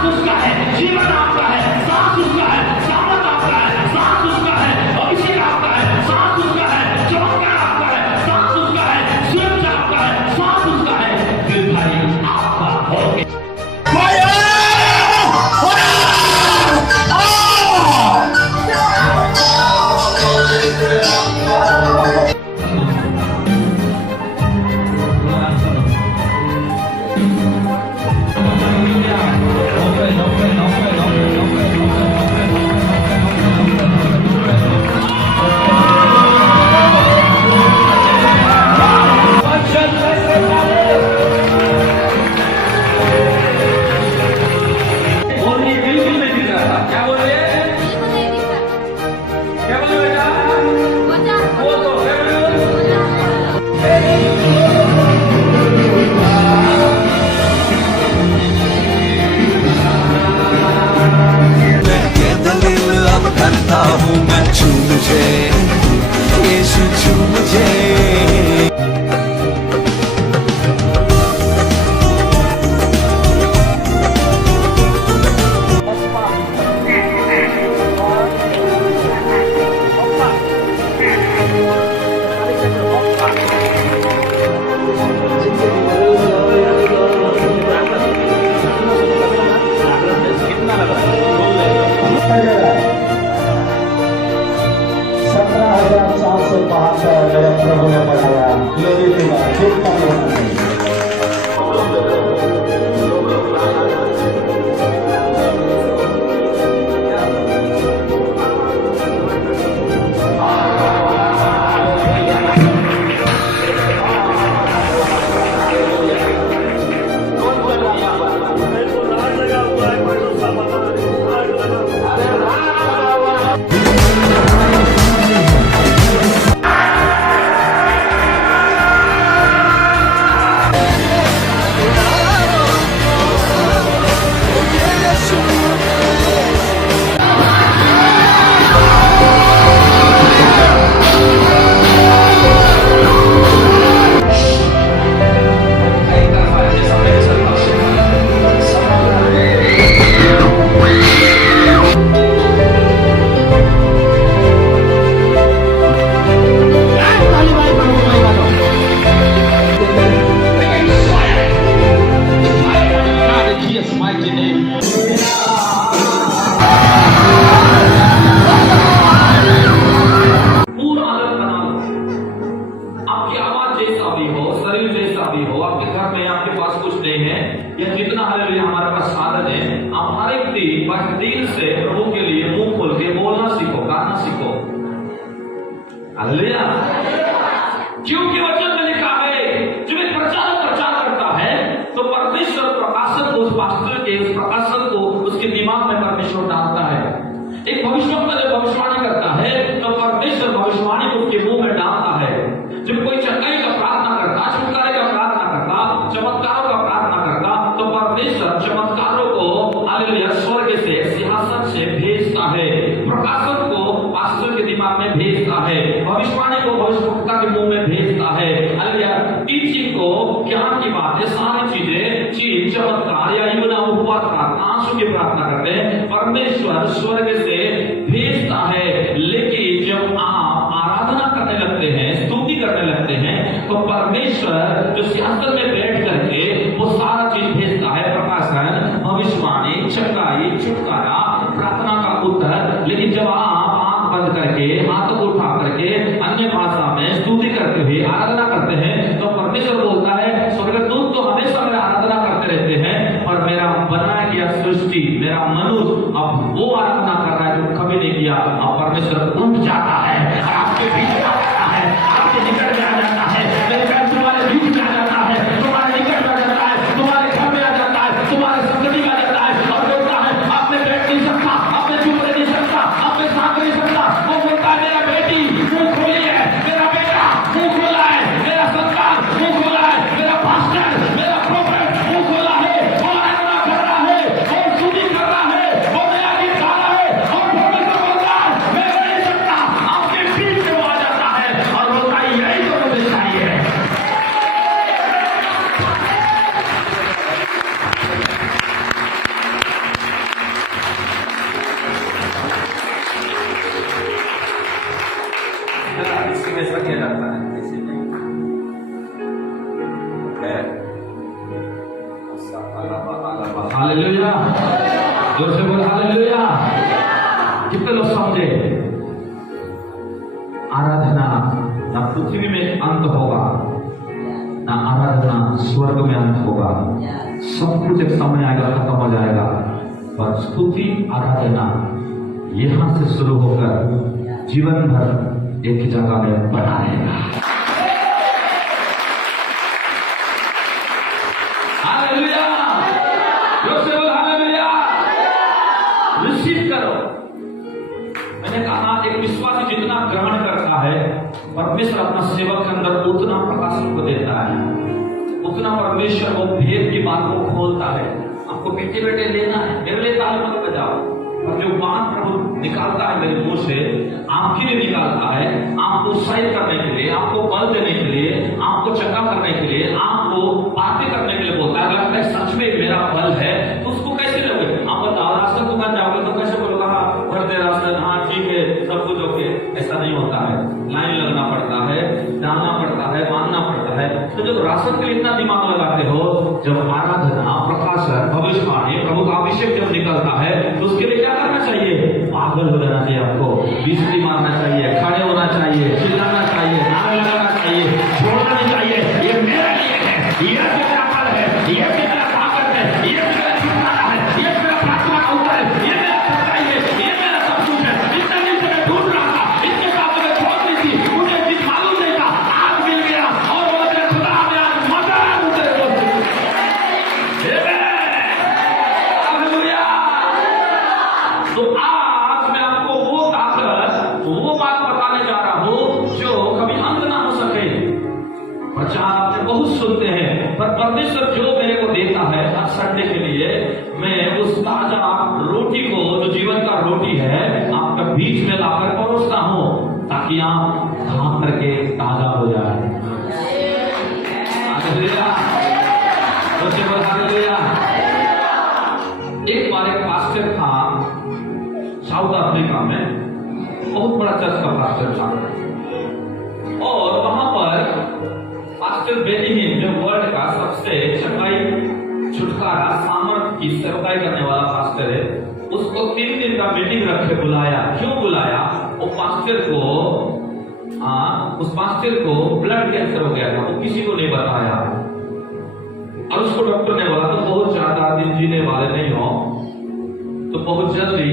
सांस उसका है, जीवन आपका है, सांस उसका है, सामर्थ आपका है, सांस उसका है, अभिषेक आपका है, सांस उसका है, चमत्कार आपका है, सांस उसका है, सुरक्षा आपका है, सांस उसका है, फिर भाई आपका हो गया। प्रभु ने बढ़ाया, लोगों के बाद कितना होना चाहिए। दिल से प्रभु के लिए मुंह खोल के बोलना सीखो, गाना सीखो। हालेलुया। क्योंकि वचन में लिखा है जब एक प्रचार करता है तो परमेश्वर प्रकाशन को, उस पास्टर के उस प्रकाशन को उसके दिमाग में परमेश्वर डालता है। एक भविष्यवक्ता जब भविष्यवाणी करता है तो परमेश्वर भविष्यवाणी को उसके मुंह में डालता है। जब कोई चंगाई का प्रार्थना करता, छुटकारे का प्रार्थना करता, चमत्कारों का प्रार्थना करता तो परमेश्वर चमत्कारों को हालेलुया स्वर्ग से, सिंहासन से भेजता है, प्रकाशन को पास्टर के दिमाग में भेजता है, भविष्यवाणी को भविष्यवक्ता के मुंह में भेजता है। हालेलुया टीचिंग को, ज्ञान की बातें, सारी चीजें, चमत्कार या युवना उपवास प्रार्थना, आंसू की प्रार्थना करते हैं, परमेश्वर स्वर्ग से भेजता है। लेकिन जब आप आराधना करने लगते हैं, स्तुति करने लगते हैं तो परमेश्वर जो सिंहासन में बैठ करके वो सारा चीज भेजता है, प्रकाशन, भविष्यवाणी, चंगाई, छुटकारा, प्रार्थना का उत्तर। लेकिन जब आप आंख बंद करके, हाथों को उठा करके अन्य भाषा में स्तुति करते हुए आराधना करते हैं तो परमेश्वर बोलता है स्वर्गदूत तो हमेशा मेरा आराधना करते रहते हैं और मेरा बनाया गया सृष्टि, मेरा मनुष्य अब वो आराधना कर रहा है जो कभी नहीं किया। अब परमेश्वर उठ जाता है, आपके बीच में आ जाता है, आपके निकट में आ जाता है, मेरे पैर तुम्हारे बीच में आ जाता है, तुम्हारे निकट में आ जाता है, तुम्हारे घर में आ जाता है, तुम्हारे संगति में आ जाता है और बोलता है अब मैं बैठ नहीं सकता, अब मैं चुप नहीं सकता, अब मैं भाग नहीं सकता। वो बोलता है मेरा बेटी मुंह खोली है, मेरा बेटा मुंह खोला है, मेरा संतान मुंह खोला है, मेरा पास्टर, मेरा प्रोफेट मुंह खोला है, वो आराधना कर रहा है, वो स्तुति कर रहा है, वो नया गीत गा रहा है और परमेश्वर बोल रहा है मैं नहीं सकता, अब हालेलुया, जोर से बोल हालेलुया। कितने लोग समझे? आराधना ना पृथ्वी में अंत होगा, ना आराधना स्वर्ग में अंत होगा। सब कुछ एक समय आएगा, खत्म हो जाएगा, पर स्तुति आराधना यहां से शुरू होकर जीवन भर एक ही जगह में बना रहेगा। हालेलुया, जोर से बोल हालेलुया। रिसीव करो। मैंने कहा एक विश्वासी जितना ग्रहण करता है, परमेश्वर अपना सेवक के अंदर उतना प्रकाशन को देता है, उतना परमेश्वर वो भेद की बात को खोलता है। आपको बेटे बेटे लेना है, मेरे लिए ताली मत बजाओ, और जो बात प्रभु निकालता है मेरे मुंह से, आपके लिए निकालता है, आपको उत्साहित करने के लिए, आपको बल देने के लिए, आपको चंगा करने के लिए, आपको बातें करने के लिए बोलता है। लगता है सच में मेरा बल है, तो उसको कैसे लोगे? आप बताओ, रास्ते दुकान जाओगे तो कैसे बोलोगे? हाँ भर दे रास्ते, हाँ ठीक है, सब कुछ ओके। ऐसा नहीं होता है, लाइन लगना पड़ता है, जाना पड़ता है, मानना पड़ता है। तो जब राशन के लिए इतना दिमाग लगाते हो, जब आराधना, प्रकाशन, भविष्यवाणी, प्रभु का अभिषेक जब निकलता है, तो उसके लिए क्या करना चाहिए? पागल हो जाना चाहिए, आपको बिजली मारना चाहिए, खड़े होना चाहिए, चिल्लाना चाहिए, नारे लगाना चाहिए, छोड़ना नहीं चाहिए। ये मेरे लिए है, ये मेरा बल है, ये मेरा ताकत है, ये मेरा छुटकारा है, ये मेरा प्रार्थना का उत्तर है, ये मेरा सच्चाई है, ये मेरा सब कुछ है। इतना दिन से मैं ढूंढ रहा था, इसके साथ मैं छोड़ दी थी, मुझे कुछ मालूम नहीं था, आज मिल गया, और वो मेरे खुदा में आज मजा है मुझे। हालेलुया। तो आज मैं आपको वो ताकत, वो बात बताने जा रहा हूं जो कभी अंत ना हो सके। प्रचार आपने बहुत सुनते हैं, पर परमेश्वर जो मेरे को देता है हर संडे के लिए, मैं उस ताजा रोटी को, जो जीवन का रोटी है, आपका बीच में लाकर परोसता हूं, ताकि आप खा करके ताजा हो जाए। Hallelujah, hallelujah. एक बार एक पास्टर था साउथ अफ्रीका में, बहुत बड़ा चर्च का पास्टर था, और वहां पर पास्टर बेनिहिन, जो वर्ल्ड का सबसे चंगाई, छुटकारा, सामर्थ की सेवकाई करने वाला पास्टर है, उसको 3 दिन का मीटिंग रखे बुलाया। क्यों बुलाया? वो पास्टर को उस पास्टर को ब्लड कैंसर हो गया था, वो किसी को नहीं बताया, और उसको डॉक्टर ने बोला तो बहुत ज्यादा दिन जीने वाले नहीं हो, तो बहुत जल्दी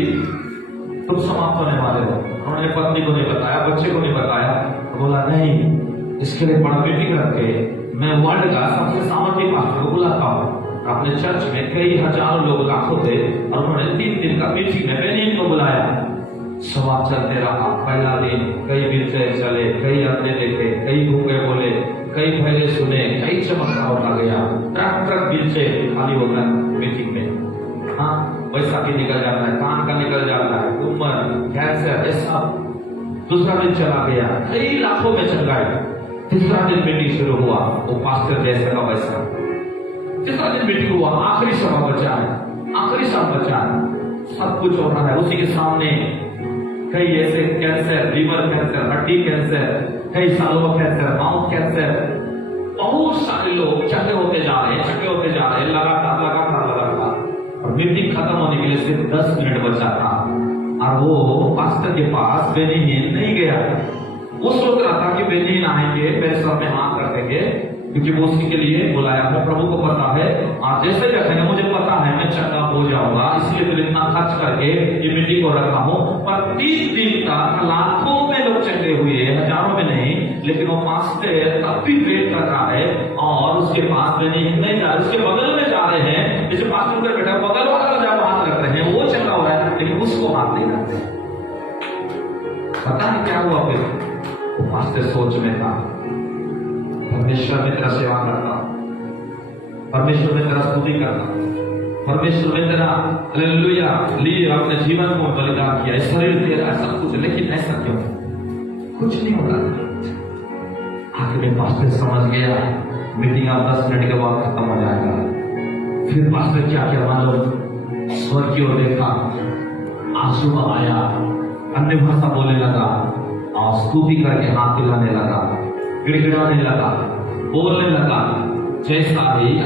तुम समाप्त होने वाले हो। उन्होंने पत्नी को नहीं बताया, बच्चे को नहीं बताया, तो बोला नहीं, इसके लिए बड़ा मीटिंग रख के मैं वर्ल्ड का सबसे सामर्थ्य पास्टर को बुलाता हूँ। अपने चर्च में कई हजारों लोग, लाखों थे, और उन्होंने 3 दिन का मीटिंग में बेनिहिन को बुलाया। सवाल चलते रहा। पहला दिन कई विषय चले, कई अंधे देखे, कई गूंगे बोले, कई भैले सुने, कई चमत्कार होता गया। ट्रक विषय खाली होगा मीटिंग में। हाँ, बैसाखी निकल जाता है, कान का निकल जाता है, उम्र, कैंसर, ये सब। दूसरा दिन चला गया, कई लाखों में चल गए। तीसरा दिन मीटिंग शुरू हुआ, वो पास्टर जैसे का वैसा। तीसरा दिन मीटिंग हुआ, आखिरी सभा बचा है, आखिरी सभा बचा है, सब कुछ हो रहा है उसी के सामने। कई ऐसे कैंसर, लीवर कैंसर, हड्डी कैंसर, कई सालों का कैंसर, माउथ कैंसर, बहुत सारे लोग चंगे होते जा रहे हैं, चंगे होते जा रहे हैं, लगातार लगातार लगातार। और मीटिंग खत्म होने के लिए सिर्फ 10 मिनट बचा था, और वो पास्टर के पास बेनिहिन नहीं गया। वो सोच रहा था कि बेनिहिन आएंगे, मेरे सर में हाथ रखेंगे, क्योंकि वो उसी के लिए बुलाया है, प्रभु को पता है, और जैसे रखेंगे मुझे पता है मैं चंगा हो जाऊंगा, इसलिए फिर इतना खर्च करके ये मीटिंग को रखा हूं। पर 3 दिन तक लाखों में लोग चंगे हुए, हजारों में नहीं, लेकिन वो पास्टर तब भी वेट कर रहा है, और उसके पास बेनिहिन नहीं जा रहे, उसके बगल में जा रहे हैं। जैसे पास्टर का बेटा बगल वाला का जब हाथ रख रहे हैं, वो चंगा हो रहा है, लेकिन उसको हाथ नहीं रखते। पता नहीं क्या हुआ फिर। पास्टर सोच में था, परमेश्वर में तेरा सेवा करता, परमेश्वर में तेरा स्तुति करता, परमेश्वर में तेरा हालेलुया लिए अपने जीवन को बलिदान किया, शरीर तेरा सब कुछ, लेकिन ऐसा क्यों? कुछ नहीं हो रहा था। आखिर में पास्टर समझ गया, मीटिंग अब 10 मिनट के बाद खत्म हो जाएगा। फिर पास्टर क्या क्या मालूम, स्वर्ग की ओर देखा, आंसू आया, अन्य भाषा बोलने लगा, और स्तुति करके हाथ हिलाने लगा, गिड़गिड़ाने लगा, बोलने लगा। जैसा ही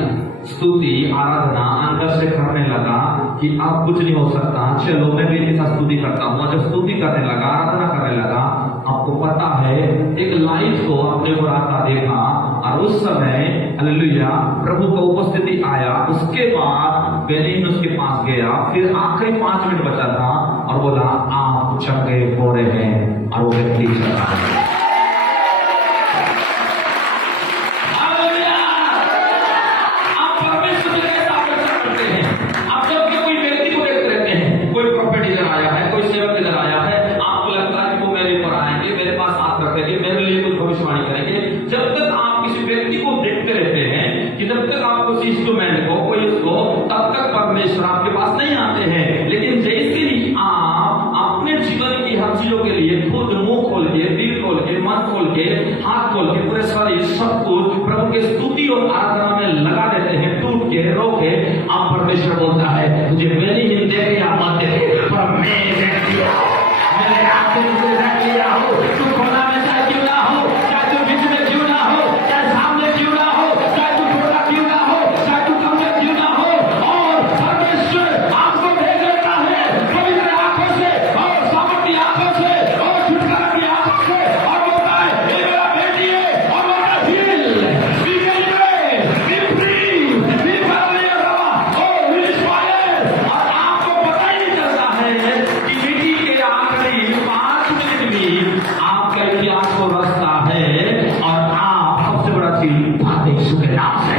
स्तुति आराधना अंदर से करने लगा कि अब कुछ नहीं हो सकता, चलो मैं भी इनके साथ स्तुति करता हूँ। जब स्तुति करने लगा, आराधना करने लगा, आपको पता है एक लाइट को अपने को आता देखा, और उस समय हालेलुया प्रभु का उपस्थिति आया। उसके बाद बेलीन उसके पास गया, फिर आखिरी 5 मिनट बचा था और बोला आप चंगे हो रहे हैं, और वो व्यक्ति चला गया। इंस्ट्रूमेंट को कोई उसको तब तक परमेश्वर आपके पास नहीं आते हैं। लेकिन जैसे ही आप अपने जीवन की हर चीजों के लिए खुद मुंह खोल के, दिल खोल के, मन खोल के, हाथ खोल के, पूरे शरीर सब कुछ प्रभु के स्तुति और आराधना में लगा देते हैं, टूट के रो के, आप परमेश्वर बोलता है मुझे मेरी ही देखे या मत देखे, पर मेरे आंखें तुझे देख लिया हो, तू कोना में चाहे क्यों ना हो, चाहे तू बीच में क्यों ना हो, चाहे सामने क्यों ना हो, चाहे तू छोटा क्यों ना हो, चाहे तू कमजोर क्यों ना हो, और परमेश्वर आपको देख लेता है पवित्र आंखों से और सामर्थी आंखों से और छुटकारा की आंखों से, और बोलता है ये मेरा बेटी है और मेरा दिल बी फ्री बी फॉरली और इंस्पायर। और आपको पता ही नहीं चलता है कि बेटी के आखिरी 5 मिनट में आपका इतिहास को रचता है, और आप सबसे बड़ा चीज भाते यीशु के नाम से।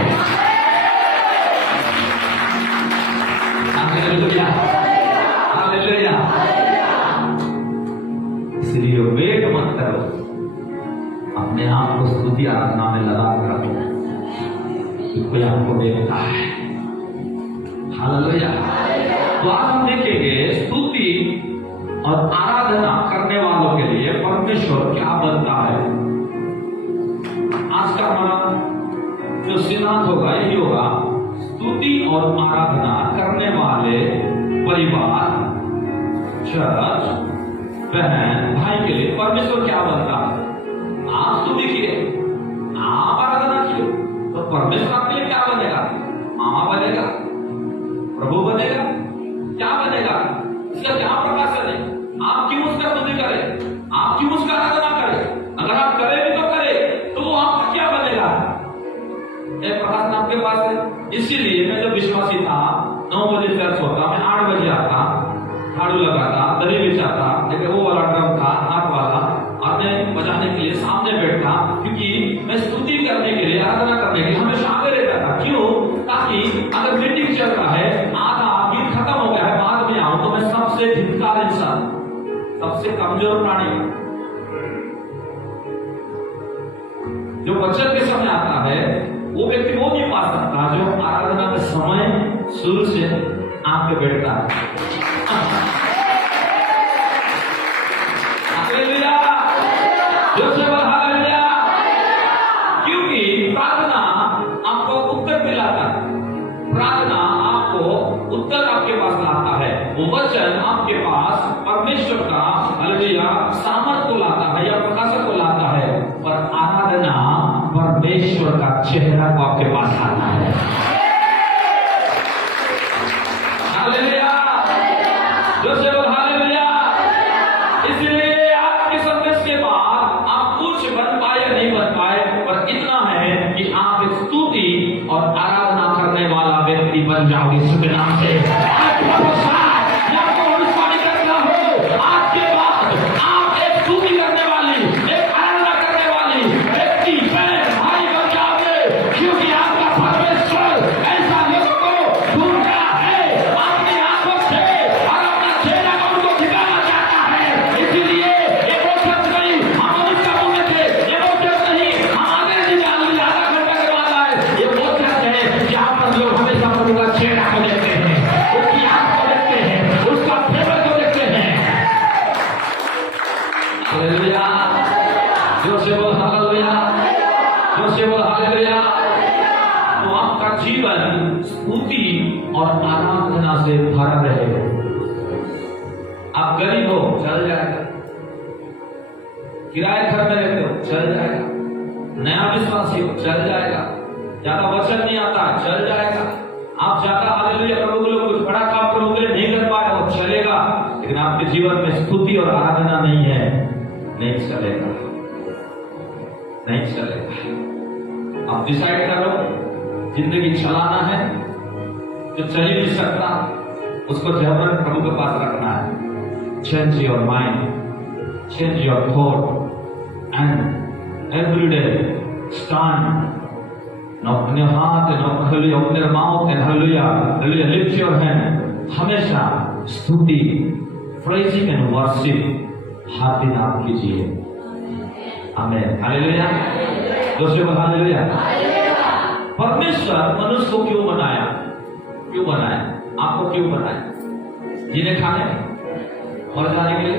Hallelujah hallelujah. इसलिए वेट मत करो, अपने आप को स्तुति आराधना में लगा कर रखो, कोई आपको देखता है। हालेलुया। तो आज हम देखेंगे स्तुति और आराधना करने वालों के लिए परमेश्वर क्या बनता है। आज का हमारा जो सिद्धांत होगा यही होगा, स्तुति और आराधना करने वाले परिवार, चर्च, बहन, भाई के लिए परमेश्वर क्या बनता है। आप स्तुति किए, आप आराधना किए, तो परमेश्वर आपके लिए क्या बनेगा? मामा बनेगा, प्रभु बनेगा, क्या बनेगा? इसका क्या प्रकाशन है? आप क्यों उसका स्तुति करें? आप क्यों उसका आराधना करें? अगर आप करें भी तो करें, तो वो आपका क्या बनेगा? एक प्रकाशन आपके पास है। इसीलिए मैं जब विश्वासी था, 9 बजे चर्च होता, मैं 8 बजे आता, झाड़ू लगाता, दरी बिछाता, लेकिन वो वाला ड्रम था हाथ वाला, आते बजाने के लिए सामने बैठता, क्योंकि मैं स्तुति करने के लिए, आराधना करने के लिए हमेशा आगे रहता था। क्यों? ताकि अगर मीटिंग चल रहा है, आधा गीत खत्म हो गया है, बाद में आऊं तो मैं सबसे धिक्कार इंसान, सबसे कमजोर प्राणी, जो वचन के समय आता है वो व्यक्ति वो नहीं पा सकता जो आराधना के समय शुरू से आपके बैठता है। Hallelujah, hallelujah. क्योंकि प्रार्थना आपको उत्तर दिलाता है, प्रार्थना आपको उत्तर आपके पास लाता है, वो वचन आपके पास परमेश्वर का हालेलुया सामर्थ को लाता है या प्रकाशन को लाता है, पर आराधना परमेश्वर का चेहरा को आपके पास लाता है। Hallelujah, hallelujah. इसलिए आपके संदेश के बाद आप कुछ बन पाए या नहीं बन पाए, पर इतना है कि आप एक स्तुति और आराधना करने वाला व्यक्ति बन जाओगे यीशु के नाम से। तो आपका जीवन स्तुति और आराधना से भरा रहे। आप गरीब हो, चल जाएगा, किराए घर में रहते हो, चल जाएगा, नया विश्वासी हो, चल जाएगा, ज्यादा वचन नहीं आता, चल जाएगा। आप ज्यादा हालेलुया करोगे, लोग कुछ बड़ा काम करोगे, नहीं कर पाए वो चलेगा, लेकिन आपके जीवन में स्तुति और आराधना नहीं है, नहीं चलेगा, नहीं चलेगा। आप डिसाइड करो, जिंदगी चलाना है, जो चल ही नहीं सकता उसको जबरन प्रभु के पास रखना है। Change your mind, change your thought and every day stand अपने हाथ हालेलुया, अपने mouth and hallelujah, hallelujah, lift your hand. हमेशा स्तुति, प्रेजिंग एंड वर्शिप हर दिन आप कीजिए। आमीन, हालेलुया। दोस्तों हालेलुया। परमेश्वर मनुष्य को क्यों बनाया? क्यों बनाया? आपको क्यों बनाया? जीने खाने, मर जाने के लिए?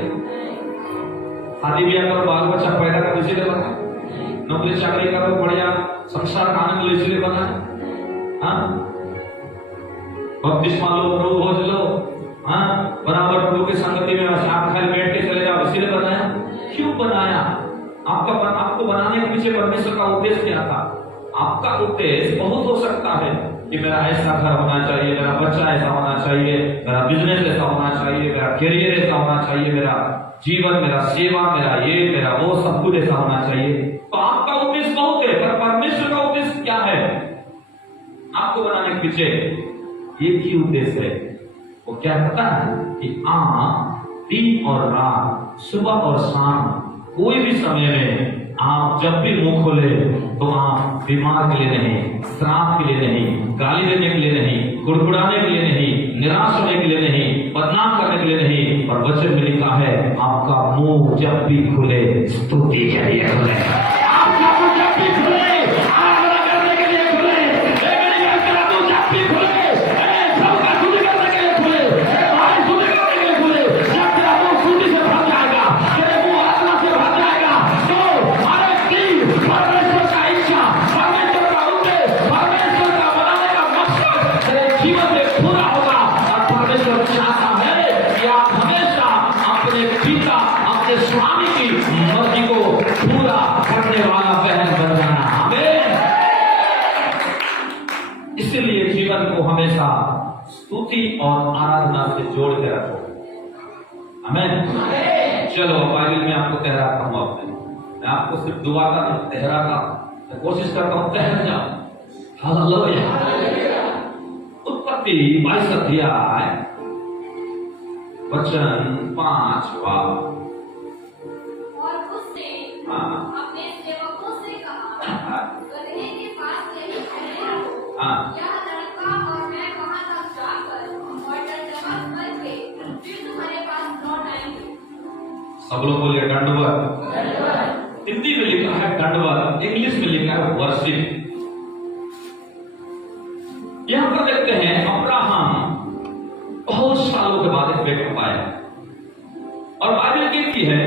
शादी ब्याह करो, बाल बच्चा पैदा करो, इसीलिए बनाया? नौकरी चाकरी करो, बढ़िया संसार का आनंद लो, इसलिए बना है? हाँ, बपतिस्मा लो, प्रभु भोज लो, हाँ, बराबर प्रभु की संगति में आप खाली बैठ के चले जाओ, इसीलिए बनाया? क्यों बनाया? आपको बनाने के पीछे परमेश्वर का उद्देश्य क्या था? आपका उद्देश्य बहुत हो सकता है कि मेरा ऐसा घर होना चाहिए, मेरा बच्चा ऐसा होना चाहिए, मेरा बिजनेस ऐसा होना चाहिए, मेरा करियर ऐसा होना चाहिए, मेरा जीवन, मेरा सेवा, मेरा ये, मेरा वो, सब कुछ ऐसा होना चाहिए। तो आपका उद्देश्य बहुत है, पर परमेश्वर का उद्देश्य क्या है? आपको बनाने के पीछे एक ही उद्देश्य है। वो क्या पता है कि आप दिन और रात, सुबह और शाम, कोई भी समय में आप जब भी मुंह खोले तो आप बीमार के लिए नहीं, श्राप के लिए नहीं, गाली देने के लिए नहीं, गुड़गुड़ाने के लिए नहीं, निराश होने के लिए नहीं, बदनाम करने के लिए नहीं, और वचन में लिखा है आपका मुंह जब भी खुले स्तुति के लिए खुले। आपका मुंह जब भी खुले आराधना करने के लिए खुले, जब भी खुले सबका स्तुति करने के लिए खुले, स्तुति करने के लिए खुले। जब तेरा मुंह स्तुति से भर जाएगा, तेरे मुंह आत्मा से भर जाएगा, तो हर एक चीज परमेश्वर का इच्छा, परमेश्वर का उद्देश्य, परमेश्वर का बनाने का मकसद तेरे जीवन में पूरा होगा। और परमेश्वर चाहता है कि आप हमेशा अपने पिता, अपने स्वामी की मर्जी को पूरा करने वाला बहन बन जाना। आमीन। इसलिए जीवन को हमेशा स्तुति और आराधना से जोड़ के रखो। आमीन। चलो बाइबल में आपको तैराता हूं, मैं आपको सिर्फ दुआ का नहीं, तैराता मैं कोशिश करता हूं तैर जाओ। हालेलुया। उत्पत्ति 22 अध्याय वचन 5 और उसने अपने सेवकों से कहा, गदहे के पास यही ठहरे रहो, यह लड़का और मैं वहां तक जाकर और दंडवत करके फिर तुम्हारे पास लौट आएंगे। सब लोग बोलिए दंडवत। हिंदी में लिखा है दंडवत, इंग्लिश में लिखा है वर्शिप। यहां पर देखते हैं अब्राहम बहुत सालों के बाद एक बेटा पाया, और बाइबल कहती है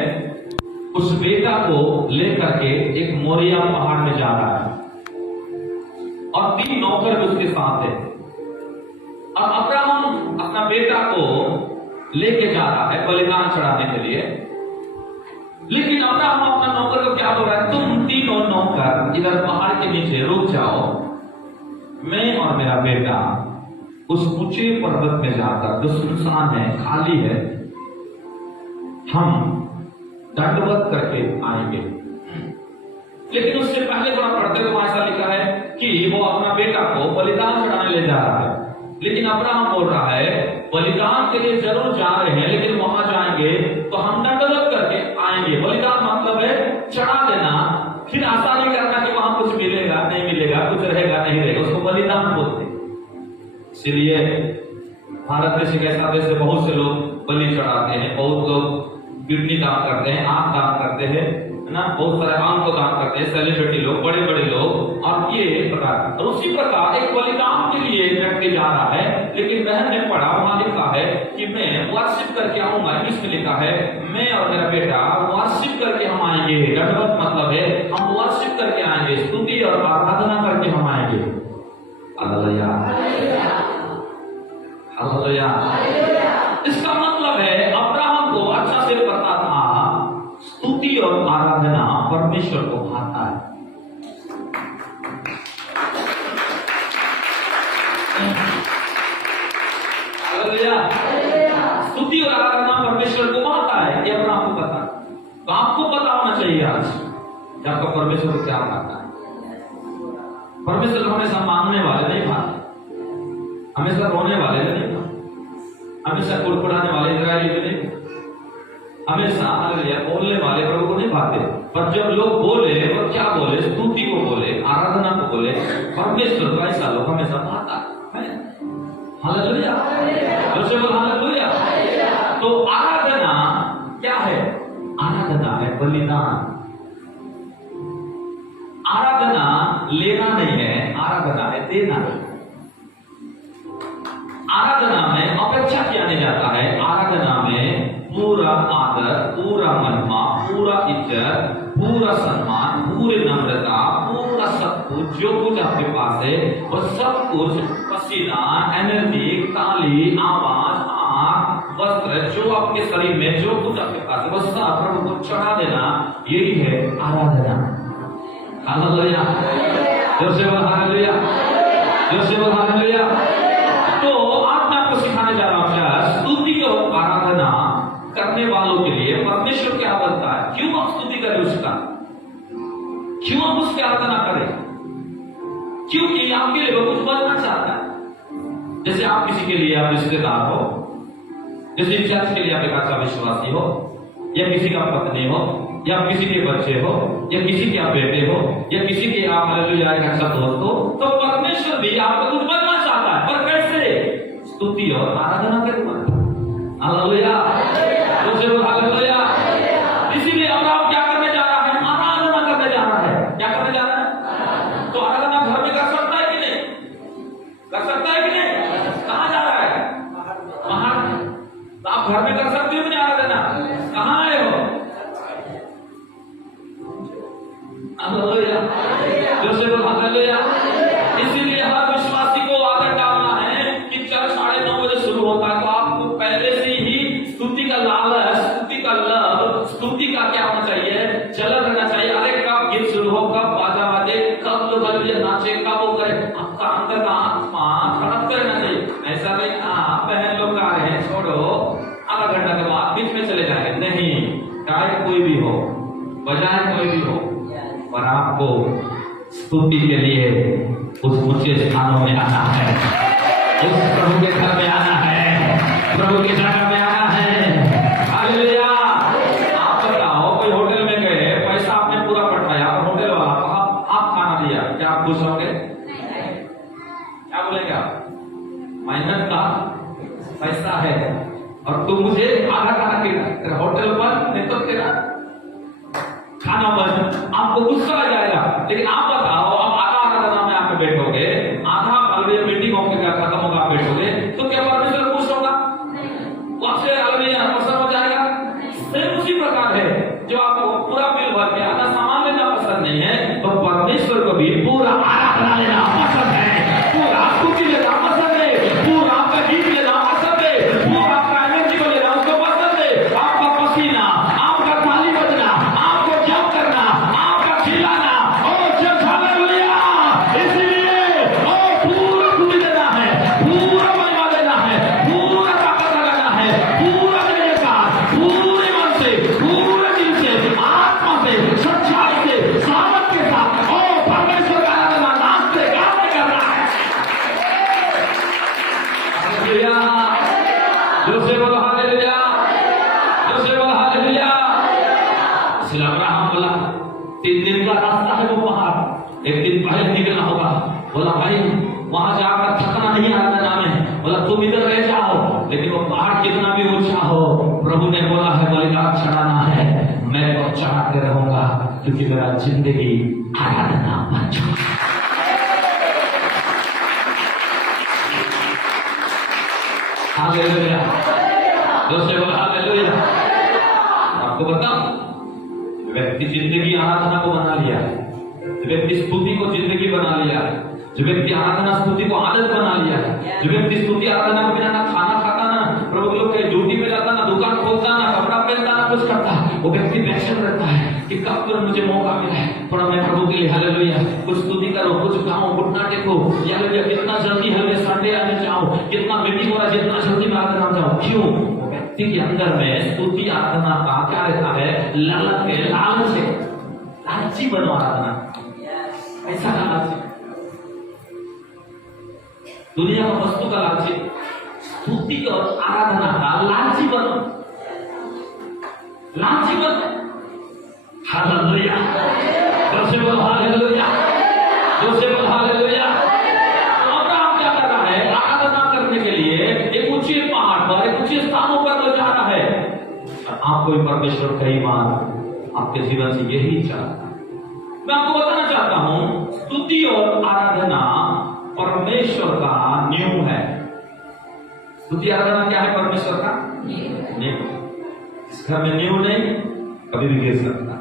उस बेटा को लेकर के एक मोरिया पहाड़ में जा रहा है, और 3 नौकर भी उसके साथ है। और अब्राहम अपना बेटा को लेके जा रहा है बलिदान चढ़ाने के लिए, लेकिन अब्राहम अपना नौकर को क्या बोल रहा है, तुम 3 नौकर इधर पहाड़ के नीचे रुक जाओ, मैं और मेरा बेटा उस ऊंचे पर्वत में जाकर, जो सुनसान है, खाली है, हम दंडवत करके आएंगे। लेकिन उससे पहले थोड़ा पढ़ते हुए ऐसा लिखा है कि वो अपना बेटा को बलिदान चढ़ाने ले जा रहा है। लेकिन अब्राहम बोल रहा है बलिदान के लिए जरूर जा रहे हैं, लेकिन वहां जाएंगे तो हम दंडवत करके आएंगे। बलिदान मतलब है चढ़ा देना, फिर आशा नहीं करना कि वहां कुछ मिलेगा नहीं मिलेगा, कुछ रहेगा नहीं रहेगा, उसको बलिदान बोलते हैं। इसलिए भारत देश एक ऐसा देश है, बहुत से लोग बलि चढ़ाते हैं, बहुत लोग किडनी दान करते हैं, आंख दान करते हैं, है ना, बहुत सारे आंख को दान करते हैं, सेलिब्रिटी लोग, बड़े बड़े लोग, और ये प्रकार। और उसी प्रकार एक बलिदान के लिए व्यक्ति जा रहा है, लेकिन बहन ने पढ़ा, वहां लिखा है कि मैं वर्शिप करके आऊंगा। इंग्लिश में लिखा है मैं और मेरा बेटा वर्शिप करके हम आएंगे। दंडवत मतलब है हम वर्शिप करके आएंगे, स्तुति और आराधना करके हम आएंगे। Hallelujah, hallelujah. इसका मतलब है अब्राहम को अच्छा से पता था स्तुति और आराधना परमेश्वर को भाता है। हालेलुया। स्तुति और आराधना परमेश्वर को आता है, ये अपना आपको पता। तो आपको पता होना चाहिए आज कि आपका परमेश्वर को क्या आता है। परमेश्वर हमेशा मांगने वाले नहीं भाते, हमेशा रोने वाले नहीं भाते, हमेशा कुड़कुड़ाने वाले इजरायली भी नहीं, हमेशा हालेलुया बोलने वाले प्रभु को नहीं भाते। पर जब लोग बोले, वो क्या बोले? स्तुति को बोले, आराधना को बोले, परमेश्वर को ऐसा लोग हमेशा भाता है। Hallelujah, hallelujah. तो आराधना क्या है? आराधना है बलिदान। आराधना लेना नहीं है, आराधना है देना है। आराधना में अपेक्षा किया नहीं जाता है, आराधना में पूरा आदर, पूरा महिमा, पूरा इज्जत, पूरा सम्मान, पूरी नम्रता, पूरा सब कुछ जो कुछ आपके पास है वो सब कुछ, पसीना, एनर्जी, ताली, आवाज, आंख, वस्त्र, जो आपके शरीर में जो कुछ आपके पास है वो सब प्रभु को चढ़ा देना, यही है आराधना। हालेलुया, जोर से बोल हालेलुया, जोर से बोल हालेलुया। तो आज मैं आपको सिखाने जा रहा हूं स्तुति और आराधना करने वालों के लिए परमेश्वर क्या बनता है, क्यों आप स्तुति करें उसका, क्यों आप उसकी आराधना करें? क्योंकि आपके लिए वो कुछ बनना चाहता है। जैसे आप किसी के लिए आप रिश्तेदार हो, जैसे चर्च के लिए आप एक अच्छा विश्वासी हो, या किसी का पत्नी हो, या किसी के बच्चे हो, या किसी के आप बेटे हो, या किसी के आप हालेलुया एक अच्छा दोस्त हो, तो परमेश्वर भी आपको कुछ बनना चाहता है। पर कैसे? स्तुति और आराधना के द्वारा। Hallelujah, hallelujah. इसीलिए अब आप क्या करने जा रहा है? आराधना करने जा रहा है। क्या करने जा रहा है? तो आराधना घर में कर सकता है कि नहीं? कर सकता है कि नहीं? कहाँ जा रहा है? बाहर। तो आप घर में कर सकते हो कि नहीं आराधना? कहाँ आए हो? Hallelujah, hallelujah. इसीलिए हर विश्वासी को आदत डालना है कि चर्च 9:30 बजे शुरू होता है, तो आपको पहले से ही स्तुति का लालच, स्तुति का लव, स्तुति का क्या होना चाहिए? चलन रहना चाहिए। अरे कब गीत शुरू हो, कब बाजा बाजे, कब लोग हालेलुया नाचे, कब वो करे, आपका अंदर का आत्मा तड़पते रहना चाहिए। ऐसा नहीं आप बहन लोग गा रहे हैं, छोड़ो, आधा घंटा के बाद बीच में चले जाएंगे। नहीं, गायक कोई भी हो, बजाय कोई भी हो, पर आपको स्तुति के लिए उस ऊंचे स्थानों में आना है, उस प्रभु के घर में आना है, प्रभु की जगह में आना है। हालेलुया। आप बताओ, कोई होटल में गए, पैसा आपने पूरा पटाया और होटल वाला आप खाना दिया, क्या आप खुश होंगे? क्या बोलेंगे आप? मेहनत का पैसा है और तुम मुझे आधा खाना खिला, होटल पर नहीं तो तेरा खाना बंद, आपको गुस्सा आ जाएगा। लेकिन आप बताओ, आप आधा आराधना में आप बैठोगे, आधा हालेलुया मीटिंग होकर खत्म होगा, आप बैठोगे, तो क्या परमेश्वर खुश होगा? आपसे हालेलुया पसंद हो जाएगा? सिर्फ उसी प्रकार है, जो आपको पूरा बिल भर के आधा सामान लेना पसंद नहीं है, तो परमेश्वर को भी पूरा आराधना लेना पसंद है, पूरा स्तुति लेना पसंद है, पूरा आपका गीत लेना पसंद है, पूरा आपका एनर्जी को लेना उसको पसंद है, आपका पसीना, आपका ताली बजना, आपको जप करना, आपका चिल्लाना, और जब हालेलुया। इसलिए पूरा स्तुति देना है, पूरा महिमा देना है, पूरा ताकत लगाना है, पूरा जयकार, पूरे मन से, पूरे दिल से, आत्मा से, सच्चाई से, सामर्थ के साथ परमेश्वर का आराधना नाचते गाते करना है। हालेलुया, जोर से बोलो हालेलुया, जोर से बोलो हालेलुया। इसलिए अब्राहम बोला 3 दिन का रास्ता है वो पहाड़, एक दिन पहले निकलना होगा। बोला भाई वहां जाकर थकना नहीं आराधना में, बोला तुम इधर रह जाओ, लेकिन वो पहाड़ कितना भी ऊंचा हो, प्रभु ने बोला है बलिदान चढ़ाना है, मैं वो चढ़ाते रहूंगा, क्योंकि मेरा जिंदगी आराधना बन चुका। हालेलुया, दोस्तों बोला हालेलुया। आपको बताऊं, व्यक्ति जिंदगी आराधना को बना लिया, जो व्यक्ति स्तुति को जिंदगी बना लिया, जो व्यक्ति आराधना स्तुति को आदत बना लिया, जो व्यक्ति स्तुति आराधना के बिना ना खाना खाता, ना प्रभु लोग के ड्यूटी पे जाता, ना दुकान खोलता, ना कपड़ा पहनता, ना कुछ करता, वो व्यक्ति पैशन रहता है। कि कब पर मुझे मौका मिला है थोड़ा मैं प्रभु के लिए हालेलुया कुछ स्तुति करो, कुछ गाओ, घुटना टेको, हालेलुया कितना जल्दी हालेलुया संडे आने जाओ, कितना मीटिंग हो रहा है, जितना जल्दी मैं आराधना में जाऊं। क्यों? व्यक्ति के अंदर में स्तुति आराधना का क्या रहता है? लालच है, लालच है, लालची बनो आराधना, ऐसा लालची, दुनिया का वस्तु का लालची, स्तुति और आराधना का लालची बनो, लालची बनो। हालेलुया, जोर बोलो हालेलुया, जोर बोलो हालेलुया। अब्राहम क्या कर रहा है? आराधना करने के लिए एक ऊंचे पहाड़ पर, एक ऊंचे स्थानों पर ले जा रहा है। आपको भी परमेश्वर कई बार आपके जीवन से यही चाहता है। मैं आपको बताना चाहता हूं, स्तुति और आराधना परमेश्वर का नियम है। स्तुति आराधना क्या है? परमेश्वर का नियम। इस घर में नियम नहीं, कभी भी गिर सकता है।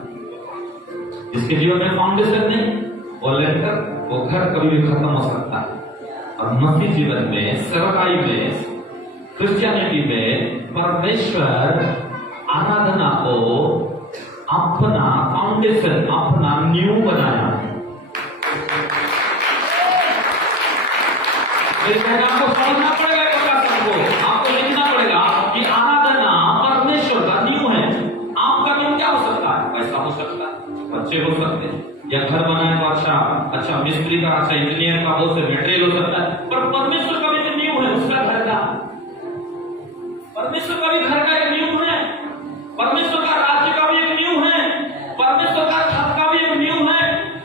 जिसके जीवन में फाउंडेशन नहीं, वो लेकर वो घर कभी भी खत्म हो सकता है। और मसीह जीवन में, सेवकाई में, क्रिश्चियनिटी में परमेश्वर आराधना को अपना फाउंडेशन, अपना न्यू बनाया। आपको समझना पड़ेगा, आपको लिखना पड़ेगा कि आराधना परमेश्वर का न्यू है। आपका न्यू क्या हो सकता है? पैसा हो सकता है, बच्चे हो सकते हैं, या घर बनाए तो अच्छा मिस्त्री का, अच्छा इंजीनियर का, बहुत से मटेरियल हो सकता है। पर परमेश्वर का भी एक न्यू है, उसका घर का, परमेश्वर का भी घर का एक न्यू है, परमेश्वर का राज्य का भी एक न्यू है, परमेश्वर का छत का भी एक न्यू है,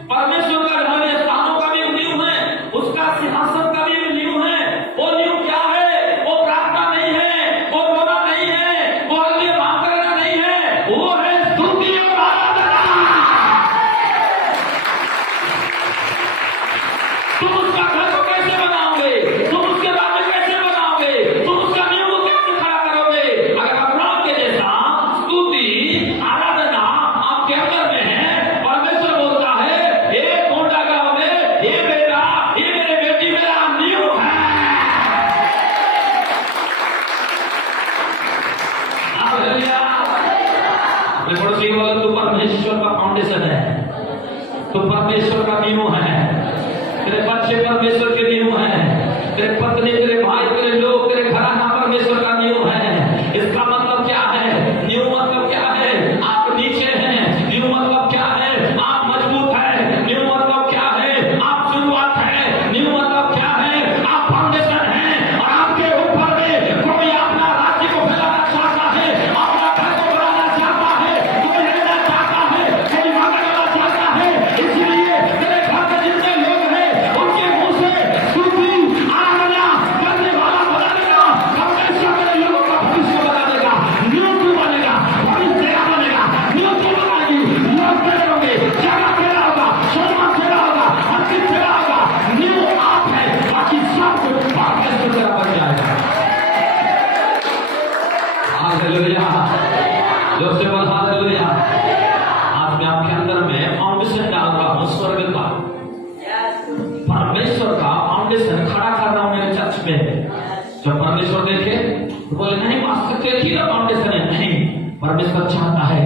परमेश्वर का धर्म स्थानों का भी एक न्यू है, उसका सिंहासन का भी एक न्यू है। वो न्यू क्या है? वो प्रार्थना नहीं है, वो रोना नहीं है, वो अगले माफ करना नहीं है, वो है स्तुति और आराधना। तुम उसका घर को कैसे बनाओगे? तुम उसके राज्य कैसे बनाओगे? तुम उसका नियम को कैसे खड़ा करोगे? अगर अब्राहम के जैसा स्तुति आराधना आपके अंदर में है, परमेश्वर बोलता है ये कोटा गांव में ये बेटा, ये मेरे बेटी मेरा नियम है। हालेलुया। अपने पड़ोसी बोला तू परमेश्वर का फाउंडेशन है, तू परमेश्वर का नियम है, तेरे बच्चे परमेश्वर के नियम है, तेरे पत्नी, तेरे भाई, तेरे लोग, तेरे घराना परमेश्वर का नियम है। इसका मतलब क्या है? नियम मतलब क्या है? आप नीचे हैं। नियम मतलब क्या है? आप मजबूत हैं। नियम मतलब क्या है? आप शुरुआत है। नियम मतलब क्या है? आप फाउंडेशन हैं। और आपके ऊपर में कोई अपना राज्य को फैलाना चाहता है, अपना घर को बनाना चाहता है, कोई रहना चाहता है, कोई मांगना चाहता है। इसलिए तेरे घर में जितने लोग हैं उनके मुंह से स्तुति आराधना करने वाला बना देगा। परमेश्वर मेरे लोगों का भविष्य बना देगा, नियम बनेगा, भविष्य तेरा बनेगा, नियम बनाएगी, लोग तेरे होंगे, जगह तेरा होगा, सम्मान तेरा होगा, अंकित तेरा होगा। नियम आप है, बाकी सब कुछ परमेश्वर तेरा बन जाएगा। हालेलुया, जोर से बोल हालेलुया। आज मैं आपके अंदर में फाउंडेशन डाल रहा हूं, स्वर्ग का, परमेश्वर का फाउंडेशन खड़ा कर रहा हूं मेरे चर्च में। जब परमेश्वर देखे तो बोले नहीं पास्टर देखिए ना फाउंडेशन है। नहीं, परमेश्वर चाहता है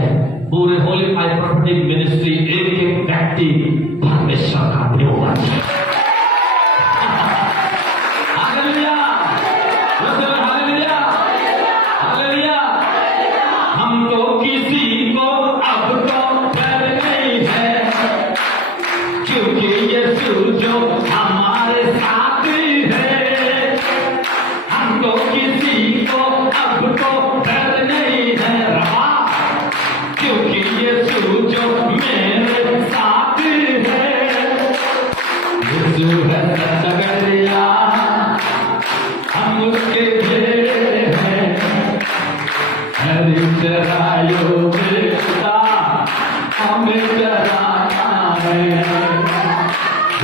पूरे होली फाइव प्रोफेटिक मिनिस्ट्री एक एक व्यक्ति परमेश्वर का न्यू बन जाए। Hallelujah, hallelujah, hallelujah. हमको किसी को अब तो डर नहीं है, क्योंकि यीशु जो हमारे साथ है। हमको किसी को अब तो डर नहीं है रहा, क्योंकि यीशु जो मेरे साथ है। यीशु है सगरिया, हम उसके भेड़ हैं, हरी चराइयों में हमें चराना है।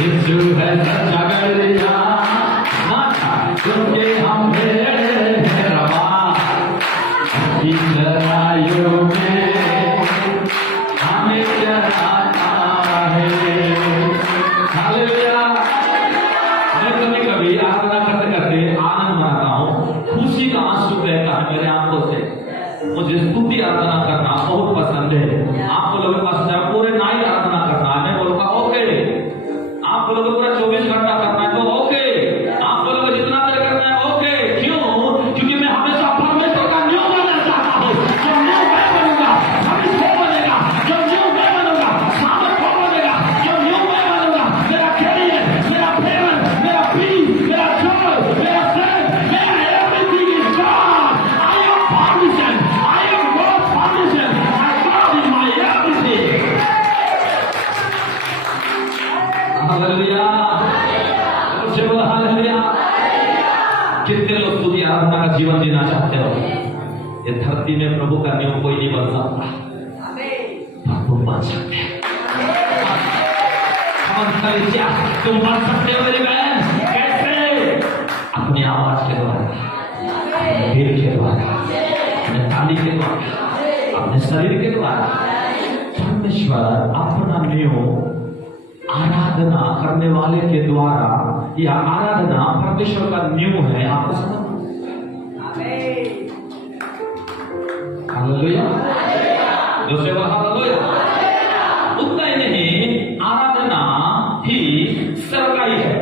यीशु है सगरिया, क्योंकि हम भेड़ हैं रवा, हरी चराइयों में हमें चराना है। हालेलुया। मैं कभी आराधना करते करते आनंद मनाता हूँ, खुशी का आंसू बहता है मेरे आंखों से। मुझे स्तुति आराधना करना बहुत पसंद है। आप लोगों के पास जीवन जीना चाहते हो, ये धरती में प्रभु का नियम कोई नहीं बन सकता, प्रभु बन सकते हैं। तुम बन सकते हो मेरी बहन। कैसे? अपनी आवाज के द्वारा, भीड़ के द्वारा, अपने ताली के द्वारा, अपने शरीर के द्वारा। परमेश्वर अपना नियम आराधना करने वाले के द्वारा, या आराधना परमेश्वर का नियम है। आपको समझ? हालेलुया। दूसरे बार हालेलुया। उतना ही नहीं, आराधना ही सेवकाई है।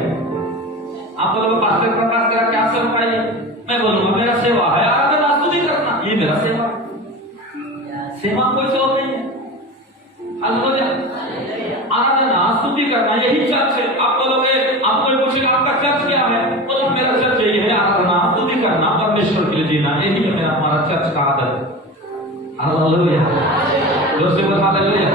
आप बोलोगे पास्टर प्रकाश का क्या सेवकाई है? मैं बोलूंगा मेरा सेवा है आराधना स्तुति करना, ये मेरा सेवा है। सेवा कोई सेवा नहीं है। हालेलुया। आराधना स्तुति करना यही चर्च है। आप बोलोगे, आप कोई पूछेगा आपका चर्च क्या है? बोलो मेरा चर्च यही है, आराधना स्तुति करना, परमेश्वर के लिए जीना, यही है मेरा हमारा चर्च का आदत। हालेलुया। जोर से बोल हालेलुया।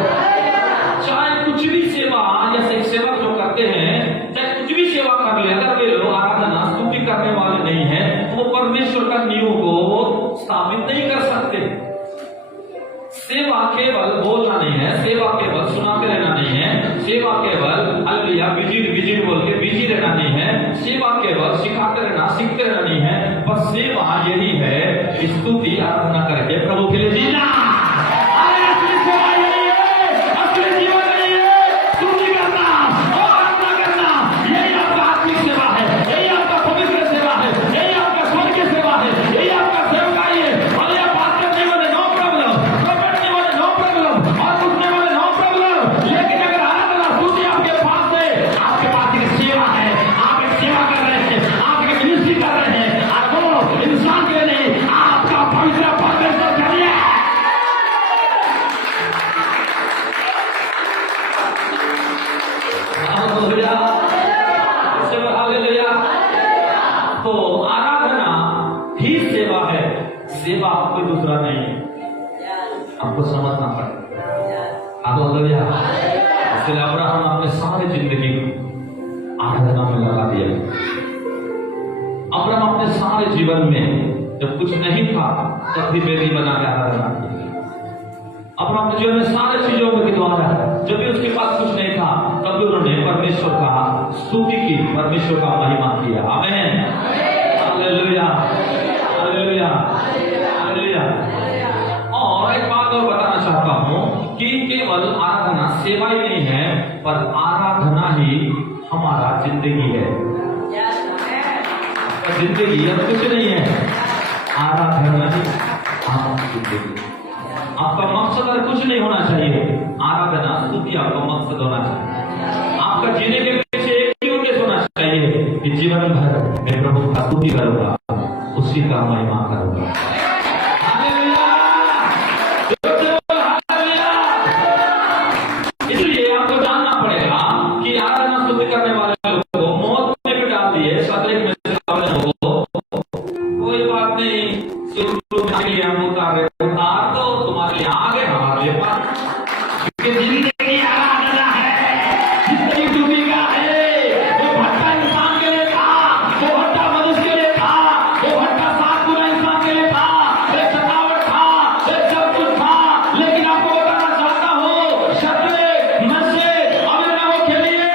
चाहे कुछ भी सेवा, जैसे एक सेवक जो करते हैं, चाहे कुछ भी सेवा कर ले, अगर वे लोग आराधना स्तुति करने वाले नहीं है, तो वो परमेश्वर का नियम को स्थापित नहीं कर सकते। सेवा केवल बोलना नहीं है, सेवा केवल सुनाते रहना नहीं है, सेवा केवल हालेलुया विजिट बोल के बिजी रहना नहीं है, सेवा केवल सिखाते रहना सीखते रहना नहीं है। बस सेवा यही है, स्तुति आराधना करके प्रभु के लिए जीना। असली सेवा यही है, असली जीवन यही है, स्तुति करना और आराधना करना। यही आपका आत्मिक सेवा है, यही आपका पवित्र सेवा है, यही आपका स्वर्गीय सेवा है, यही आपका सेवकाई है। और यह बात करने वाले नो प्रॉब्लम, प्रकटने वाले नो प्रॉब्लम, और सुनने वाले नो प्रॉब्लम। लेकिन अगर आराधना स्तुति आपके पास है, आपके पास एक सेवा है, आप एक सेवा कर रहे हैं, आप एक मिनिस्ट्री कर रहे हैं, और वो इंसान के नहीं, आपका पवित्र परमेश्वर करिए। तो आराधना ही सेवा है, सेवा कोई दूसरा नहीं है। आपको समझना पड़ेगा। हालेलुया। इसलिए अब्राहम अपने सारे जिंदगी आराधना में लगा दिया। अब्राहम अपने सारे जीवन में जब कुछ नहीं था तब भी वेदी बना के आराधना की। अब्राहम के जीवन में सारे चीजों के द्वारा, जब भी उसके पास कुछ नहीं था तब भी उन्होंने परमेश्वर का स्तुति की, परमेश्वर का महिमा किया। आमीन। Hallelujah, hallelujah, hallelujah. और एक बात और बताना चाहता हूँ कि केवल आराधना सेवा ही नहीं है, पर आराधना ही हमारा जिंदगी है। जिंदगी अब कुछ नहीं है, आराधना ही हमारी जिंदगी। आपका मकसद और कुछ नहीं होना चाहिए, आराधना स्तुति आपका मकसद होना चाहिए। आपका जीने के पीछे एक ही उद्देश्य होना चाहिए कि जीवन भर मैं प्रभु का स्तुति करूंगा, उसी का महिमा करूंगा। इसलिए आपको जानना पड़ेगा कि आराधना स्तुति करने वाले लोगों को मौत में भी डाल दिए, सतरेक में से कोई बात नहीं, हम उतार रहे उतार दो, तुम्हारे लिए आगे हमारे लिए पास, क्योंकि जिंदगी आराधना है, जिंदगी डूबी का है। वो भट्टा इंसान के लिए था, वो भट्टा मनुष्य के लिए था, वो भट्टा सात गुना इंसान के लिए था, एक सतावट था, एक सब कुछ था। लेकिन आपको बताना चाहता हूँ, शतरे नशे अभिनव के लिए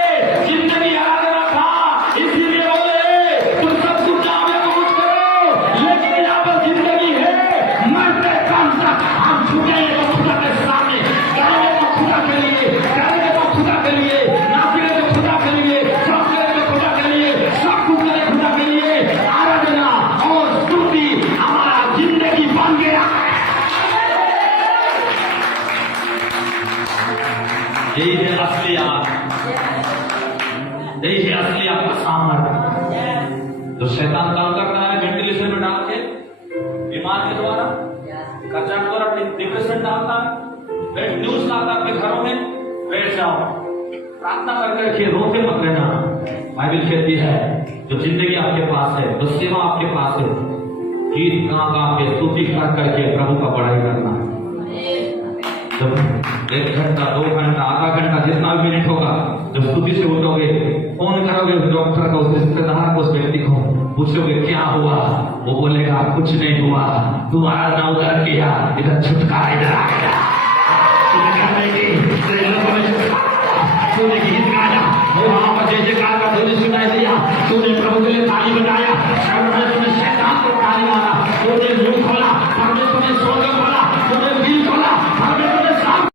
जिंदगी आराधना था। इसीलिए बोले तुम सब कुछ जाओगे तो कुछ करो, लेकिन यहाँ पर जिंदगी है। मरते कम तक हम झुकेंगे तो खुदा के सामने, करेंगे तो खुदा के लिए, करेंगे तो खुदा के लिए, नाचेंगे तो खुदा के लिए, सब करेंगे तो खुदा के लिए, सब कुछ करें खुदा के लिए। आराधना और स्तुति हमारा जिंदगी बन गया है। यही है असली आग, यही है असली आपका सामर्थ्य। जो शैतान काम करता है वेंटिलेशन में डाल के, बीमार के द्वारा, कर्जा के द्वारा डिप्रेशन डालता है, न्यूज लाता है अपने घरों में, बैठ जाओ प्रार्थना करके रोते मत रहना। बाइबल कहती है जो जिंदगी आपके पास है, जो सेवा आपके पास है, गीत गा गा के स्तुति कर करके प्रभु का बड़ाई करना। जब 1 घंटा 2 घंटा आधा घंटा जितना भी मिनट होगा, जब स्तुति से उठोगे, फोन करोगे उस डॉक्टर को, उस रिश्तेदार को, उस व्यक्ति को, पूछोगे क्या हुआ, वो बोलेगा कुछ नहीं हुआ, तू आज ना उधर किया, इधर छुटकारा इधर आ गया। तूने गीत गाया, वहां पर जय जयकार का ध्वनि सुनाई दिया, तूने प्रभु के लिए ताली बजाया, परमेश्वर ने शैतान को ताली मारा, तूने मुंह खोला, परमेश्वर ने स्वर्ग खोला, तूने दिल खोला, परमेश्वर ने साफ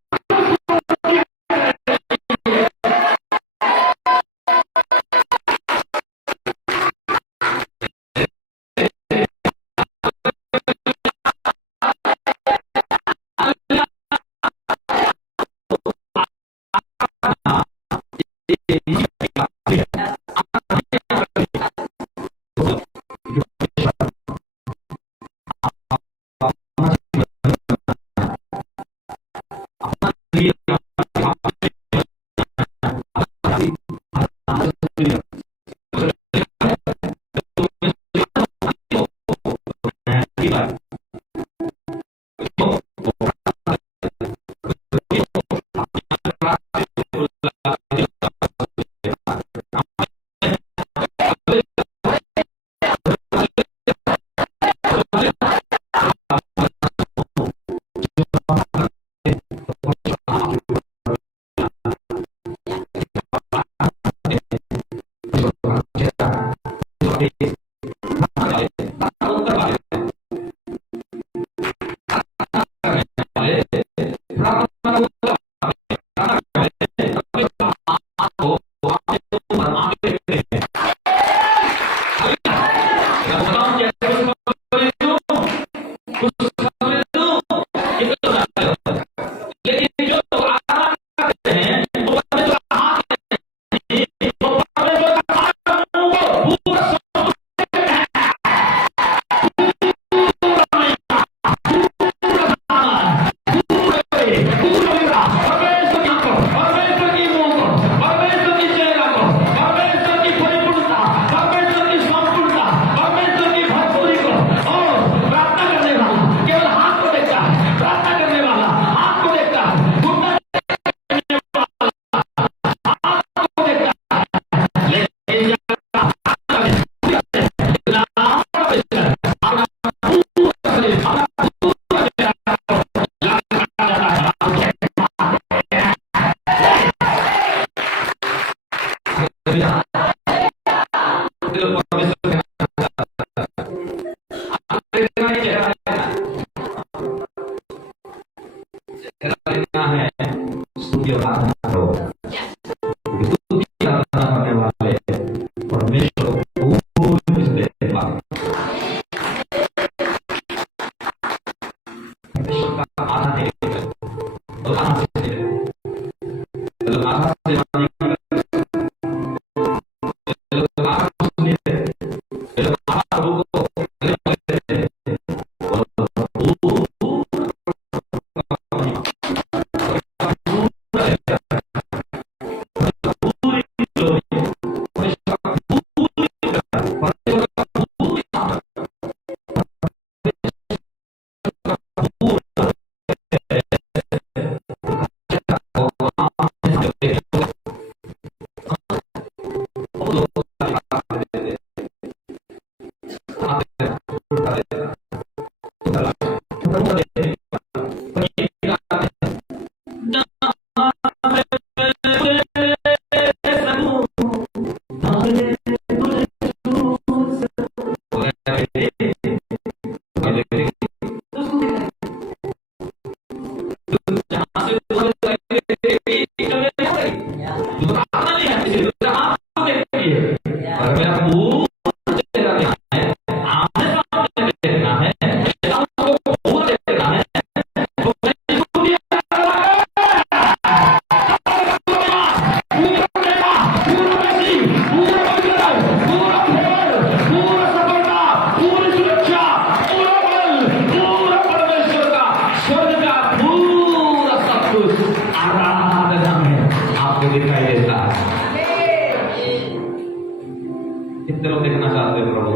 कितने लोग देखना चाहते हो प्रभु?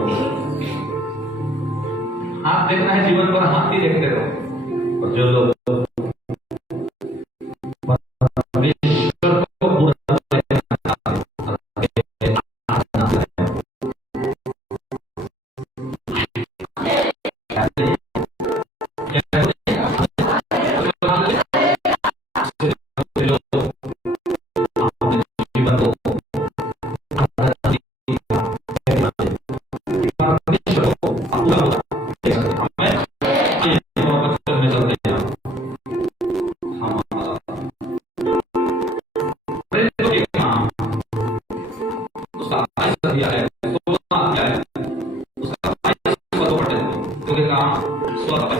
हाथ देखना है जीवन पर, हाथ ही देखते रहो। और जो लोग काम स्वतः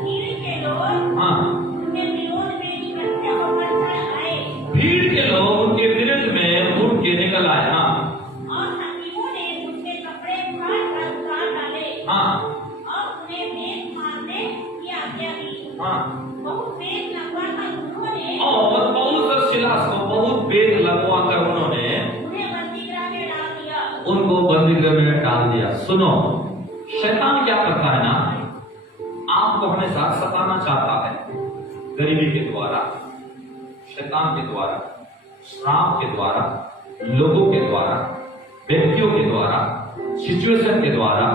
भीड़ के लोग हाँ उनके विरोध में इकट्ठे होकर चढ़ आए भीड़ के लोग उनके विरुद्ध में उठ के निकल आए। हाँ और हकीमों ने उनके कपड़े फाड़ कर उतार डाले हाँ और उन्हें वेद मारने की आज्ञा दी। हाँ बहुत वेद लगवा कर उन्होंने और पौलुस और सिलास को बहुत वेद लगवा कर उन्होंने उन्हें बंदीगृह में डाल दिया। उनको बंदीगृह में डाल दिया। सुनो, शैतान क्या करता है ना, आपको हमेशा सताना चाहता है गरीबी के द्वारा, शैतान के द्वारा, श्राप के द्वारा, लोगों के द्वारा, व्यक्तियों के द्वारा, सिचुएशन के द्वारा,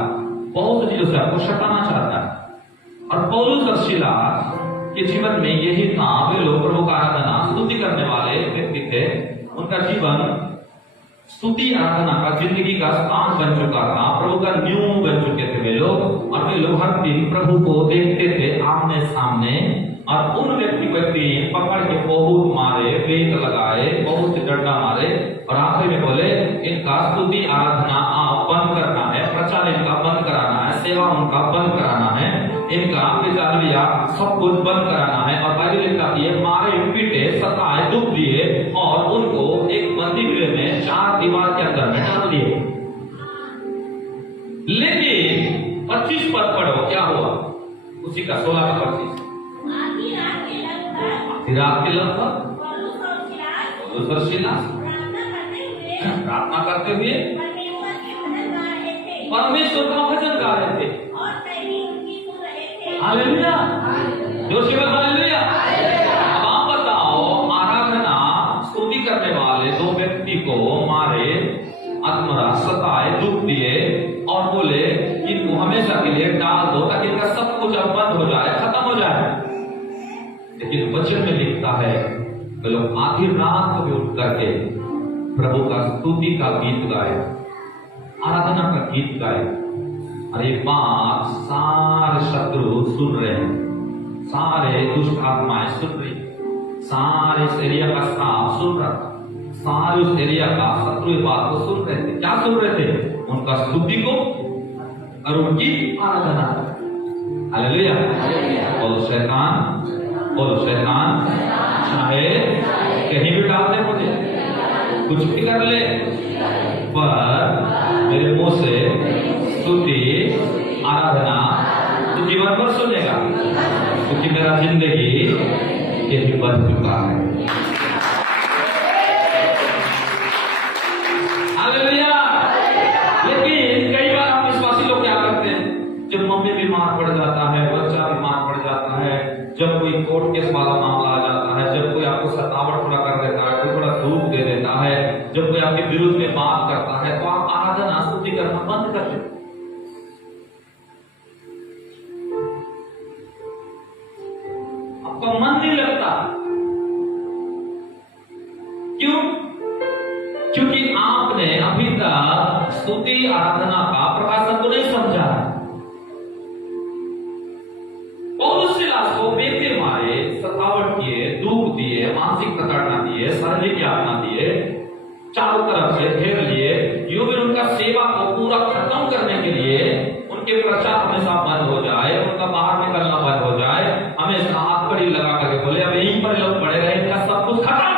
बहुत चीजों से आपको सताना चाहता है। और पौलुस और सिलास के जीवन में यही था। वे लोग प्रभु का आराधना स्तुति करने वाले व्यक्ति थे। उनका जीवन स्तुति आराधना का जिंदगी का स्थान बन चुका था। प्रभु का न्यू बन चुके थे वे लोग। और वे लोग हर दिन प्रभु को देखते थे आमने सामने। और उन व्यक्ति को पकड़ के बहुत मारे, वेद लगाए, बहुत से डंडा मारे और आखिर में बोले इनका स्तुति आराधना आप बंद करना है, प्रचार इनका बंद कराना है, सेवा उनका बंद कराना है, इनका विचारविया सब कुछ बंद कराना है। और बाइबल लिखता है मारे, पीटे, सताए, दुख दिए और उनको एक बंदी गृह में 4 दीवार के अंदर में डाल दिए। लेकिन 25 पद पढ़ो क्या हुआ, उसी का 16 का 25। आधी रात के लगभग रात के लगभग पौलुस और सिलास प्रार्थना करते हुए परमेश्वर की भजन गा रहे थे परमेश्वर का भजन गा रहे थे। और सैनिक उनकी सुन रहे थे। हालेलुया, जोशी में हालेलुया। अब आप बताओ, आराधना स्तुति करने वाले 2 व्यक्ति को मारे, आत्मरा सताए, दुख दिए और बोले इनको हमेशा के लिए डाल दो ताकि इनका सब कुछ अब बंद हो जाए, खत्म हो जाए। लेकिन वचन में लिखता है वे लोग आधी रात को भी उठ करके प्रभु का स्तुति का गीत गाए, आराधना का गीत गाए। और ये बात सारे शत्रु सुन रहे हैं, सारे दुष्ट आत्माएं सुन रही, सारे इस एरिया का स्टाफ सुन रहा था, सारे उस एरिया का शत्रु बात को सुन रहे थे। क्या सुन रहे थे? उनका स्तुति को और उनकी आराधना। हालेलुया। बोलो शैतान चाहे कहीं भी डाल दे, मुझे कुछ भी कर ले, पर मेरे मुंह से स्तुति आराधना तो जीवन भर सुनेगा, क्योंकि मेरा जिंदगी यही बन चुका है। हालेलुया। लेकिन कई बार हम विश्वासी लोग क्या करते हैं, जब मम्मी बीमार पड़ जाता है, बच्चा बीमार पड़ जाता है, जब कोई कोर्ट केस वाला मामला आ जाता है, जब कोई आपको सतावट थोड़ा कर देता है, कोई थोड़ा धूप दे देता है, जब कोई आपके विरुद्ध में बात करता है, तो आप आराधना स्तुति करना बंद कर देते। आपका मन नहीं लगता। क्यों? क्योंकि आपने अभी तक स्तुति आराधना का प्रकाशन को नहीं समझा। पौलुस सिलास को बेटे मारे, सतावट किए, दुख दिए, मानसिक प्रताड़ना दिए, शारीरिक यातना दिए, चारों तरफ से घेर लिए। यूं भी उनका सेवा को पूरा खत्म करने के लिए उनके प्रचार हमेशा बंद हो जाए, उनका बाहर निकलना बंद हो जाए, हमेशा हाथ कड़ी लगा करके बोले अब यहीं पर लोग पड़े रहे, इनका सब कुछ खत्म।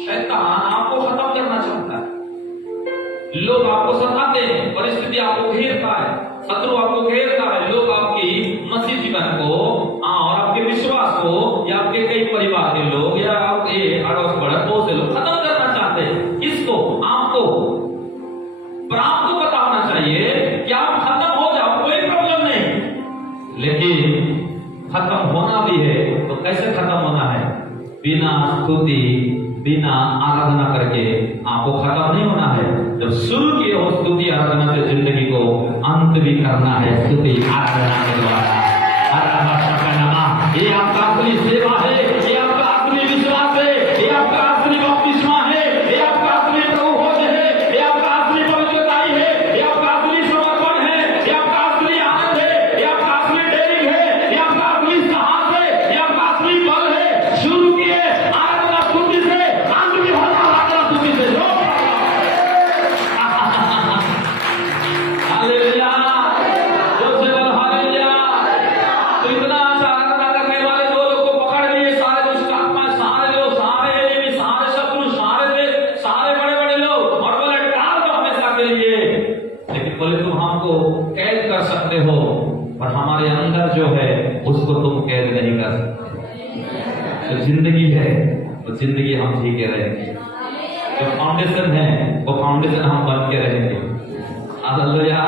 शैतान आपको खत्म करना चाहता है। लोग आपको सताते हैं, परिस्थिति आपको घेरता है, शत्रु आपको घेरता है, लोग आपकी मसीह जीवन को और आपके विश्वास को या आपके कई परिवार के लोग या आपके अड़ोस पड़ोस बहुत से लोग खत्म करना चाहते हैं। किसको? आपको। पर आपको पता होना चाहिए कि आप खत्म हो जाओ, कोई प्रॉब्लम नहीं, लेकिन खत्म होना भी है तो कैसे खत्म होना है? बिना स्तुति, बिना आराधना करके आपको खत्म नहीं होना है। जब शुरू किए हो स्तुति आराधना से जिंदगी को अंत भी करना है स्तुति आराधना के द्वारा। ये आपका असली सेवा है, ये आपका असली विश्वास है, ये आपका असली बपतिस्मा है, ये आपका असली प्रभु भोज है, ये आपका असली पवित्रताई है, ये आपका असली समर्पण है, ये आपका असली आनंद है, ये आपका असली डेयरिंग है, ये आपका असली साहस है, ये आपका असली बल है। शुरू किए आराधना स्तुति से, अंत भी होना आराधना स्तुति से। हालेलुया। और हमारे अंदर जो है उसको तुम कैद नहीं कर सकते। जो जिंदगी है वो जिंदगी हम जी के रहेंगे, जो फाउंडेशन है वो फाउंडेशन हम बन के रहेंगे। हालेलुया।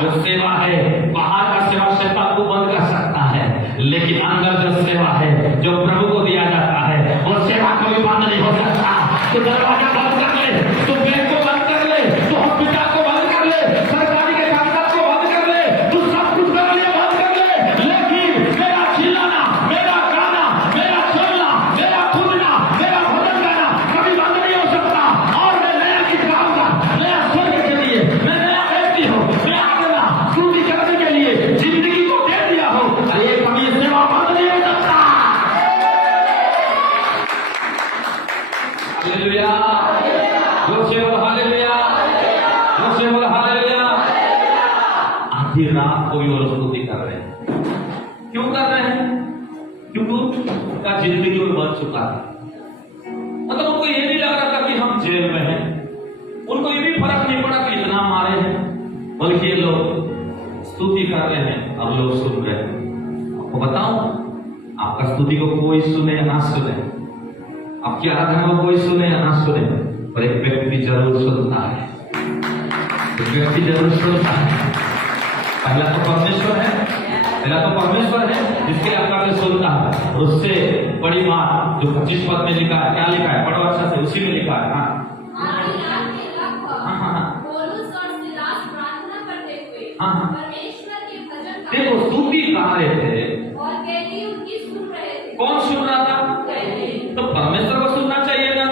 जो सेवा है, बाहर का सेवा शैतान को बंद कर सकता है, लेकिन अंदर जो सेवा है जो प्रभु को दिया जाता है वो सेवा कभी बंद नहीं हो सकता। तो दरवाजा बंद कर ले, तो बैंक को बंद कर ले, तो हॉस्पिटल को बंद कर ले, सरकारी के कामकाज को बंद कर ले, तू सब कुछ कर ले, बंद कर ले, लेकिन मेरा चिल्लाना, मेरा गाना, मेरा चलना, मेरा कूदना, मेरा भजन गाना कभी बंद नहीं हो सकता। और मैं नया गीत गाऊंगा, नया स्वर्ग के लिए, मैं नया व्यक्ति हूँ, नया करना स्तुति करने के लिए जिंदगी को दे दिया हो। अरे कभी सेवा बंद नहीं हो सकता। हालेलुया। आधी रात को भी वो स्तुति कर रहे हैं। क्यों कर रहे हैं? क्योंकि उनका जिंदगी में बन चुका है। मतलब उनको ये नहीं लग रहा था कि हम जेल में हैं, उनको ये भी फर्क नहीं पड़ा कि इतना मारे हैं, बल्कि ये लोग स्तुति कर रहे हैं, अब लोग सुन रहे हैं। आपको बताऊं, आपका स्तुति को कोई सुने या ना सुने, आपकी आराधना को कोई सुने या ना सुने, पर एक व्यक्ति जरूर सुनता है, एक व्यक्ति जरूर सुनता है। पहला तो परमेश्वर है, पहला तो परमेश्वर है जिसके आकार में सुनता है। और उससे बड़ी बात जो 25 पद में लिखा है, क्या लिखा है? पढ़ो अच्छा से, उसी में लिखा है। देखो स्तुति गा रहे थे और कैदी उनकी सुन रहे थे। कौन सुन रहा था? तो परमेश्वर को सुनना चाहिए ना,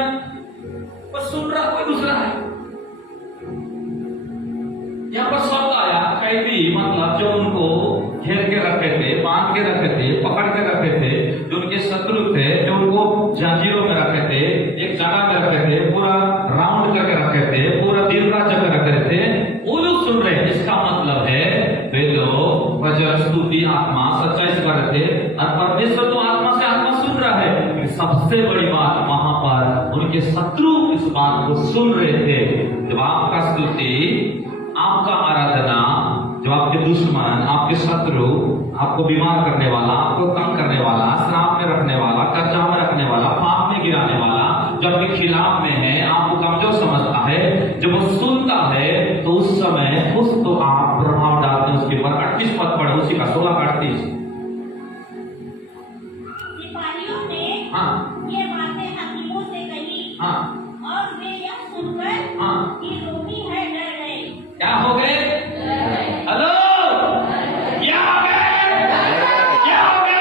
पर सुन रहा कोई दूसरा है। यहाँ पर शब्द आया कैदी, मतलब जो उनको घेर के रखे थे, बांध के रखे थे, पकड़ के रखे थे, जो उनके शत्रु थे, जो उनको जंजीरों में रखे थे, एक जगह में रखे थे, पूरा राउंड करके रखे थे, पूरा दिन रात जगह रखे थे, वो लोग सुन रहे हैं। इसका मतलब है वे लोग भजन, स्तुति, आत्मा, सच्चाई से कर रहे थे, और परमेश्वर तो आत्मा से आत्मा सुन रहा है। सबसे बड़ी बात, वहां पर उनके शत्रु इस बात को सुन रहे थे। जब आपका स्तुति, आपका आराधना, जो आपके दुश्मन, आपके शत्रु, आपको बीमार करने वाला, आपको तंग करने वाला, श्राप में रखने वाला, कर्जा में रखने वाला, पाप में गिराने वाला, जो आपके खिलाफ में है, आपको कमजोर समझता है, जब वो सुनता है तो उस समय उस तो आप प्रभाव डालते हैं उसके ऊपर। 38 पद पढ़ो, उसी का 16 का 38। सिपाहियों ने हाँ ये बातें हकीमों से कही, हाँ और वे यह सुनकर हाँ, कि रोगी है डर गए। क्या हो गए? हेलो, क्या हो गए? क्या हो गए?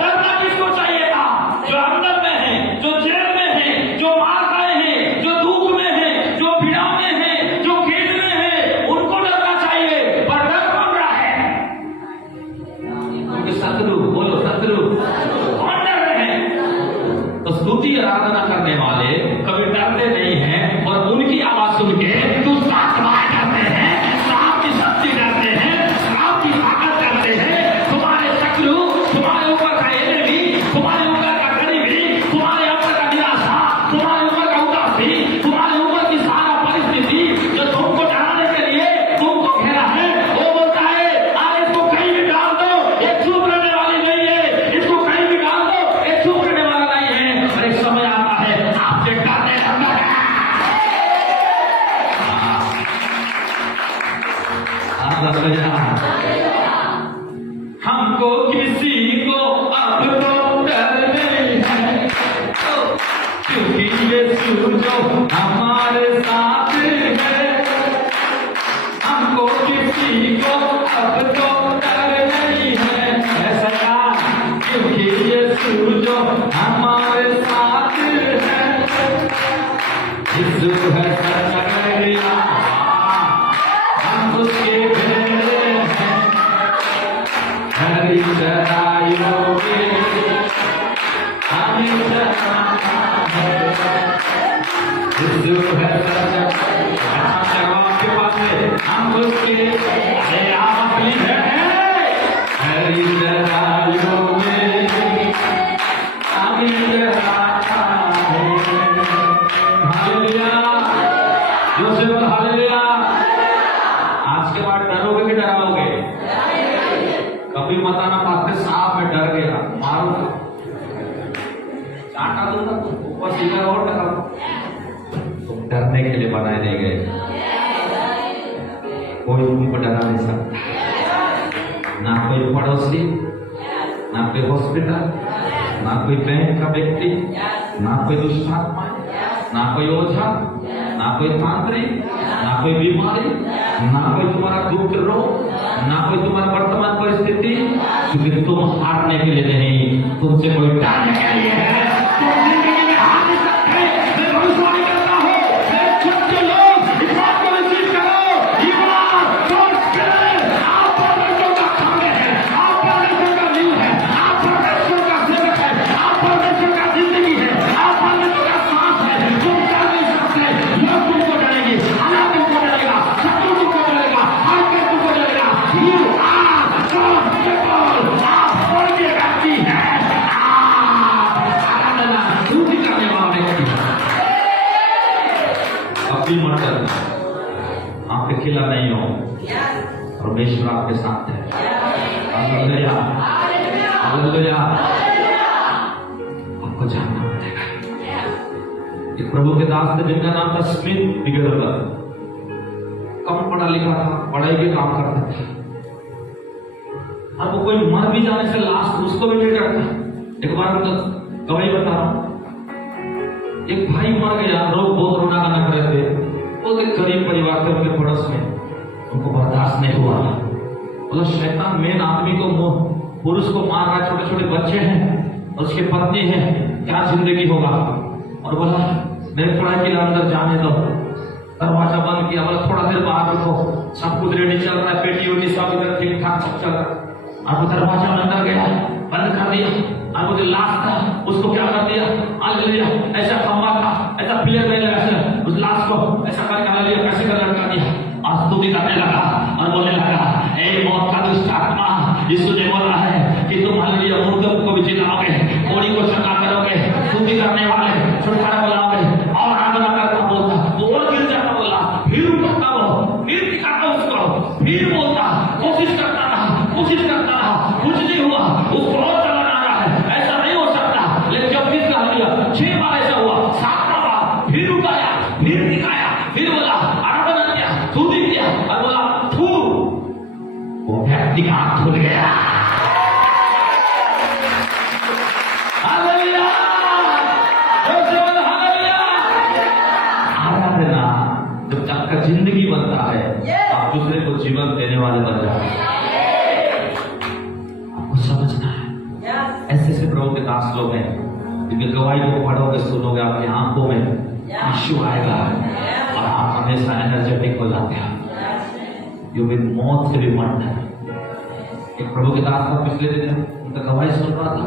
डरना किसको चाहिए था? जो अंदर में है, जो जेल में है, जो मार खाए हैं, जो दुख में है, जो पीड़ा में है, जो खेत में है, उनको डरना चाहिए। पर डर कौन रहा है? उनके शत्रु। बोलो शत्रु। कौन डर रहे हैं? तो स्तुति आराधना करने वाले कभी डरते नहीं हैं, और उनकी आवाज सुन के दुष्ट करते हैं, श्राप की शक्ति करते हैं, श्राप की ताकत करते हैं। तुम्हारे शत्रु, तुम्हारे ऊपर का एनिमी, तुम्हारे ऊपर का गरीबी, तुम्हारे ऊपर का निराशा, तुम्हारे ऊपर का उदासी, तुम्हारे ऊपर की सारा परिस्थिति जो तुमको डराने के लिए तुमको घेरा है, वो बोलता है अरे इसको कहीं भी डाल दो, ये चुप रहने वाली नहीं है, इसको कहीं भी डाल दो, ये चुप रहने वाला नहीं है। और एक समय आता है आपके डरने लगता है। हमको किसी को अब तो डर नहीं है, क्योंकि यीशु जो हमारे साथ है। हमको किसी को अब तो डर नहीं है, ऐसा क्योंकि यीशु जो हमारे साथ है। यीशु है सच्चा गया, हम उसके भेड़े हैं, हरी चराइयों में हमें चराना है। यीशु है सच्चा। अच्छा जवाब आपके पास है, हम उसके, अरे आप अपनी हैं, हरी चराइयों में हमें चराना है। हालेलुया, जोर से बोल हालेलुया। आज के बाद डरोगे कि डराओगे? फिर बताना पाते साहब मैं डर गया, मारूंगा, चाटा दूंगा, ऊपर सीधा और तो डरने के लिए बनाए नहीं गए। कोई तुमको डरा नहीं सकता, ना कोई पड़ोसी, ना कोई हॉस्पिटल, ना कोई बैंक का व्यक्ति, ना कोई दुष्टात्मा, ना कोई ओझा, ना कोई तांत्रिक, ना कोई बीमारी, ना कोई तुम्हारा दुख रोग, ना कोई तुम्हारा वर्तमान परिस्थिति, क्योंकि तुम हारने के लिए नहीं, तुमसे कोई डरने के लिए है। तुम जिंदगी में हार नहीं सकते। मैं भविष्यवाणी करता हूँ, छोटे लोग इस बात को रिसीव करो, आप परमेश्वर का खाने हैं, आप परमेश्वर का जीव है, आप परमेश्वर का सेवक है, आप परमेश्वर का जिंदगी है, आप परमेश्वर का सांस है। तुम डर नहीं सकते, लोग तुमको डरेंगे, हालात तुमको डरेगा, शत्रु तुमको डरेगा, हर कोई तुमको डरेगा। You are God's people, आप स्वर्गीय व्यक्ति हैं, आप स्तुति करने वाला व्यक्ति। अपनी मर्द आपके खिला नहीं हो, परमेश्वर आपके साथ है। Hallelujah, hallelujah. आपको जानना पड़ेगा। एक प्रभु के दास थे जिनका नाम था स्मिथ बिगड़कर, कम पढ़ा लिखा था, पढ़ाई के काम करता था, और वो कोई मर भी जाने से लास्ट उसको भी नहीं डरता। एक बार तो गवाही बता रहा हूं, एक भाई मर गया, लोग बहुत रोना गाना कर रहे थे, वो एक गरीब परिवार थे उनके पड़ोस में, उनको बर्दाश्त नहीं हुआ, बोला शैतान मेन आदमी को, पुरुष को मार रहा है, छोटे छोटे बच्चे हैं, उसकी पत्नी है, क्या जिंदगी होगा। और बोला मेरे पढ़ाई के लिए अंदर जाने दो, दरवाजा बंद किया, बोला थोड़ा देर बाहर रुको, सब कुछ रेडी चल रहा है, पेटी वेटी सब इधर ठीक ठाक सब चल रहा है। अब दरवाजा अंदर गया, बंद कर दिया, अब मुझे लाश था, उसको क्या कर दिया, आग लिया, ऐसा खंबा था, ऐसा पिलर में ऐसे उस लाश को ऐसा करके आ लिया, कैसे कर लटका दिया, स्तुति करने लगा और बोलने लगा, ए मौत का दुष्ट आत्मा, यीशु ने बोला है कि तुम हालेलुया मुर्दों को भी जिलाओगे, कोड़ी को चंगा करोगे, स्तुति करने वाले छुटकारा बुलाओगे, और आराधना करता बोलता, वो और गिर जाता, बोला फिर उठता, वो फिर दिखाता उसको, फिर बोलता, कोशिश करता रहा, कुछ नहीं हुआ, उसको और चलाना आ रहा है, ऐसा नहीं हो सकता। लेकिन जब फिर कहा लिया, 6 बार ऐसा हुआ, 7वां बार फिर उठाया, फिर दिखाया, फिर बोला आराधना किया, स्तुति किया, और बोला थू, वो व्यक्ति का हाथ खुल गया। Hallelujah, hallelujah. आराधना जब आपका जिंदगी बनता है, आप दूसरे को जीवन देने वाले बन जाते हैं। समझना है, ऐसे ऐसे प्रभु के दास लोग हैं, क्योंकि गवाही को पढ़ोगे, सुनोगे, आपकी आंखों में यीशु आएगा और आप हमेशा एनर्जेटिक हो जाते हैं, जो भी मौत से भी मरते हैं। एक प्रभु के दास का पिछले दिन उनका गवाही सुन रहा था,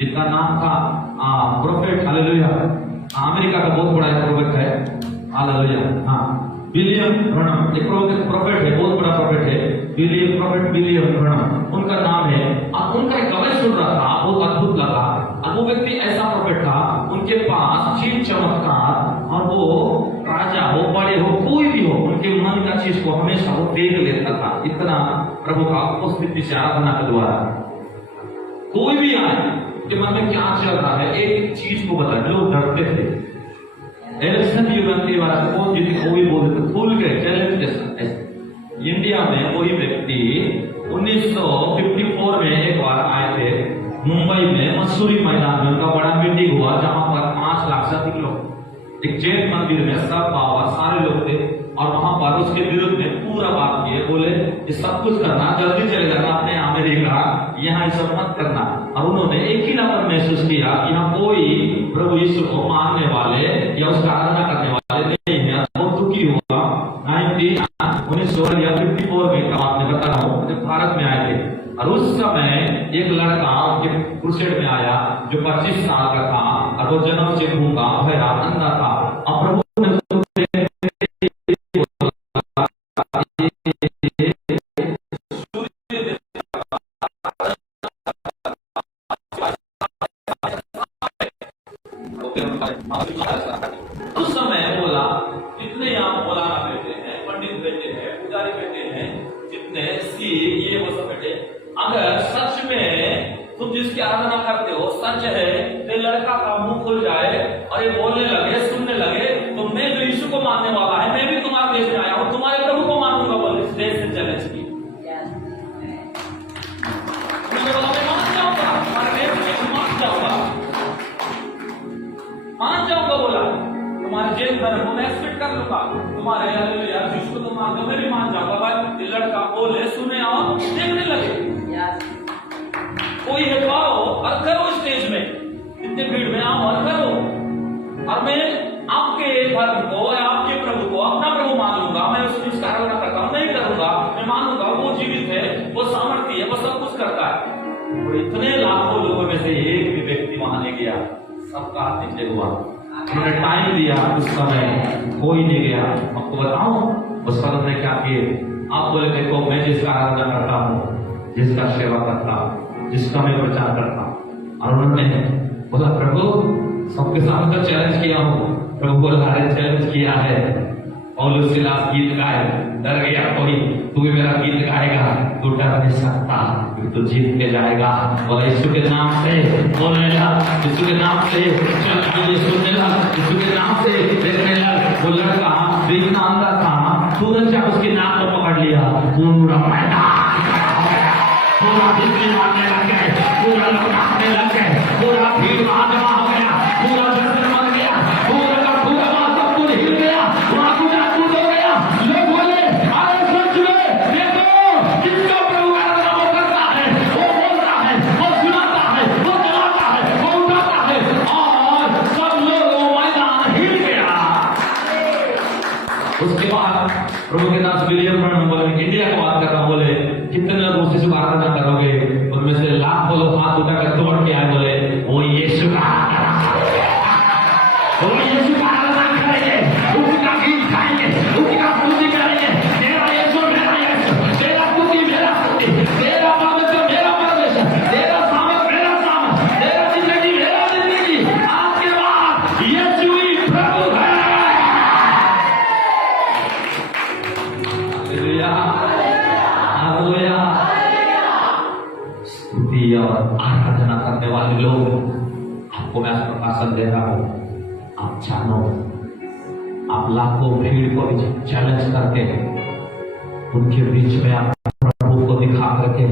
जिनका नाम था प्रोफेट, हालेलुया, अमेरिका का बहुत बड़ा प्रोफेट है, हालेलुया, हाँ, विलियम ब्रनम, एक प्रोफेट है, बहुत बड़ा प्रोफेट है, विलियम ब्रनम उनका नाम है। और उनका एक गवाही सुन रहा था, बहुत अद्भुत लगा। और वो व्यक्ति ऐसा प्रोफेट था, उनके पास चीज चमत्कार, और वो राजा हो, बड़े हो, कोई भी हो, उनके मन का चीज को हमेशा वो देख लेता था। इतना प्रभु का उपस्थिति से आराधना के द्वारा कोई भी आए, उनके मन में क्या चल रहा है, एक चीज को बता, लोग डरते थे। इलेक्शन युग के बाद वो भी बोलते, भूल गए चैलेंज के साथ। इंडिया में वही व्यक्ति 1954 में एक बार आए थे, मुंबई में मसूरी मैदान में उनका बड़ा मीटिंग हुआ, जहां पर 5 लाख से अधिक लोग, एक जैन मंदिर में सब बाबा सारे लोग थे, और वहां पर उसके विरुद्ध में पूरा बात किए, बोले ये सब कुछ करना, जल्दी चले जाना अपने अमेरिका, यहाँ ये सब मत करना। और उन्होंने एक ही नंबर महसूस किया कि यहाँ कोई प्रभु यीशु को मानने वाले या उसका आराधना करने वाले नहीं है। बहुत दुखी हुआ। 1954 में का आपने बता रहा हूँ, भारत में आए थे, और उस समय एक लड़का उनके क्रूसेड में आया जो 25 साल का था, और वो जन्म से भूखा भरा अंधा था, और प्रभु ने उस समय बोला, जितने यहाँ मौलाना बैठे हैं, पंडित बैठे हैं, पुजारी बैठे हैं, जितने सी ये वो सब बैठे, अगर सच में तुम जिसकी आराधना करते हो सच है, तो लड़का का मुंह खुल जाए और ये बोलने लगे, सुनने लगे, तो मैं जो यीशु को मानने वाला है, मैं भी तुम्हारे देश में आया हूं, तुम्हारे प्रभु को मानूंगा, बोले इस देश से चैलेंज की। उसने बोला मैं मान जाऊंगा, तुम्हारे देश में मान जाऊंगा, मान जाऊंगा, बोला तुम्हारे जेल धर्म को मैं एक्सपेक्ट कर लूंगा, तुम्हारे यार यीशु को तुम मानते हो, मैं भी मान जाऊंगा। भाई लड़का बोले, सुने और देखने लगे। कोई है तो आओ और करो स्टेज में, इतने भीड़ में आओ और करो, और मैं आपके धर्म को या आपके प्रभु को अपना प्रभु मान लूंगा, मैं उसकी आराधना करता हूं, नहीं करूंगा, मैं मानूंगा वो जीवित है, वो सामर्थ्य है, वो सब कुछ करता है। और इतने लाखों लोगों में से एक भी व्यक्ति वहां नहीं गया, सबका हाथ नीचे हुआ। उन्होंने टाइम दिया, उस समय कोई नहीं गया। आपको बताऊं उस वक्त ने क्या किए? आप बोले देखो मैं जिसका आराधना करता हूँ, जिसका सेवा करता हूँ, जिसका मैं प्रचार करता हूँ, और उन्होंने बोला प्रभु सबके सामने तो चैलेंज किया हूँ, प्रभु बोला अरे चैलेंज किया है, और उसके लास्ट गीत गाए, डर गया कोई, तू भी मेरा गीत गाएगा, तू डर नहीं सकता, तू जीत के जाएगा। बोला यीशु के नाम से बोलने लगा, यीशु के नाम से चल सुनने लगा, यीशु के नाम से देखने लगा। वो लड़का देखना अंदर था, तुरंत जब उसके नाम को पकड़ लिया, पूरा मैदान पूरा बिजली मारने लग गए, पूरा लोग नाचने लग गए, पूरा भीड़ वहां जमा हो गया, पूरा दर्शन मर गया, पूरा का पूरा वहां सब कुछ हिल गया, वहां पूरा कूद हो गया। लोग बोले अरे सच में देखो जिसका प्रभु आराधना वो करता है, वो बोलता है, वो सुनाता है, वो चलाता है, वो उठाता है, और सब लोग वो मैदान हिल गया। उसके बाद प्रभु के दास विलियम ब्रैनम बोले, इंडिया की बात कर रहा हूं, बोले कितने लोग उसी से आराधना करोगे? उनमें से लाखों लोग हाथ उठाकर दौड़ के आए, बोले वो यीशु का आराधना, वो यीशु का आराधना करेंगे, उसका गीत गाएंगे, उसका स्तुति करेंगे। तेरा यीशु मेरा यीशु, तेरा स्तुति मेरा स्तुति, तेरा परमेश्वर मेरा परमेश्वर, तेरा सामर्थ मेरा सामर्थ, तेरा जिंदगी मेरा जिंदगी। आज के बाद यीशु ही प्रभु है। हालेलुया, स्तुति और आराधना करने वाले लोग, आपको मैं प्रकाशन दे रहा हूं, आप जानो आप लाखों भीड़ को चैलेंज करके उनके बीच में आप प्रभु को दिखा करके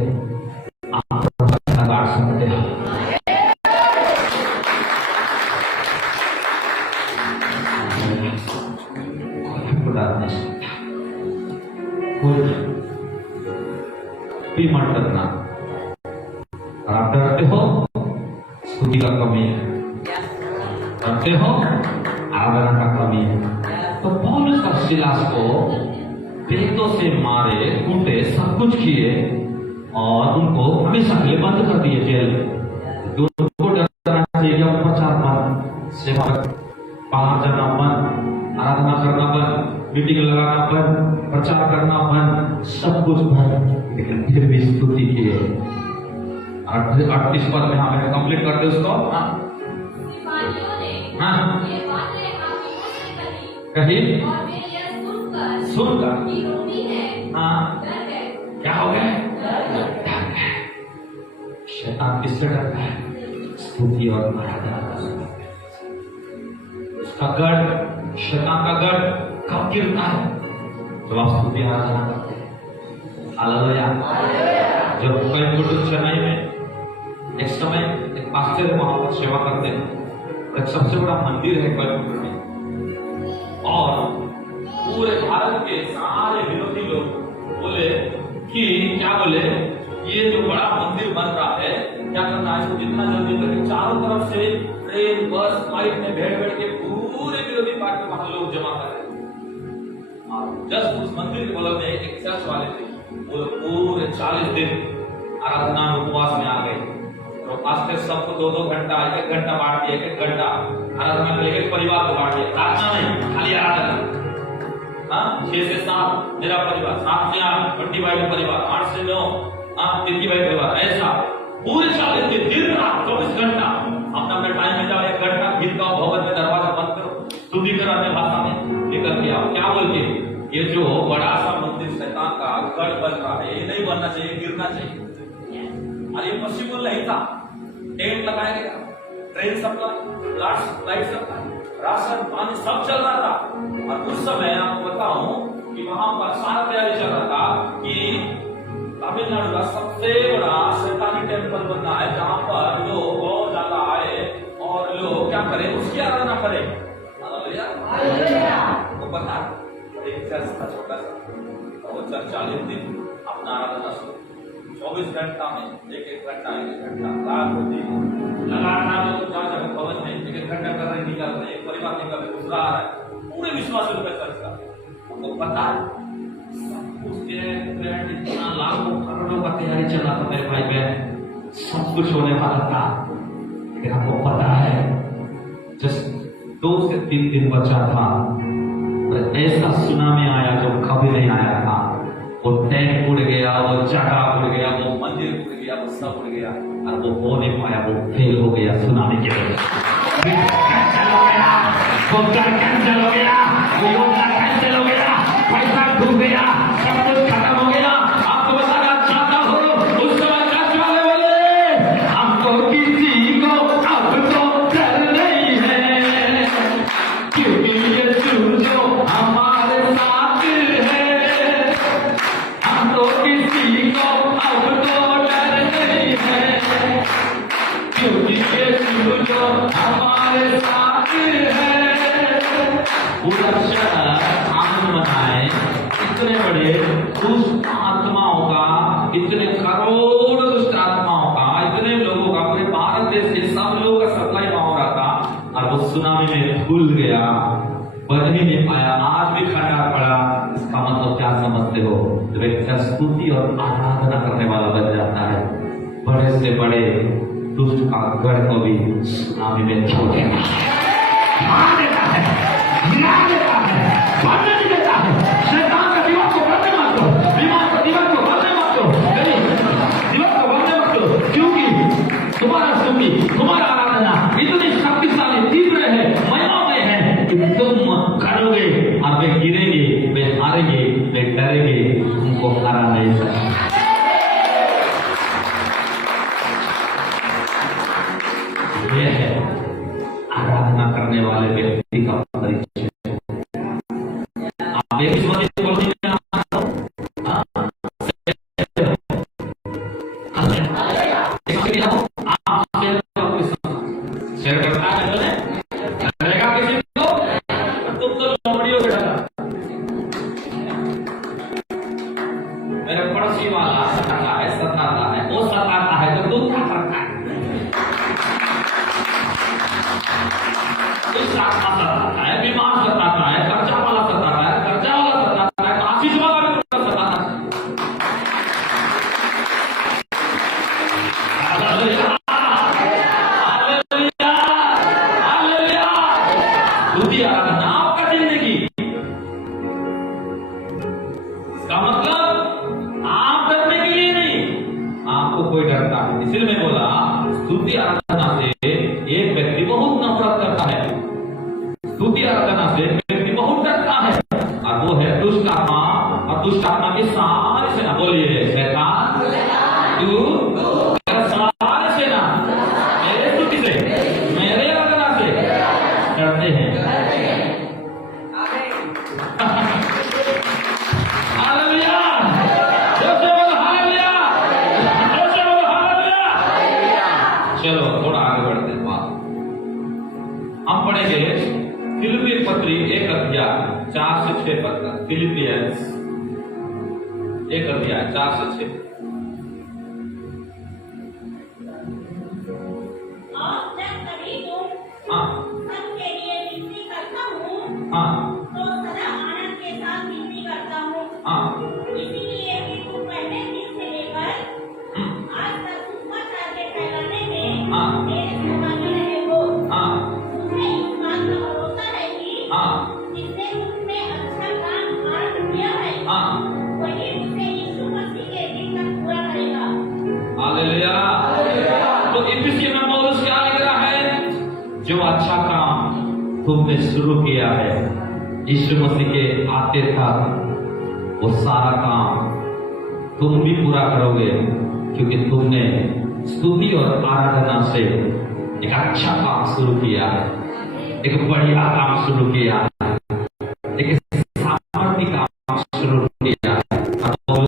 आप गाड़ सकते हो। कोई मत डरना, और आप डरते हो स्तुति का कमी है, डरते हो आराधना का कमी है। तो पौलुस और सिलास को पेटों से मारे, कूटे, सब कुछ किए और उनको हमेशा के लिए बंद कर दिए जेल में। उनको डरना चाहिए, प्रचार बंद, सेवा बाहर जाना बंद, आराधना करना बंद, मीटिंग लगाना बंद, प्रचार करना बंद, सब कुछ बंद, लेकिन फिर भी स्तुति किए। 38 पद में हमें कंप्लीट करते उसको। सिपाहियों ने ये बातें हाकिमों से कही, और वे यह सुनकर कि रोमी है, डर गए। क्या हो गए? डर गए। शैतान किससे डरता है? स्तुति और आराधना का। उसका गढ़, शैतान का गढ़ कब गिरता है? जब आप स्तुति आराधना करते हैं। हालेलुया। जब कई कुटुंब चेन्नई में एक समय एक पास्टर वहां पर सेवा करते हैं, एक सबसे बड़ा मंदिर है कोयम्बटूर में, और पूरे भारत के सारे विरोधी लोग बोले कि क्या बोले, ये जो बड़ा मंदिर बन रहा है, क्या करना है इसको जितना जल्दी करके चारों तरफ से ट्रेन, बस, फ्लाइट में बैठ के पूरे विरोधी पार्टी वहां लोग जमा कर रहे हैं। जस्ट उस मंदिर के बगल में एक चर्च वाले थे, वो पूरे 40 दिन आराधना उपवास में आ गए, तो पास्टर सबको 2-2 घंटा, 1-1 घंटा बांट दिया, 1-1 घंटा आराधना के लिए परिवार को बांट दिया। प्रार्थना नहीं, खाली आराधना। 6 से 7 मेरा परिवार, 7 से 8 बंटी भाई का परिवार, 8 से 9 तिरकी भाई परिवार, ऐसा पूरे 40 दिन दिन रात 24 घंटा अपना अपना टाइम में जाओ, 1 घंटा गीत गाओ, भवन में दरवाजा बंद करो, स्तुति करो अपने भाषा में, लेकर के आओ। क्या बोल के ये जो बड़ा सा मंदिर शैतान का गढ़ बन रहा है, ये नहीं बनना चाहिए, गिरना चाहिए। और ये पॉसिबल नहीं था। टेंट लगाया गया, train supply, light supply, ration पानी सब चल रहा था। और उस समय आपको बताऊं कि वहां पर सारा तैयारी चल रहा था कि तमिलनाडु का सबसे बड़ा शैतानी टेम्पल बनना है, जहां पर लोग बहुत ज्यादा आए और लोग क्या करें, उसकी आराधना करें। वो पता एक चर्च था छोटा सा, वो चर्च 40 दिन अपना आराधना शुरू, 24 घंटा में एक घंटा रात होती लगातार लोग जगह भवन में एक घंटा कर रहे, निकल रहे, एक परिवार निकल रहे, दूसरा आ रहा है, पूरे विश्वासियों का चर्च का। हमको पता है सब कुछ इतना लाखों करोड़ों का तैयारी चला था मेरे भाई बहन, सब कुछ होने वाला था। लेकिन हमको पता है जस्ट 2 से 3 दिन बचा था, ऐसा सुनामी आया जो कभी नहीं आया था। वो टैंक उड़ गया, वो जगह उड़ गया, वो मंदिर उड़ गया, वो सब उड़ गया और वो हो नहीं पाया, वो फेल हो गया सुनामी के वजह से। कैंसिल हो गया, वो कैंसिल हो गया, वो योजना कैंसिल हो गया, पैसा डूब गया, सब कुछ खत्म हो गया। आपको बताना चाहता हूँ उस समय चर्च वाले बोले हमको किसी को अब तो डर नहीं है, क्योंकि यीशु जो हमारे साथ है, हमको किसी को अब तो डर नहीं है, क्योंकि यीशु जो हमारे साथ है। पूरा शहर आनंद मनाए। इतने बड़े दुष्ट आत्माओं का, इतने करोड़ दुष्ट आत्माओं का, इतने लोगों का, पूरे भारत देश के सब लोगों का सप्लाई वहां हो रहा था और वो सुनामी में भूल गया, बच ही नहीं पाया, आज भी खंडार पड़ा। इसका मतलब क्या समझते हो? जब एक स्तुति और आराधना करने वाला बन जाता है, बड़े से बड़े दुष्ट का गढ़ को भी सुनामी में छोड़ देता है, गिरा देता है, बढ़ने नहीं देता है। शैतान का दिमाग को बढ़ने मत दो, दिमाग को बढ़ने मत दो, दिमाग को बढ़ने मत दो, क्योंकि तुम्हारा स्तुति, तुम्हारा आराधना इतनी शक्तिशाली, तीव्र है, महिमामय है कि तुम करोगे और वे गिरेंगे, वे हारेंगे, वे डरेंगे, तुमको हरा नहीं सकते। यह है आराधना करने वाले व्यक्ति का परिचय। आप एक शेयर करता है करेगा किसी को, तुम तो लोमड़ियों बैठा था। मेरे पड़ोसी वाला सताता है, वो सताता है तो तू क्या करता है? आत्मा सताता है, बीमार सताता है, कर्जा वाला सताता है, कर्जा वाला सताता है, आशीष वाला भी सताता है। आराधना आपका जिंदगी, इसका मतलब आप डरने के लिए नहीं, आपको कोई डरता है। इसलिए मैं बोला स्तुति आराधना से एक व्यक्ति बहुत नफरत करता है, स्तुति आराधना से व्यक्ति बहुत डरता है, और वो है दुष्ट आत्मा। और दुष्ट आत्मा की सारी सेना, बोलिए शैतान तू सारी सेना मेरे स्तुति से, मेरे आराधना से डरते हैं। हालेलुया, जोर से बोलो हालेलुया, जोर से बोलो हालेलुया। चलो थोड़ा आगे बढ़ते हैं। हम पढ़ेंगे फिलिप्पी पत्री 1 अध्याय 4 से 6 पद तक। फिलिपियंस 1 अध्याय 4 से 6। और जब कभी तुम हाँ सबके लिए विनती करता हूँ, हाँ तो सदा आनंद के साथ विनती करता हूँ, हाँ इसीलिए कि तुम पहले दिन से लेकर आज तक सुसमाचार के फैलाने में हाँ। मेरे सहभागी रहे हो। हाँ मुझे इस बात का भरोसा है कि हाँ जिसने तुमने अच्छा काम आरंभ किया है, हाँ। वही उसे यीशु मसीह के दिन तक पूरा करेगा। हालेलुया। तो इफिसियों में पौलुस क्या लिख रहा है? जो अच्छा काम तुमने शुरू किया है यीशु मसीह के आते तक, वो सारा काम तुम भी पूरा करोगे, क्योंकि तुमने स्तुति और आराधना से एक अच्छा काम शुरू किया है, एक बढ़िया काम शुरू किया है, एक सामर्थ्य काम शुरू किया है। कौन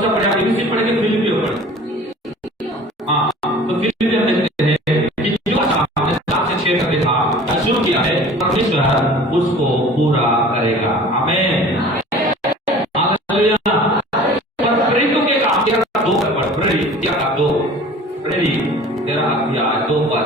सा पढ़े? आप पढ़ेंगे, फिलिपियों पढ़े। हाँ, तो फिलिपियों देखते हैं कि जो आपने 7 से 6 करके था शुरू किया है, परमेश्वर उसको पूरा करेगा। आमीन। हालेलुया। पर प्रेरितों के काम 2 पर प्रेरित 13 अध्याय 2 पर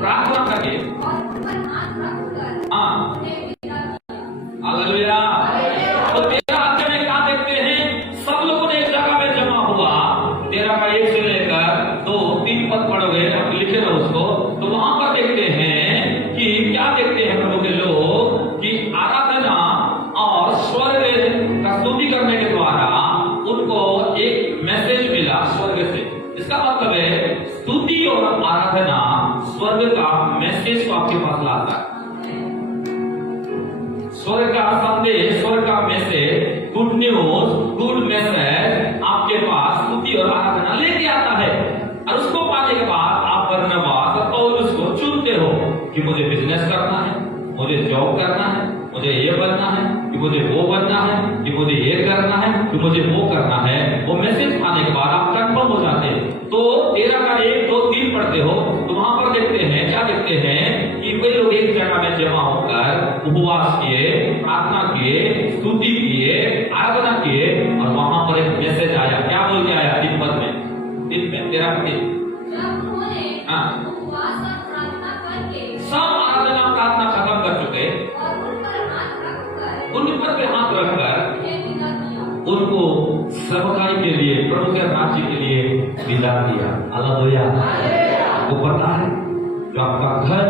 प्रार्थना करके हालेलुया। तो 13 अध्याय में क्या देखते हैं? सब लोगों ने एक जगह में जमा हुआ। 13 का 1 से लेकर 2-3 पद पढ़ोगे, आप लिखे रहो उसको। तो वहां पर देखते हैं कि क्या देखते हैं प्रभु के लोग कि आराधना और स्वर्ग का स्तुति करने के द्वारा उनको एक मैसेज मिला स्वर्ग से। इसका मतलब है स्तुति और आराधना स्वर्ग का मैसेज को आपके पास लाता है। स्वर्ग का संदेश, स्वर्ग का message, good news, good message आपके पास स्तुति और आराधना लेके आता है। और उसको पाने के बाद आप बरनबास और पौलुस को चुनते हो कि मुझे बिजनेस करना है, मुझे जॉब करना है, मुझे ये बनना है, कि मुझे वो बनना है, कि मुझे ये करना है, कि मुझे वो करना है। वो मैसेज पाने के बाद आप कंफर्म हो जाते हैं। तो 13 का 1, 2, 3 पढ़ते हो तो वहां पर देखते हैं, क्या देखते हैं कि वे लोग एक जगह में जमा होकर उपवास किए, प्रार्थना किए, स्तुति किए, आराधना किए और वहां पर एक मैसेज आया। क्या बोल के आया? 3 पद में 13 के सब आराधना प्रार्थना खत्म कर चुके, उन पर हाथ रखकर उनको सेवकाई के लिए, प्रभु के राज्य के लिए विदा किया। हालेलुया। आपको पता है जो आपका घर,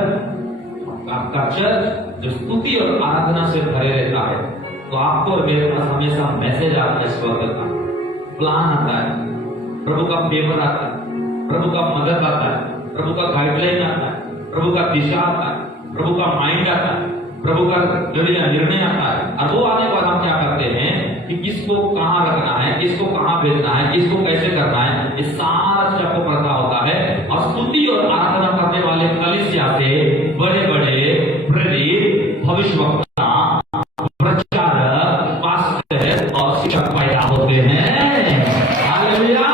आपका चर्च जो स्तुति और आराधना से भरे रहता है, तो आपको और मेरे पास हमेशा मैसेज आता है, स्वर्ग का प्लान आता है, प्रभु का पेपर आता है, प्रभु का मदद आता है, प्रभु का गाइडलाइन आता है, प्रभु का दिशा आता है, प्रभु का माइंड आता है, प्रभु का निर्णय आता है। और वो आने के बाद हम क्या करते हैं कि किसको कहाँ रखना है, किसको कहाँ भेजना है, किसको कैसे करना है, इस सारा चीज आपको पता होता है। और स्तुति और आराधना करने वाले कलीसिया से बड़े बड़े प्रेरित, भविष्यवक्ता, प्रचारक, पास्टर और शिक्षक पैदा होते हैं। हालेलुया।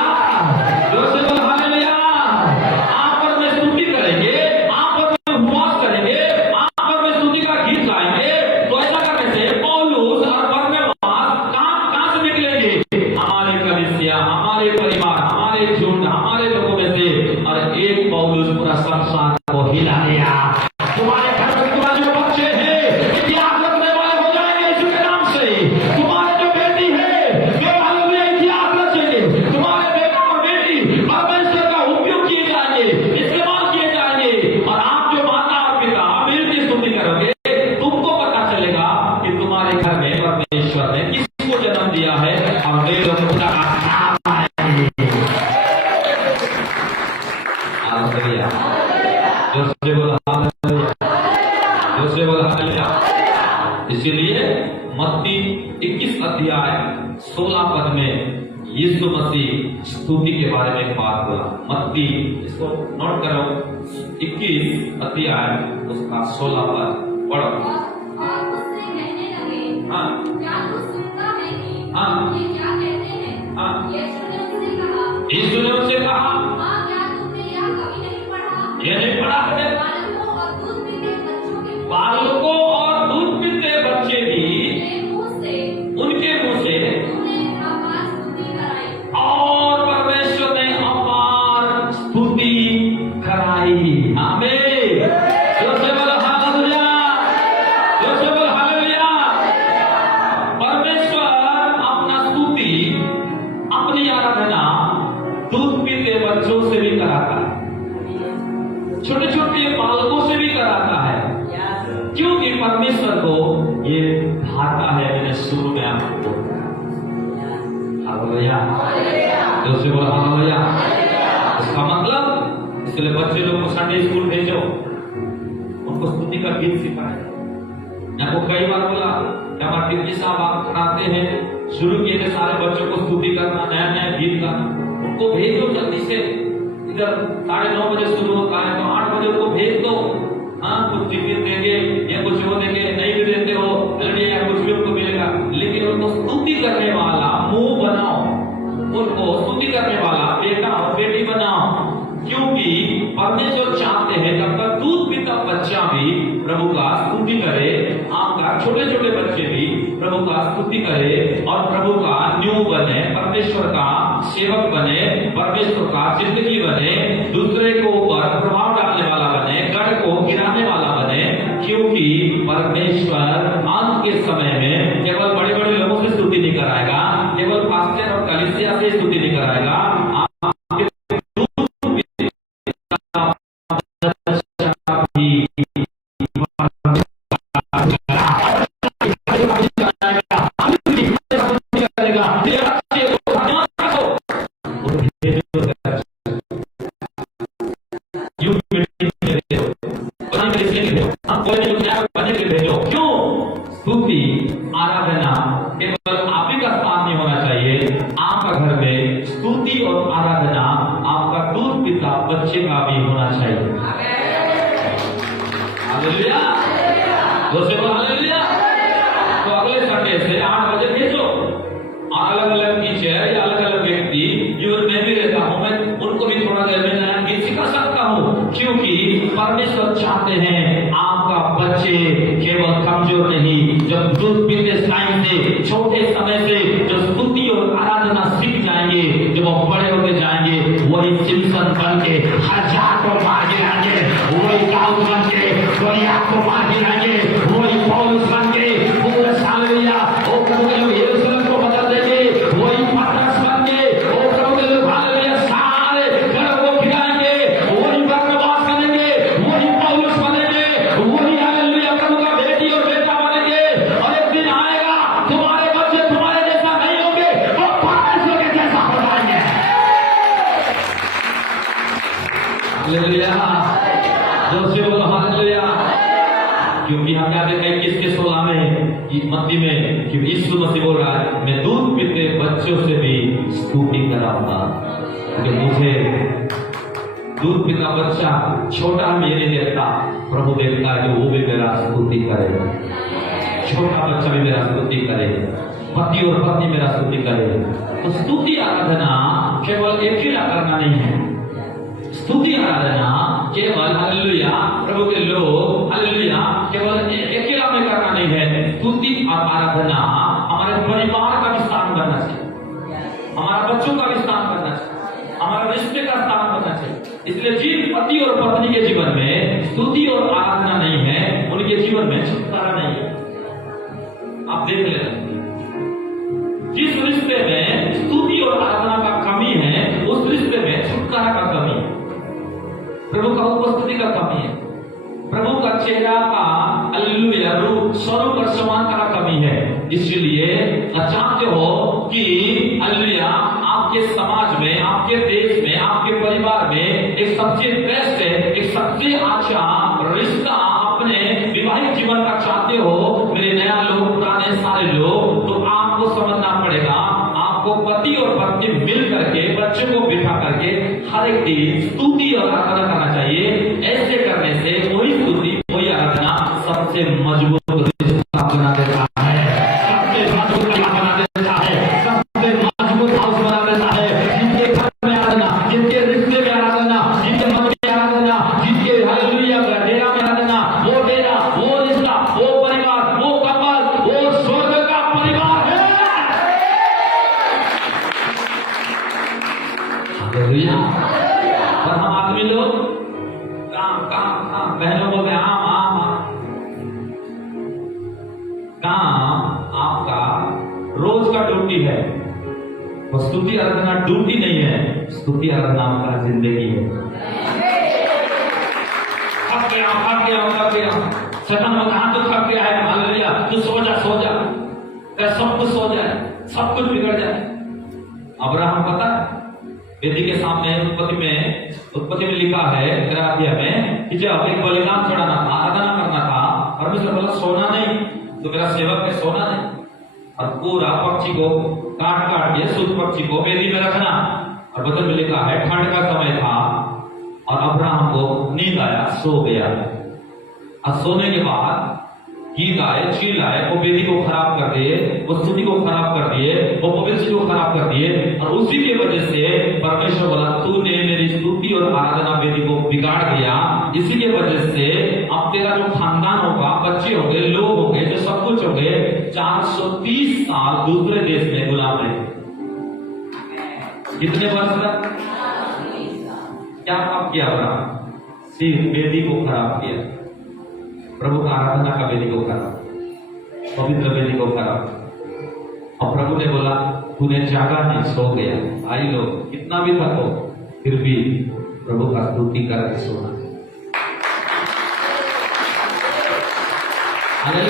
इसीलिए मत्ती 21 अध्याय 16 पद में यीशु मसीह स्तुति के बारे में बात बोला। मत्ती, इसको नोट करो, 21 अध्याय उसका 16 पद पढ़ो। और उससे कहने लगे, हाँ, क्या तू सुनता है कि हाँ, ये क्या कहते हैं? हाँ, यीशु ने उससे कहा, यीशु ने उससे कहा, हाँ, क्या तुमने यह कभी नहीं पढ़ा? ये नहीं पढ़ा है? बालकों और दूध पीते बच्चों के बालकों और दूध पीते बच्चे भी उनके मुंह से और परमेश्वर ने अपार स्तुति कराई। आमीन। हालेलुया। परमेश्वर को ये भाता है, मैंने शुरू में आपको हालेलुया, जो से बोला हालेलुया। इसका मतलब इसलिए बच्चे लोग को संडे स्कूल भेजो, उनको स्तुति का गीत सिखाए। आपको कई बार बोला कि हमारे टीचर साहब आप पढ़ाते हैं, शुरू किए थे सारे बच्चों को स्तुति करना, नया नया गीत गाना, उनको भेजो जल्दी से। इधर 9:30 बजे शुरू होता है तो 8 बजे उनको भेज दो। हाँ, कुछ टिफिन देंगे या कुछ वो देंगे, नहीं भी देते हो या कुछ भी उनको मिलेगा, लेकिन उनको स्तुति करने वाला मुंह बनाओ, उनको स्तुति करने वाला बेटा और बेटी बनाओ। क्योंकि परमेश्वर चाहते हैं जब तक दूध पीता बच्चा भी प्रभु का स्तुति करे, आपका छोटे छोटे बच्चे भी प्रभु का स्तुति करे और प्रभु का न्यू बने, परमेश्वर का सेवक बने, परमेश्वर का जिंदगी बने, दूसरे को ऊपर प्रभाव डालने वाला बने, गढ़ को गिराने वाला बने। क्योंकि परमेश्वर अंत के समय में केवल बड़े बड़े लोगों से स्तुति नहीं कराएगा, केवल पास्टर और कलीसिया से स्तुति नहीं कराएगा, स्तुति आराधना केवल आप ही का स्थान नहीं होना चाहिए, आपका घर में स्तुति और आराधना आपका दूध पिता बच्चे का भी होना चाहिए। हालेलुया, दोस्तों बोलो हालेलुया। तो अगले संडे से 8 बजे भेजो, और अलग अलग टीचर या अलग अलग व्यक्ति जीवन में भी रहता हूं, मैं उनको भी थोड़ा देर में नया गीत सिखा सकता हूं। क्योंकि परमेश्वर चाहते हैं आपका बच्चे केवल कमजोर नहीं, जब दूध पीते टाइम से छोटे समय से जो स्तुति और आराधना सीख जाएंगे, जब वो बड़े होते जाएंगे, वही सिमसन बन के 1000 को मार गिराएंगे, वही दाऊद बन के गोलियत को मार गिराएंगे, वही पौलुस बन के पूरे हालेलुया ओ प्रभु के लोग यरूशलेम को बदल देंगे, वही पतरस बन के ओ प्रभु के लोग हालेलुया सारे गढ़ को गिराएंगे, वही बरनबास बनेंगे, वही पौलुस बनेंगे, वही हालेलुया प्रभु का बेटी और बेटा बनेंगे। और एक दिन आएगा तुम्हारे बच्चे तुम्हारे जैसा नहीं होंगे, वो परमेश्वर के जैसा हो जाएंगे। हालेलुया, जोर से बोलो हालेलुया। क्योंकि हम क्या देखते हैं 21:16 में मत्ती में कि यीशु मसीह बोल रहा है, मैं दूध पीते बच्चों से भी स्तुति कराऊंगा। क्योंकि मुझे दूध पीता बच्चा छोटा ये नहीं देखता, प्रभु देखता है कि वो भी मेरा स्तुति करे, छोटा बच्चा भी मेरा स्तुति करे, पति और पत्नी मेरा स्तुति करे। तो स्तुति आराधना केवल एक ही करना नहीं है, स्तुति आराधना केवल हालेलुया प्रभु के लोग हालेलुया केवल अकेला में करना नहीं है। स्तुति और आराधना हमारे परिवार का भी स्थान बनना चाहिए, हमारा बच्चों का भी स्थान बनना चाहिए, हमारा रिश्ते का स्थान बनना चाहिए। इसलिए जिन पति और पत्नी के जीवन में स्तुति और आराधना नहीं है, उनके जीवन में छुटकारा नहीं है। आप देख लें, जिस रिश्ते में स्तुति और आराधना का कमी है, उस रिश्ते में छुटकारा का कमी है, प्रभु का उपस्थिति का कमी है, प्रभु का चेहरा का हालेलुया रूप स्वरूप और समानता का कमी है। इसलिए चाहते हो कि हालेलुया आपके समाज में, आपके देश में, आपके परिवार में एक सबसे बेस्ट है, एक सबसे अच्छा रिश्ता अपने विवाहित जीवन का चाहते हो, मेरे नया लोग पुराने सारे लोग, तो आपको समझना पड़ेगा, आपको पति और पत्नी मिल करके बच्चों को बिठा करके हर एक दिन स्तुति और आराधना करना चाहिए। ऐसे करने से वही स्तुति वही आराधना सबसे मजबूत रिश्ता बना देता है, सबसे मजबूत बना देता है, सबसे मजबूत हाउस बना देता है। जिनके घर में आराधना, जिनके रिश्ते में आराधना, जिनके मन में आराधना, जिनके हालेलुया डेरा में आराधना, वो डेरा, वो रिश्ता, वो परिवार, वो कपल, वो स्वर्ग का परिवार है। हालेलुया। और हम आदमी लोग काम काम काम, बहनों बोलते हैं आम आम आम। काम आपका रोज का ड्यूटी है, और स्तुति आराधना ड्यूटी नहीं है, स्तुति आराधना आपका जिंदगी है। थक गया थक गया थक गया, सदन में कहा तो थक गया है, क्या सब कुछ हो जाए, सब कुछ बिगड़ जाए। अब्राहम पता है वेदी के सामने उत्पत्ति में लिखा है 13 अध्याय में कि जब एक बलिदान चढ़ाना था, आराधना करना था, परमेश्वर बोला सोना नहीं, तो मेरा सेवक है सोना नहीं, और पूरा पक्षी को काट के शुद्ध पक्षी को वेदी में रखना। और वचन में लिखा है ठंड का समय था और अब्राहम को नींद आया, सो गया। और सोने के बाद गीत आए, चील आए, वो वेदी को खराब कर दिए, वो स्तुति को खराब कर दिए, वो पवित्र को खराब कर दिए। और उसी की वजह से परमेश्वर बोला तूने मेरी स्तुति और आराधना वेदी को बिगाड़ दिया। इसी के वजह से अब तेरा जो खानदान होगा, बच्चे होंगे, लोग होंगे, जो सब कुछ होंगे, 430 साल दूसरे देश में गुलाम रहे। कितने वर्ष तक? क्या पाप किया अब्राहम? सिर्फ वेदी को खराब किया, प्रभु का आराधना का वेदी को खराब, पवित्र वेदी को खराब। और प्रभु ने बोला तूने जागा नहीं, सो गया। भाई लोग कितना भी थको फिर भी प्रभु का स्तुति करके सोना। मैं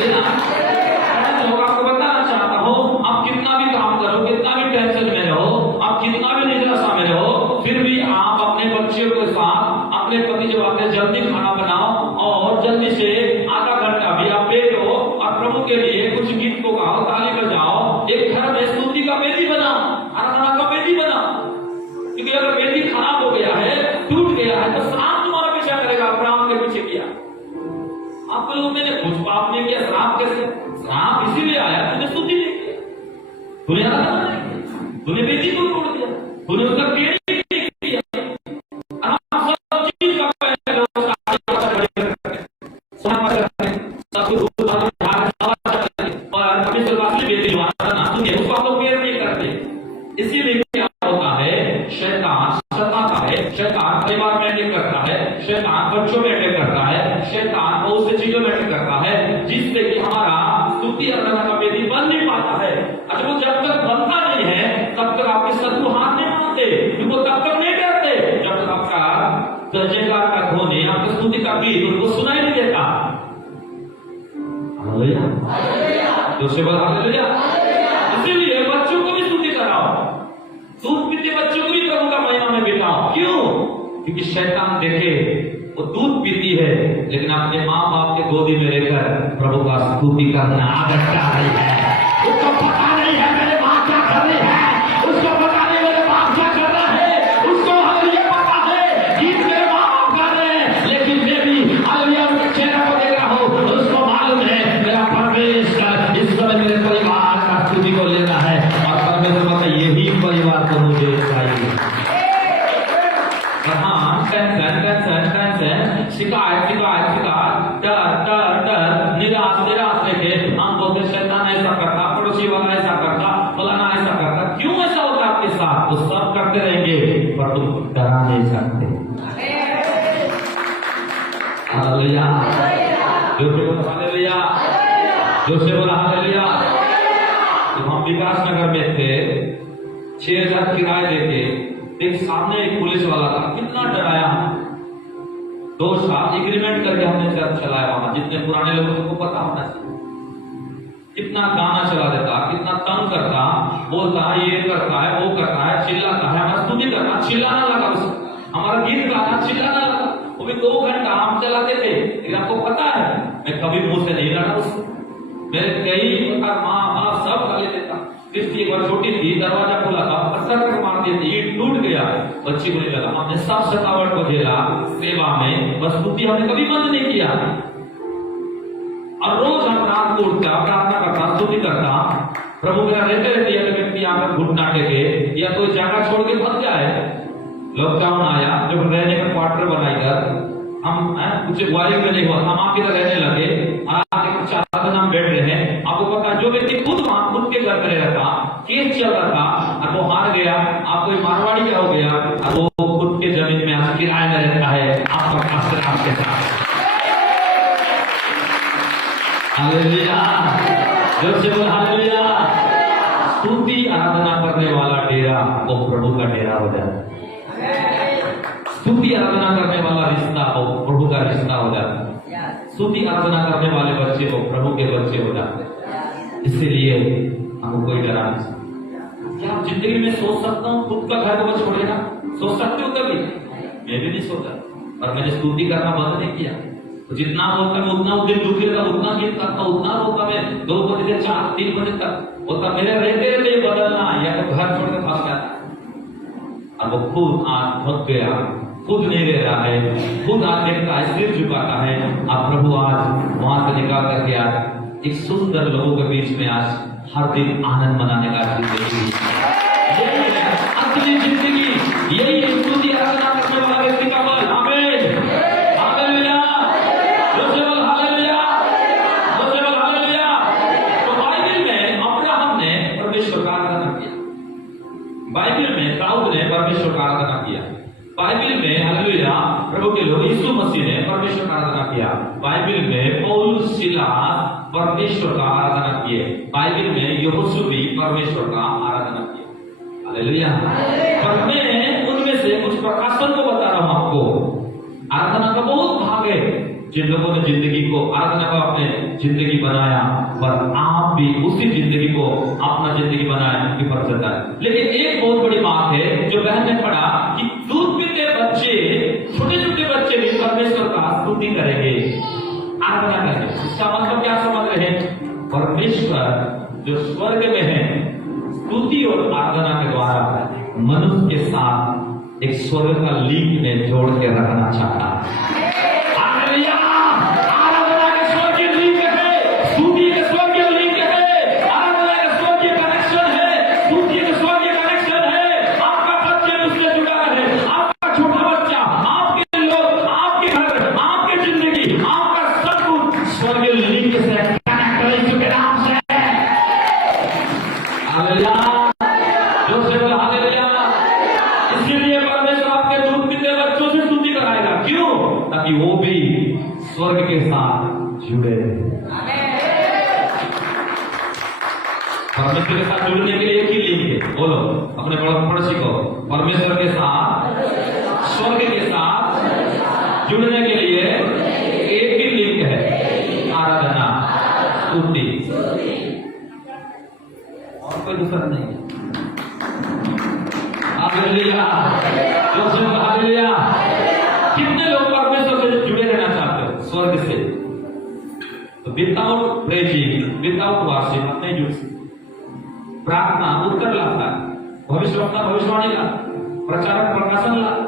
लोग आपको बताना चाहता हूँ, आप कितना भी काम करो, कितना भी टेंशन में रहो, आप कितना भी निराशा में रहो, फिर भी आप अपने बच्चों के साथ, अपने पति जब आते जल्दी खाना बनाओ और जल्दी से आधा घंटा भी आप बैठो और प्रभु के लिए कुछ गीत को गाओ, ताली बजाओ, एक घर में स्तुति का वेदी बनाओ, आराधना का वेदी बनाओ। क्योंकि अगर वेदी खराब हो गया है, टूट गया है, तो श्राप तुम्हारा पीछा करेगा। अब्राहम के पीछे किया आप लोग, मैंने कुछ पाप नहीं किया, श्राप कैसे? श्राप इसीलिए आया तूने स्तुति नहीं किया, तूने आराधना नहीं किया, तूने वेदी को तोड़ दिया, तूने उसका पेड़ नहीं किया। सब चीज का इसीलिए क्या होता है, शैतान सताता है, शैतान परिवार में अटैक करता है, शैतान बच्चों में अटैक करता है, शैतान बहुत से चीजों में अटैक करता है, जिससे कि हमारा स्तुति आराधना का वेदी बन नहीं पाता है। अच्छा वो जब तक बनता नहीं है तब तक आपके शत्रु हाथ नहीं मानते, उनको तब तक नहीं करते जब तक आपका जयकार का ध्वनि, आपकी स्तुति का गीत उनको सुनाई नहीं देता। हालेलुया, जोर से बोल हालेलुया। इसीलिए बच्चों को भी स्तुति कराओ, दूध पीते बच्चों को भी प्रभु का महिमा में बिताओ। क्यों? क्योंकि शैतान देखे वो दूध पीती है लेकिन अपने माँ बाप के गोदी में लेकर प्रभु का स्तुति करना आदत कर रही है। उसको पता नहीं है मेरे माँ क्या कर रही है, उसको पता नहीं मेरे बाप क्या कर रहा है, उसको ये पता है गीत मेरे माँ बाप कर रहे हैं, लेकिन मैं भी हालेलुया उनके चेहरे को देख रहा हूँ, उसको मालूम है मेरा परमेश्वर इस समय मेरे परिवार का स्तुति को लेना है। और परमेश्वर कहता है यही परिवार को मुझे चाहिए। शिकायत डर निराश लेके हम बोलते शैतान ऐसा करता, पड़ोसी वाला ऐसा करता, फलाना ऐसा करता। क्यों ऐसा होता आपके साथ? तो सब करते रहेंगे पर तुम डरा नहीं सकते। हालेलुया, जोर से बोला हालेलुया, जोर से बोला हालेलुया। जब हम विकास नगर में थे 6000 किराए देके, एक सामने एक पुलिस वाला था, कितना डराया। 2 साल एग्रीमेंट करके हमने चर्च चलाया वहां, जितने पुराने लोगों को पता होना चाहिए। कितना गाना चला देता, कितना तंग करता, बोलता ये करता है, वो करता है, चिल्लाता है। हमारा स्तुति करना चिल्लाना लगा, उसको हमारा गीत गाना चिल्लाना लगा। वो भी 2 घंटा हम चलाते थे, लेकिन आपको पता है मैं कभी मुंह से नहीं लड़ा उसको। मेरे कई प्रकार माँ बाप सब गाली देता। किस्ती एक बार छोटी थी, दरवाजा खुला था, पत्थर तक मार दिए थे, ईंट टूट गया, बच्ची को नहीं लगा। हमने सब सतावट को झेला सेवा में, बस स्तुति हमने कभी बंद नहीं किया। और रोज हम रात को उठता, प्रार्थना करता, स्तुति करता। प्रभु मेरा रहते रहते अगर व्यक्ति आकर घुटना टेके या कोई जगह छोड़ के फंस जाए। लॉकडाउन आया, जब रहने का क्वार्टर बनाकर हम कुछ वायु में नहीं हुआ, हम आके रहने लगे। आगे 4 दिन हम बैठ रहे हैं। आपको पता जो व्यक्ति खुद के घर में रहता, केस चल रहा था और वो हार गया, आप कोई मारवाड़ी क्या हो गया, वो खुद के जमीन में आप किराए में रहता है आपके साथ। हालेलुया, जोर से बोल हालेलुया। स्तुति आराधना करने वाला डेरा वो प्रभु का डेरा हो जाता है। स्तुति आराधना करने वाला रिश्ता हो प्रभु का रिश्ता हो जाता है। स्तुति आराधना करने वाले बच्चे को प्रभु के बच्चे हो जाते हैं। इसीलिए हमको कोई डरा नहीं सकता। क्या आप जिंदगी में सोच सकता हूँ खुद का घर को छोड़ेगा? सोच सकते हो कभी? मैं भी नहीं सोचा, और मैंने स्तुति करना बंद नहीं किया। तो जितना बोलता मैं उतना दिन दुखी रहता, उतना गीत करता, उतना रोता मैं 2 बजे से 4-3 बजे तक होता। मेरे रहते रहते बदलना या तो घर छोड़ के फंस जाता। और वो खुद आज थक गया, खुद नहीं रह रहा है, खुद आज देखता है, सिर झुकाता है। आप प्रभु आज वहां से निकाल करके आज एक सुंदर लोगों के बीच में आज हर दिन आनंद मनाने का जिंदगी, यही है असली जिंदगी, यही है स्तुति आराधना करने वाला व्यक्ति का बल। आमीन, हालेलुया, जोरसे बोल हालेलुया, जोरसे बोल हालेलुया। तो बाइबल में अब्राहम ने परमेश्वर का आराधना किया, बाइबल में दाऊद ने परमेश्वर का आराधना किया, बाइबल में हालेलुया प्रभु के लोग यीशु मसीह ने परमेश्वर का आराधना किया, बाइबल में पौलुस सिलास परमेश्वर का आराधना किए, बाइबल में यहोशू भी परमेश्वर का आराधना किया। हालेलुया। पर मैं उनमें से कुछ प्रकाशन को बता रहा हूं आपको। आराधना का बहुत भाग है, जिन लोगों ने जिंदगी को आराधना को अपने जिंदगी बनाया, पर आप भी उसी जिंदगी को अपना जिंदगी बनाए कि फर्क चलता है। लेकिन एक बहुत बड़ी बात है जो बहन ने पढ़ा कि दूध पीते बच्चे, छोटे छोटे बच्चे भी परमेश्वर का स्तुति करेंगे, आराधना करेंगे। इसका मतलब क्या समझ रहे हैं? परमेश्वर जो स्वर्ग में है, स्तुति और आराधना के द्वारा मनुष्य के साथ एक स्वर्ग का लिंक में जोड़ के रखना चाहता है। हालेलुया, आराधना के स्वर्गीय लिंक है, स्तुति के स्वर्गीय लिंक है, आराधना के स्वर्गीय कनेक्शन है, स्तुति के स्वर्गीय कनेक्शन है। आपका बच्चे उससे जुड़ा है, आपका छोटा बच्चा, आपके लोग, आपके घर, आपकी जिंदगी, आपका सब कुछ स्वर्गीय लिंक से कनेक्ट है यीशु के नाम से। हालेलुया, जोरसे बोल हालेलुया। इसीलिए परमेश्वर आपके दूध पीते बच्चों से स्तुति कराएगा। क्यों? ताकि वो भी स्वर्ग के साथ जुड़े रहे। परमेश्वर के साथ जुड़ने के लिए एक ही लिंक है, बोलो अपने पड़ोसी को, परमेश्वर के साथ, स्वर्ग के साथ जुड़ने के लिए एक ही लिंक है, आराधना, स्तुति, और कोई दूसरा नहीं है। हालेलुया, जोरसे बोल हालेलुया। कितने लोग परमेश्वर से जुड़े रहना चाहते हो स्वर्ग से? तो विदाउट प्रेजिंग, विदाउट वर्शिप आप नहीं जुड़ सकते। प्रार्थना उत्तर लाता है, भविष्यवक्ता भविष्यवाणी लाता, प्रचारक प्रकाशन लाता,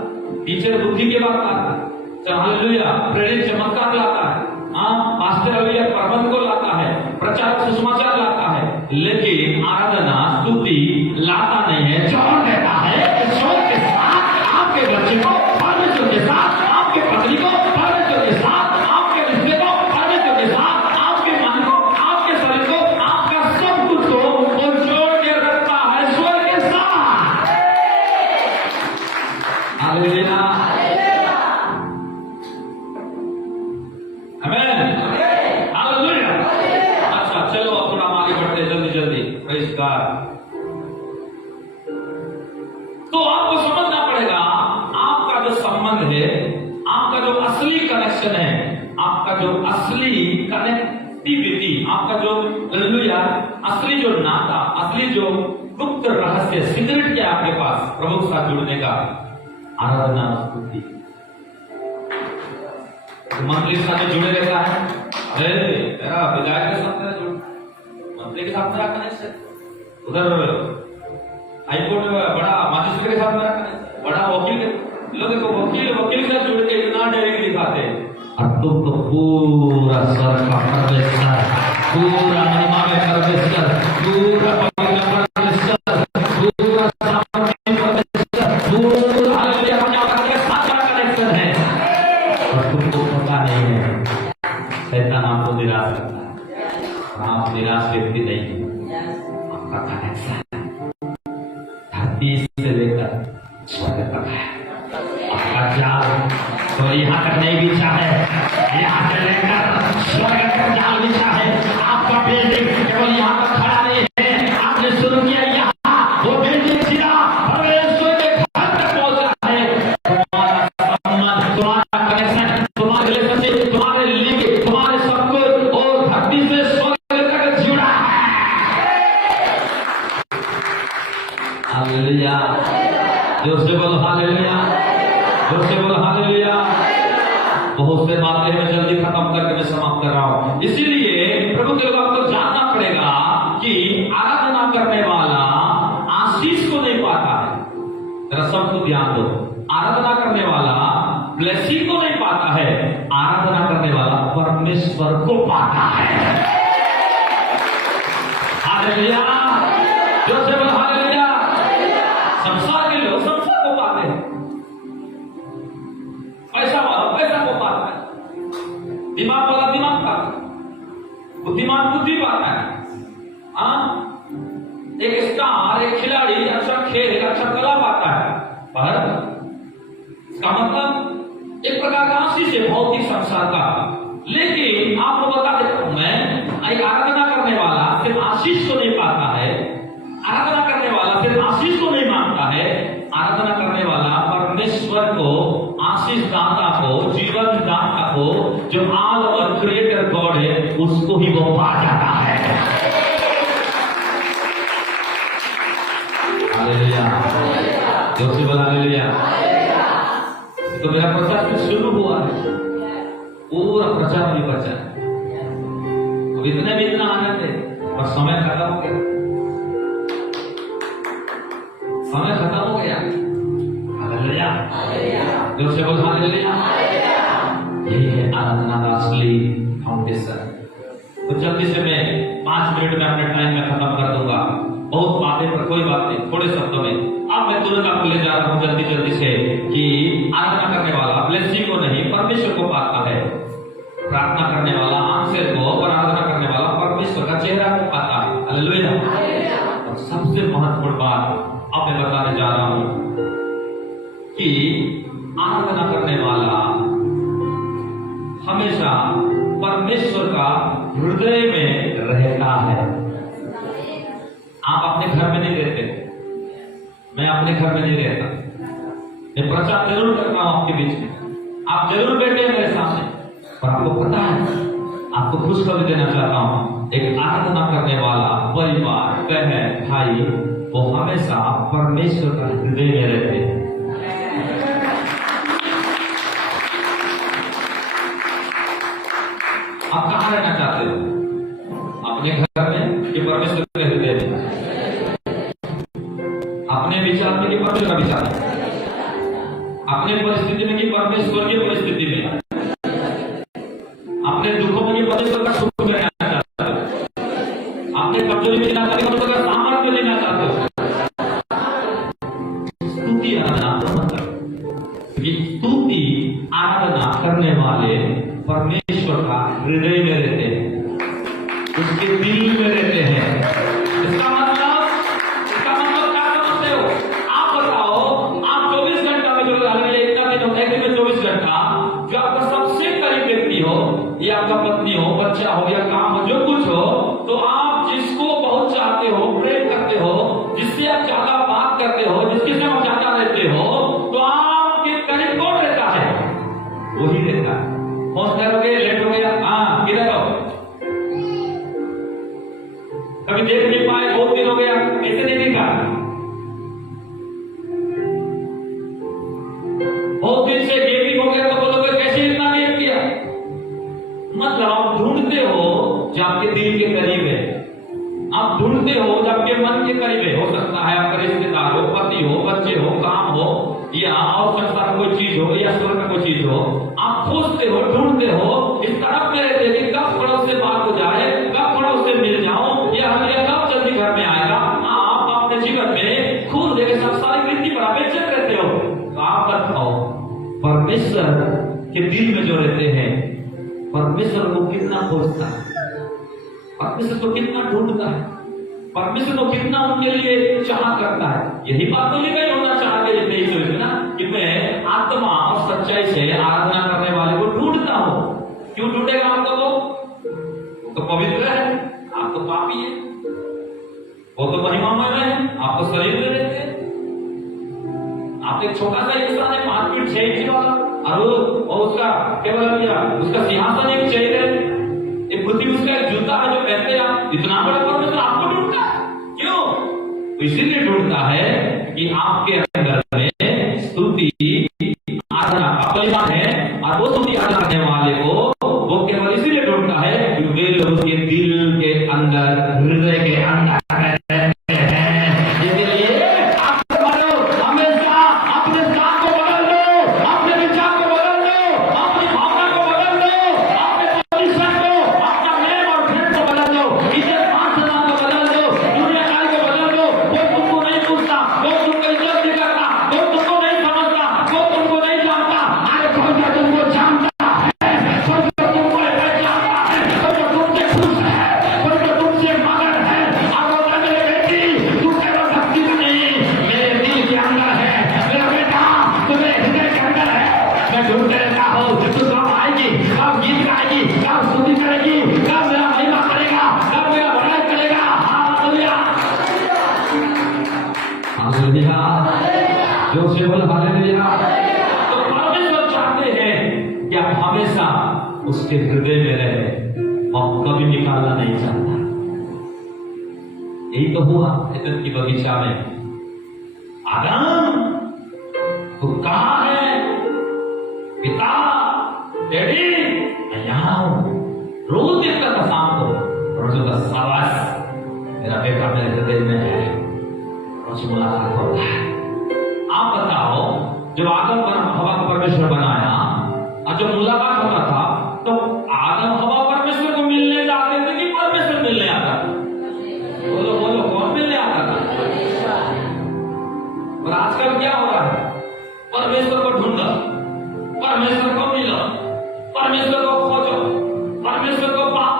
टीचर बुद्धि के बात लाता है, हालेलुया प्रेरित चमत्कार लाता है, पास्टर हालेलुया प्रबंध को लाता है, प्रचारक सुसमाचार लाता है, लेकिन आराधना स्तुति लाता नहीं है, जोड़ देता है ईश्वर के साथ, आपके बच्चे को परमेश्वर के साथ, आपके पत्नी को परमेश्वर के साथ, आपके रिश्ते को परमेश्वर के साथ, आपके मन को, आपके शरीर को, आपका सब कुछ को वो जोड़ के रखता है ईश्वर के साथ। हालेलुया, आमीन, हालेलुया। अच्छा चलो अब थोड़ा आगे बढ़ते हैं जल्दी जल्दी, प्रेज़ गॉड। तो आपको समझना पड़ेगा आपका जो संबंध है, आपका जो असली कनेक्शन है, आपका जो असली कनेक्टिविटी, आपका जो हालेलुया असली जो नाता, असली जो गुप्त रहस्य, सीक्रेट क्या आपके पास प्रभु के साथ जुड़ने का? आराधना, स्तुति। मंत्री के साथ जुड़े रहता है, मेरा विधायक के साथ मेरा जुड़, मंत्री के साथ मेरा कनेक्शन, उधर हाईकोर्ट में बड़ा मजिस्ट्रेट के साथ मेरा कनेक्शन, बड़ा वकील के लोग देखो वकील के साथ जुड़ के इतना डेयरिंग दिखाते हैं। और तुम तो पूरा स्वर्ग का परमेश्वर, पूरा महिमा में परमेश्वर, पूरा पवित्र परमेश्वर, पूरा सामर्थ्य परमेश्वर, पूरा हालेलुया के साथ कनेक्शन है, और तुमको पता नहीं है। शैतान आपको निराश करता है, आप निराश व्यक्ति नहीं है, आपका कनेक्शन से लेकर स्वर्ग तक है, आपका जाल तो यहाँ तक नहीं बिछा है, यहाँ से लेकर स्वर्ग तक जाल बिछा है। आपका बिल्डिंग केवल यहाँ तक खड़ा नहीं है, आपने शुरू किया यहाँ, वो बिल्डिंग सीधा परमेश्वर के घर तक पहुंचा है। तुम्हारा संबंध, तुम्हारा कनेक्शन, तुम्हारे रिलेशनशिप, तुम्हारे लिंक, तुम्हारे सब कुछ और भक्ति से स्वर्ग तक जुड़ा है। इसीलिए प्रभु के लोग आपको जानना पड़ेगा कि आराधना करने वाला आशीष को नहीं पाता है। जरा सबको ध्यान दो, आराधना करने वाला ब्लेसिंग को नहीं पाता है, आराधना करने वाला परमेश्वर को पाता है। हालेलुया, जो से बोल हालेलुया। संसार के लोग संसार को पाते हैं, पैसा वाला पैसा को पाता है, दिमाग वाला दिमाग पाता है, बुद्धिमान बुद्धि पाता है। एक स्टार, एक खिलाड़ी अच्छा खेल, अच्छा कला पाता है, पर इसका मतलब एक प्रकार का आशीष है भौतिक संसार का। लेकिन आपको बता देता हूं मैं, एक आराधना करने वाला सिर्फ आशीष को नहीं पाता है, आराधना करने वाला सिर्फ आशीष को नहीं मानता है, आराधना करने वाला परमेश्वर को, आशीष दाता को, जीवन दाता को, जो ऑल ओवर क्रिएटर गॉड है, उसको ही वो पा जाता है। हालेलुया, जोर से बोला हालेलुया। तो मेरा प्रचार शुरू हुआ है, पूरा प्रचार भी बचा है, अब इतने भी इतना आनंद है, पर समय खत्म हो गया, समय खत्म हो गया। हालेलुया, जोर से बोल हालेलुया। यही है आराधना का असली फाउंडेशन। तो जल्दी से मैं 5 मिनट में अपने टाइम में खत्म कर दूंगा, बहुत बातें पर कोई बात नहीं, थोड़े शब्दों में। अब मैं तुरंत आपको ले जा रहा हूं जल्दी जल्दी से कि आराधना करने वाला ब्लेसिंग को नहीं परमेश्वर को पाता है, प्रार्थना करने वाला आंसर को, और आराधना करने वाला परमेश्वर का चेहरा को पाता है। हालेलुया। और सबसे महत्वपूर्ण बात अब मैं बताने जा रहा हूं कि आराधना करने वाला हमेशा परमेश्वर का हृदय में रहता है। आप अपने घर में नहीं रहते, मैं अपने घर में नहीं रहता, मैं प्रचार जरूर करता हूं आपके बीच में, आप जरूर बैठे मेरे सामने, पर आपको पता है, आपको खुशखबरी देना चाहता हूं, एक आराधना करने वाला परिवार, बहन, भाई, वो हमेशा परमेश्वर का हृदय में रहते हैं। आप कहां रहना चाहते हो, अपने घर में कि परमेश्वर के हृदय में? अपने विचार में कि परमेश्वर का विचार में? अपने परिस्थिति में कि परमेश्वर की परिस्थिति में? अपने दुखों में कि परमेश्वर का सुख में रहना चाहते हो? अपने कमजोरी में जीना चाहते हो, परमेश्वर का सामर्थ्य में जीना चाहते हो? स्तुति आराधना का मतलब कि स्तुति आराधना करने वाले परमेश्वर का हृदय में रहते हैं, उसके दिल में रहते हैं। इसका मतलब क्या समझते हो? आप बताओ, आप 24 घंटा में जो इतना दिन होता है, एक दिन में 24 घंटा, जो आपका सबसे करीब व्यक्ति हो, या आपका पत्नी हो, बच्चा हो, या काम हो, जो कुछ हो, तो आप जिसको बहुत चाहते हो, प्रेम करते हो, जिससे आप ज्यादा बात करते हो, जिसके साथ आप ज्यादा रहते हो, तो आपके करीब कौन रहता है? वही रहता है। पहुंच करोगे, लेट हो गया, हाँ किधर हो, कभी देख नहीं पाए, बहुत दिन हो गया, कैसे नहीं दिखा, बहुत दिन से गेपिंग हो गया, तो बोलोगे कैसे इतना गेप किया? मतलब आप ढूंढते हो जो आपके दिल के करीब है, आप ढूंढते हो जो आपके मन के करीब है। हो सकता है आपका रिश्तेदार हो, पति हो, बच्चे हो, काम हो, या और संसार में कोई चीज हो, या स्वर्ग में कोई चीज हो, आप खोजते हो, ढूंढते हो, इस तरफ में रहते कि कब पड़ोस से बात हो जाए, कब पड़ोस से मिल जाऊं, या कब जल्दी घर में आएगा। आप अपने जीवन में खुद देखे संसारिक वृत्ति पर अपेक्षित रहते हो। तो आप बताओ, परमेश्वर के दिल में जो रहते हैं, परमेश्वर को कितना खोजता है, परमेश्वर को कितना ढूंढता है, परमेश्वर को कितना उनके लिए चाह करता है। यही बात तो लिखा ही होना चाहिए ना, कि मैं आत्मा और सच्चाई से आराधना करने वाले को ढूंढता हूं। क्यों ढूंढेगा आपको? वो तो पवित्र है, आप तो पापी है, वो तो महिमामय है, आप तो शरीर में रहते हैं। आप एक छोटा सा इंसान है, 5 फीट 6 इंच वाला, और उसका केवल उसका सिंहासन एक चेयर है, एक बुद्धि उसका एक जूता है जो पहनते हैं। इतना बड़ा परमेश्वर आपको ढूंढता है, क्यों? तो इसीलिए ढूंढता है कि आपके अंदर में स्तुति आराधना का परिवार है, और वो स्तुति आराधना करने वाले को वो केवल इसीलिए ढूंढता है कि वे जब उसके दिल के अंदर, हृदय के अंदर रहते हैं। इसलिए आप हमेशा अपने स्थान को बदल लो, अपने विचार को बदल लो, अपनी भावना को बदल लो, अपने पोजीशन को, अपना नेम और फेम को बदल लो, इज्जत मान सम्मान को बदल लो, दुनियादारी को बदल लो। कोई तुमको नहीं पूछता, कोई तुमको इज्जत नहीं करता, कोई तुमको नहीं समझता, कोई तुमको नहीं जानता। अरे कोई तो तुमको जानता है, कोई तो तुमको पहचानता है, कोई तो तुमसे खुश है, कोई तो तुमसे मगन है। अब बोलता मेरे बेटी तू केवल भक्ति में नहीं, मेरे दिल के अंदर है, मेरा बेटा तू मेरे हृदय के अंदर है। मैं ढूंढते रहता हूँ तू कब आएगी, कब गीत गाएगी, कब स्तुति करेगी, कब मेरा महिमा करेगा, कब मेरा बड़ाई करेगा। हालेलुया, हालेलुया, जोर से बोल हालेलुया। तो परमेश्वर चाहते हैं कि आप हमेशा उसके हृदय में रहे और कभी निकालना नहीं चाहता। यही तो हुआ एदन की बगीचा में। आदम तू कहाँ है? पिता, डैडी, मैं यहाँ हूँ। रोज देखता था शाम को, रोज का शाबाश मेरा बेटा मेरे हृदय में है। रोज मुलाकात होता है। आप बताओ, जब आदम और हवा को परमेश्वर बनाया और जब मुलाकात होता था तो आदम हवा परमेश्वर को मिलने जाते थे कि परमेश्वर मिलने आता था? बोलो बोलो, कौन मिलने आता था? और आजकल क्या हो रहा है? परमेश्वर को ढूंढो, परमेश्वर को मिलो, परमेश्वर को खोजो, परमेश्वर को पाओ।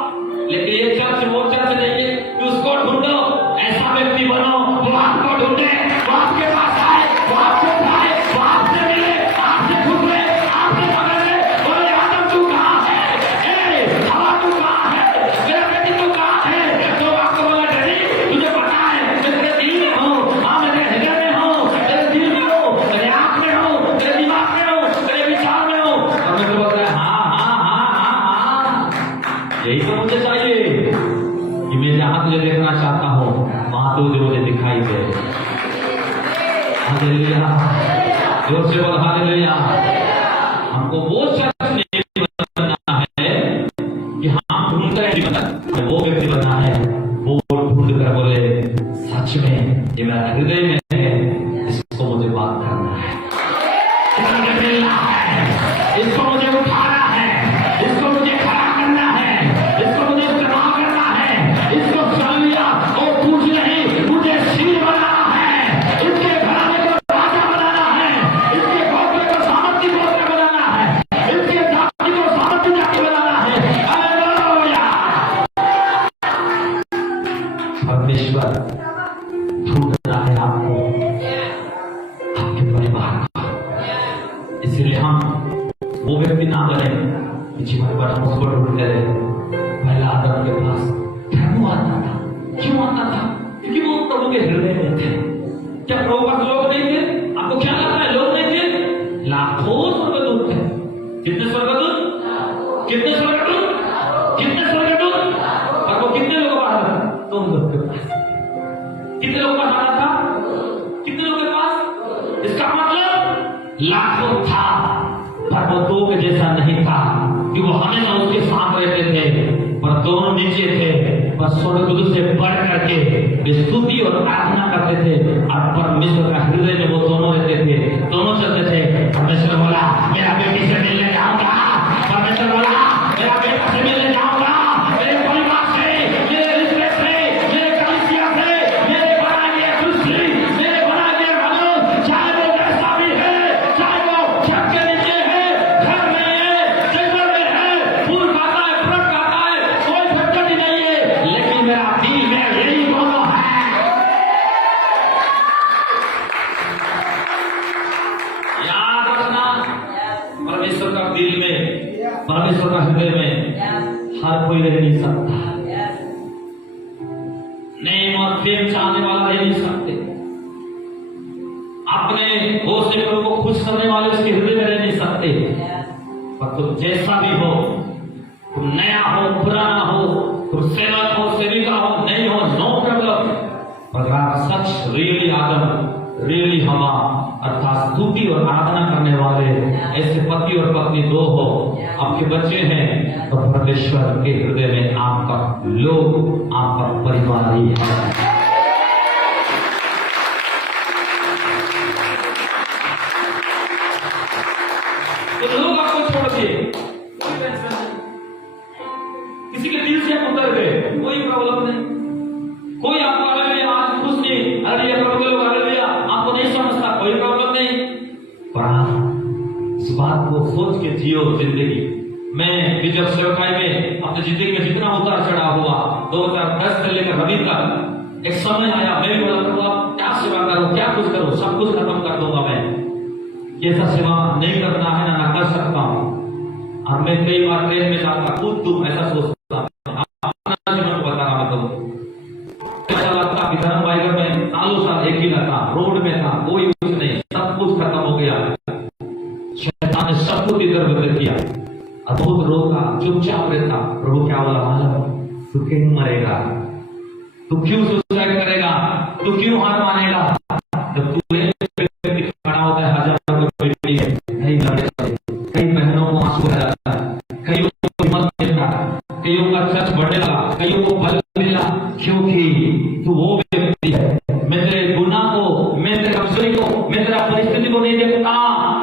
लेकिन ये चर्च वो चर्च नहीं है कि उसको ढूंढो, ऐसा व्यक्ति बनो वो आपको ढूंढे, वो आपके पास आए, वो आपको उठाए, वो आपसे मिले, आपसे घुसरे, आपसे पकड़े। बोले आदम तू कहाँ है? हवा तू कहाँ है? मेरा बेटी तू कहाँ है? तो आपको बोला डैडी तुझे पता है मैं तेरे दिल में हूँ, हाँ मैं तेरे हृदय में हूँ, तेरे दिल में हूँ, तेरे आँख में हूँ, तेरे दिमाग में हूँ, तेरे विचार में हूँ। और मैं तो बोलता है हाँ हाँ हाँ हाँ हाँ, यही तो मुझे चाहिए कि मैं जहाँ तुझे देखना चाहता हूँ वहां तुझे मुझे दिखाई दे। हालेलुया, जोर से बोल हालेलुया। हमको वो चर्च नहीं बनना है कि हम ढूंढ कर बनना, वो व्यक्ति बनना है वो ढूंढ कर बोले सच में ये मेरा हृदय में है, इसको मुझे बात करना है, इसको मुझे मिलना है, इसको मुझे उठाना है, इसको मुझे खड़ा करना है, इसको मुझे इस्तेमाल करना है, इसको सलिया और पूछ नहीं मुझे सिर बनाना है, इसके घराने को राजा बनाना है, इसके गोत्र को सामर्थ्य गोत्र बनाना है, इसके जाति को सामर्थ्य जाति बनाना है। हालेलुया। परमेश्वर ढूंढ रहा है आपको, आपके परिवार को। इसलिए हम वो व्यक्ति ना बने कि जीवन भर हम उसको ढूंढते रहे। पहला आदम के पास क्यों आता था? क्यों आता था? क्योंकि वो प्रभु के हृदय में थे। क्या प्रभु पास लोग नहीं थे? आपको क्या लगता है लोग नहीं थे? लाखों स्वर्गदूत थे। कितने स्वर्गदूत? कितने स्वर्गदूत? कितने स्वर्गदूत? और वो कितने लोगों का आता था? तुम लोग के पास। कितने लोगों का आता था? कितने लोगों के पास? इसका मतलब लाखों था, पर वो दो के जैसा नहीं था कि वो हमेशा उसके साथ रहते थे, पर दोनों नीचे थे। पर स्वर्गदूत से बढ़ करके वे स्तुति और आराधना करते थे और परमेश्वर का हृदय में वो दोनों रहते थे, दोनों चलते थे। परमेश्वर बोला मेरा बेटी से मिलने जाऊंगा, परमेश्वर बोला मेरा बेटा से मिलने जाऊंगा, मेरे परिवार से, मेरे रिश्ते से, मेरे कलीसिया से, मेरे बनाए गए सृष्टि, मेरे बनाए गए मनुष्य, चाहे वो जैसा भी है, चाहे वो छत के नीचे है, घर में है, जंगल में है, फूल खाता है, फल खाता है, कोई फटकती नहीं है, लेकिन मेरा दिल में यही दोनों है। याद रखना, परमेश्वर का दिल में, परमेश्वर का हृदय में हर कोई रह नहीं सकता। नेम और फेम चाहने वाला रह नहीं सकते। अपने होश से प्रभु को खुश करने वाले उसके हृदय में रह नहीं सकते। पर तुम जैसा भी हो, तुम नया हो, पुराना हो, तुम सेवक हो, सेविका हो, नहीं हो, नो प्रॉब्लम। पर आप सच रियली आदम रियली हवा अर्थात स्तुति और आराधना करने वाले ऐसे पति और पत्नी दो हो, आपके बच्चे हैं, तो परमेश्वर के हृदय में आपका लोग, आपका परिवार ही है। तो लोग आपको छोड़ दिए, कोई टेंशन नहीं, किसी के दिल से आप उतर गए, कोई प्रॉब्लम नहीं, कोई आपको हालेलुया आज खुश नहीं, हालेलुया प्रभु के लोग हालेलुया आपको नहीं समझता, कोई प्रॉब्लम नहीं। पर इस बात को सोच के जियो जिंदगी। मैं भी जब सेवकाई में अपनी जिंदगी में जितना उतार चढ़ा हुआ 2010 से लेकर अभी तक, एक समय आया मैं भी बोला प्रभु आप क्या सेवा करो, क्या कुछ करो, सब कुछ खत्म कर दूंगा मैं, ये सब सेवा नहीं करना है ना कर सकता हूँ। और मैं कई बार ट्रेन में जाता खुद तुम ऐसा सोचता अपना जीवन को बता रहा मैं तुम, ऐसा लगता कि धर्म बाइगर में सालों साल एक ही रहता, रोड में था, कोई कुछ नहीं, सब कुछ खत्म हो गया, शैतान ने सब कुछ इधर उधर किया और बहुत रोका, चुपचाप रहता। प्रभु क्या बोला मालूम, तू क्यों मरेगा, तू क्यों सुसाइड करेगा, तू क्यों हार मानेगा, जब तू खड़ा होता है हजारों की बेटी है, कई बहनों को आंसू आ जाता है, कईयों को हिम्मत मिलता, कईयों का चर्च बढ़ने लगा, कईयों को बल मिला, क्योंकि तू वो व्यक्ति है। मैं तेरे गुनाह को, मैं तेरे कमजोरी को, मैं तेरा परिस्थिति को नहीं देखता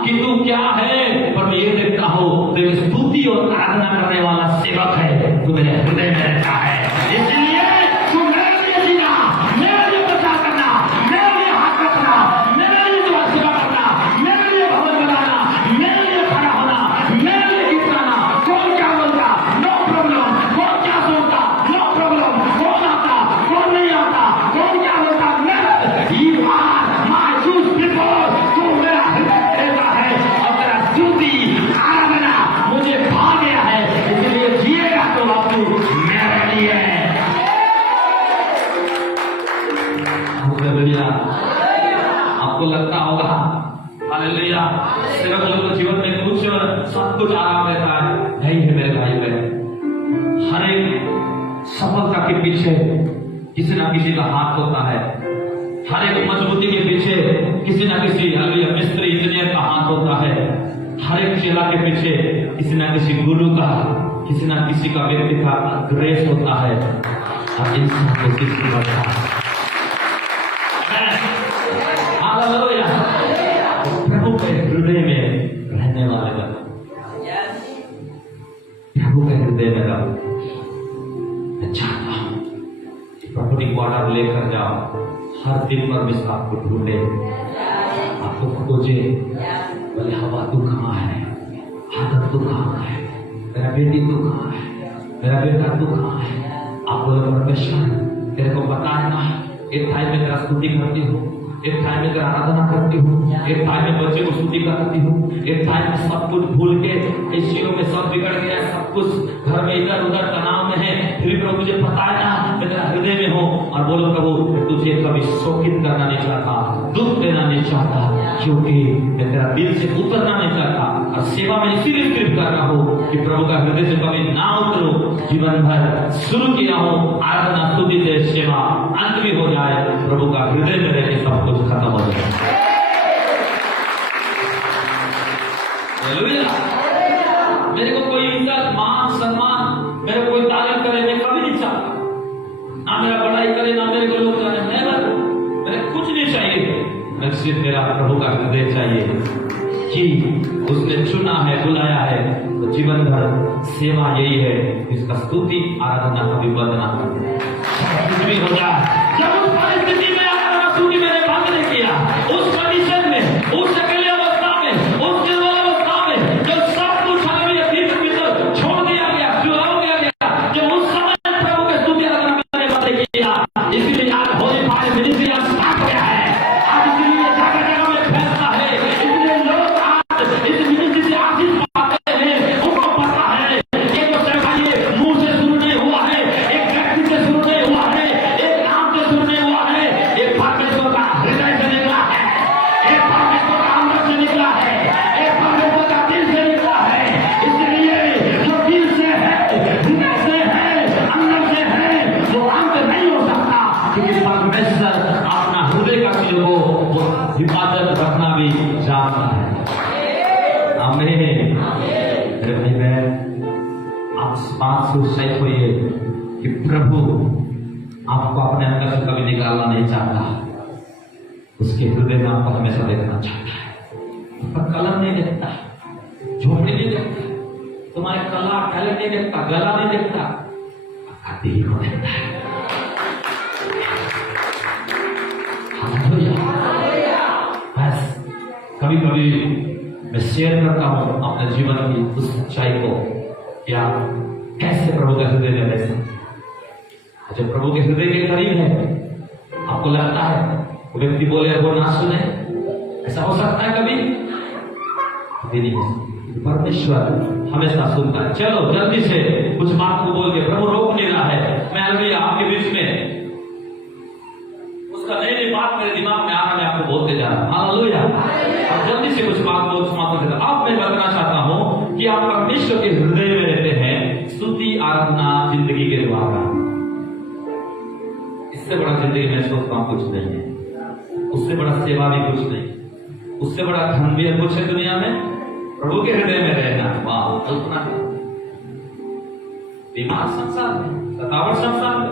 कि तू क्या है, पर मैं ये देखता हूँ तेरी स्तुति और आराधना करने वाला सेवक है, तू मेरे हृदय में रहता है। इसलिए तू मेरे लिए जीना, मेरे लिए प्रचार करना, मेरे लिए हाथ रखना, मेरे लिए जो सेवा करना, मेरे लिए भवन बनाना, मेरे लिए खड़ा होना, मेरे लिए गीत गाना, कौन क्या बोलता नो प्रॉब्लम, कौन क्या सोचता नो प्रॉब्लम, कौन आता कौन नहीं आता, कौन क्या बोलता you are my choose because तू मेरा हृदय रहता है और तेरा स्तुति आराधना मुझे भा गया है, इसलिए जिएगा तो बापू मेरे लिए। हालेलुया। आपको लगता होगा हालेलुया सेवक लोगों के जीवन में कुछ सब कुछ आराम रहता है, नहीं है मेरे भाई बहन। हर एक सफलता के पीछे किसी ना किसी का हाथ होता है, हर एक मजबूती के पीछे किसी ना किसी हालेलुया मिस्त्री इंजीनियर का हाथ होता है, हर एक चेला के पीछे किसी ना किसी गुरु का, किसी ना किसी का व्यक्ति का ग्रेस होता है और इंसान को किसी बढ़ता है। हालेलुया। प्रभु के हृदय में रहने वाले लोग, प्रभु के हृदय में रहो। मैं चाहता हूं प्रभु को ऑर्डर लेकर जाओ, हर दिन परमेश्वर आपको ढूंढे, आपको खोजे, बोले हवा तू कहाँ है, आदत तू कहाँ है, मेरा बेटी तू कहाँ है, मेरा बेटा तू कहाँ है। आप बोले परमेश्वर तेरे को पता है ना, एक टाइम में तेरा स्तुति करती हूँ, एक टाइम में तेरा आराधना करती हूँ, एक टाइम में बच्चे को स्तुति करती हूँ, एक टाइम में सब कुछ भूल के इश्यूओं में सब बिगड़ गया, सब कुछ घर में इधर उधर तनाव में है, फिर प्रभु मुझे पता है ना मैं तेरा हृदय में हूँ। और बोलो प्रभु तुझे कभी शोकित करना नहीं चाहता, दुख देना नहीं चाहता, क्योंकि मैं तेरा दिल से उतरना नहीं चाहता। और सेवा में इसीलिए सिर्फ कर रहा हूँ कि प्रभु का हृदय से कभी ना उतरो, जीवन भर शुरू किया हूँ आराधना स्तुति से सेवा, अंत भी हो जाए प्रभु का हृदय में रह के सब कुछ खत्म हो जाए। मेरे को कोई इज्जत मान सम्मान, मेरे कोई तारीफ करे मैं कभी नहीं चाहता, ना मेरा बड़ाई करे ना मेरे को लोग जाने, मेरे कुछ नहीं चाहिए, मैं सिर्फ मेरा प्रभु का हृदय चाहिए कि उसने चुना है बुलाया है, तो जीवन भर सेवा यही है, इसका स्तुति आराधना कभी बंद ना करे। कुछ भी हो जाए, जब उस परिस्थिति में आराधना स्तुति मैंने बंद नहीं किया, उस कंडीशन में, उस अकेले अवस्था में, उस निर्बल अवस्था में, जब सब कुछ हमें भीतर छोड़ दिया गया, चुरा दिया गया, जब उस समय प्रभु के स्तुति आराधना मैंने बंद नहीं किया। इसलिए आज होली फाइव मिनिस्ट्री स्टार्ट हो गया है, आज इसलिए जगह जगह में फैसला है, इसलिए लोग आज इस मिनिस्ट्री से आशीष पाते हैं, उनको पता है ये तो सेवा ये मुंह से शुरू नहीं हुआ है, एक व्यक्ति से शुरू नहीं हुआ है, एक नाम से कि प्रभु आपको अपने अंदर से कभी निकालना नहीं चाहता, उसके हृदय में आपको हमेशा देखना चाहता है। पर कलर नहीं देखता, झोपड़ी नहीं देखता, तुम्हारे कला टैलेंट नहीं देखता, गला नहीं देखता, आपका दिल को देखता है। बस कभी कभी मैं शेयर करता हूं अपने जीवन की उस सच्चाई को, क्या कैसे प्रभु के हृदय में बैठे। जब प्रभु के हृदय के करीब है, आपको लगता है वो व्यक्ति बोले वो ना सुने, ऐसा हो सकता है कभी? कभी नहीं हो सकता। परमेश्वर हमेशा सुनता है। चलो जल्दी से कुछ बात को बोल के, प्रभु रोक नहीं रहा है। मैं हालेलुया आपके बीच में उसका नई नई बात मेरे दिमाग में आ रहा, मैं आपको बोलते जा रहा हूं। हालेलुया। अब जल्दी से कुछ बात बोल समाप्त करता हूं। अब मैं बताना चाहता हूं कि आप परमेश्वर के हृदय में रहते हैं, स्तुति आराधना जिंदगी के द्वारा। इससे बड़ा जिंदगी में सोचता हूं कुछ नहीं है, उससे बड़ा सेवा भी कुछ नहीं, उससे बड़ा धन भी कुछ है दुनिया में। प्रभु के हृदय में रहना, वाह कल्पना है। बीमार संसार में, सतावट संसार में,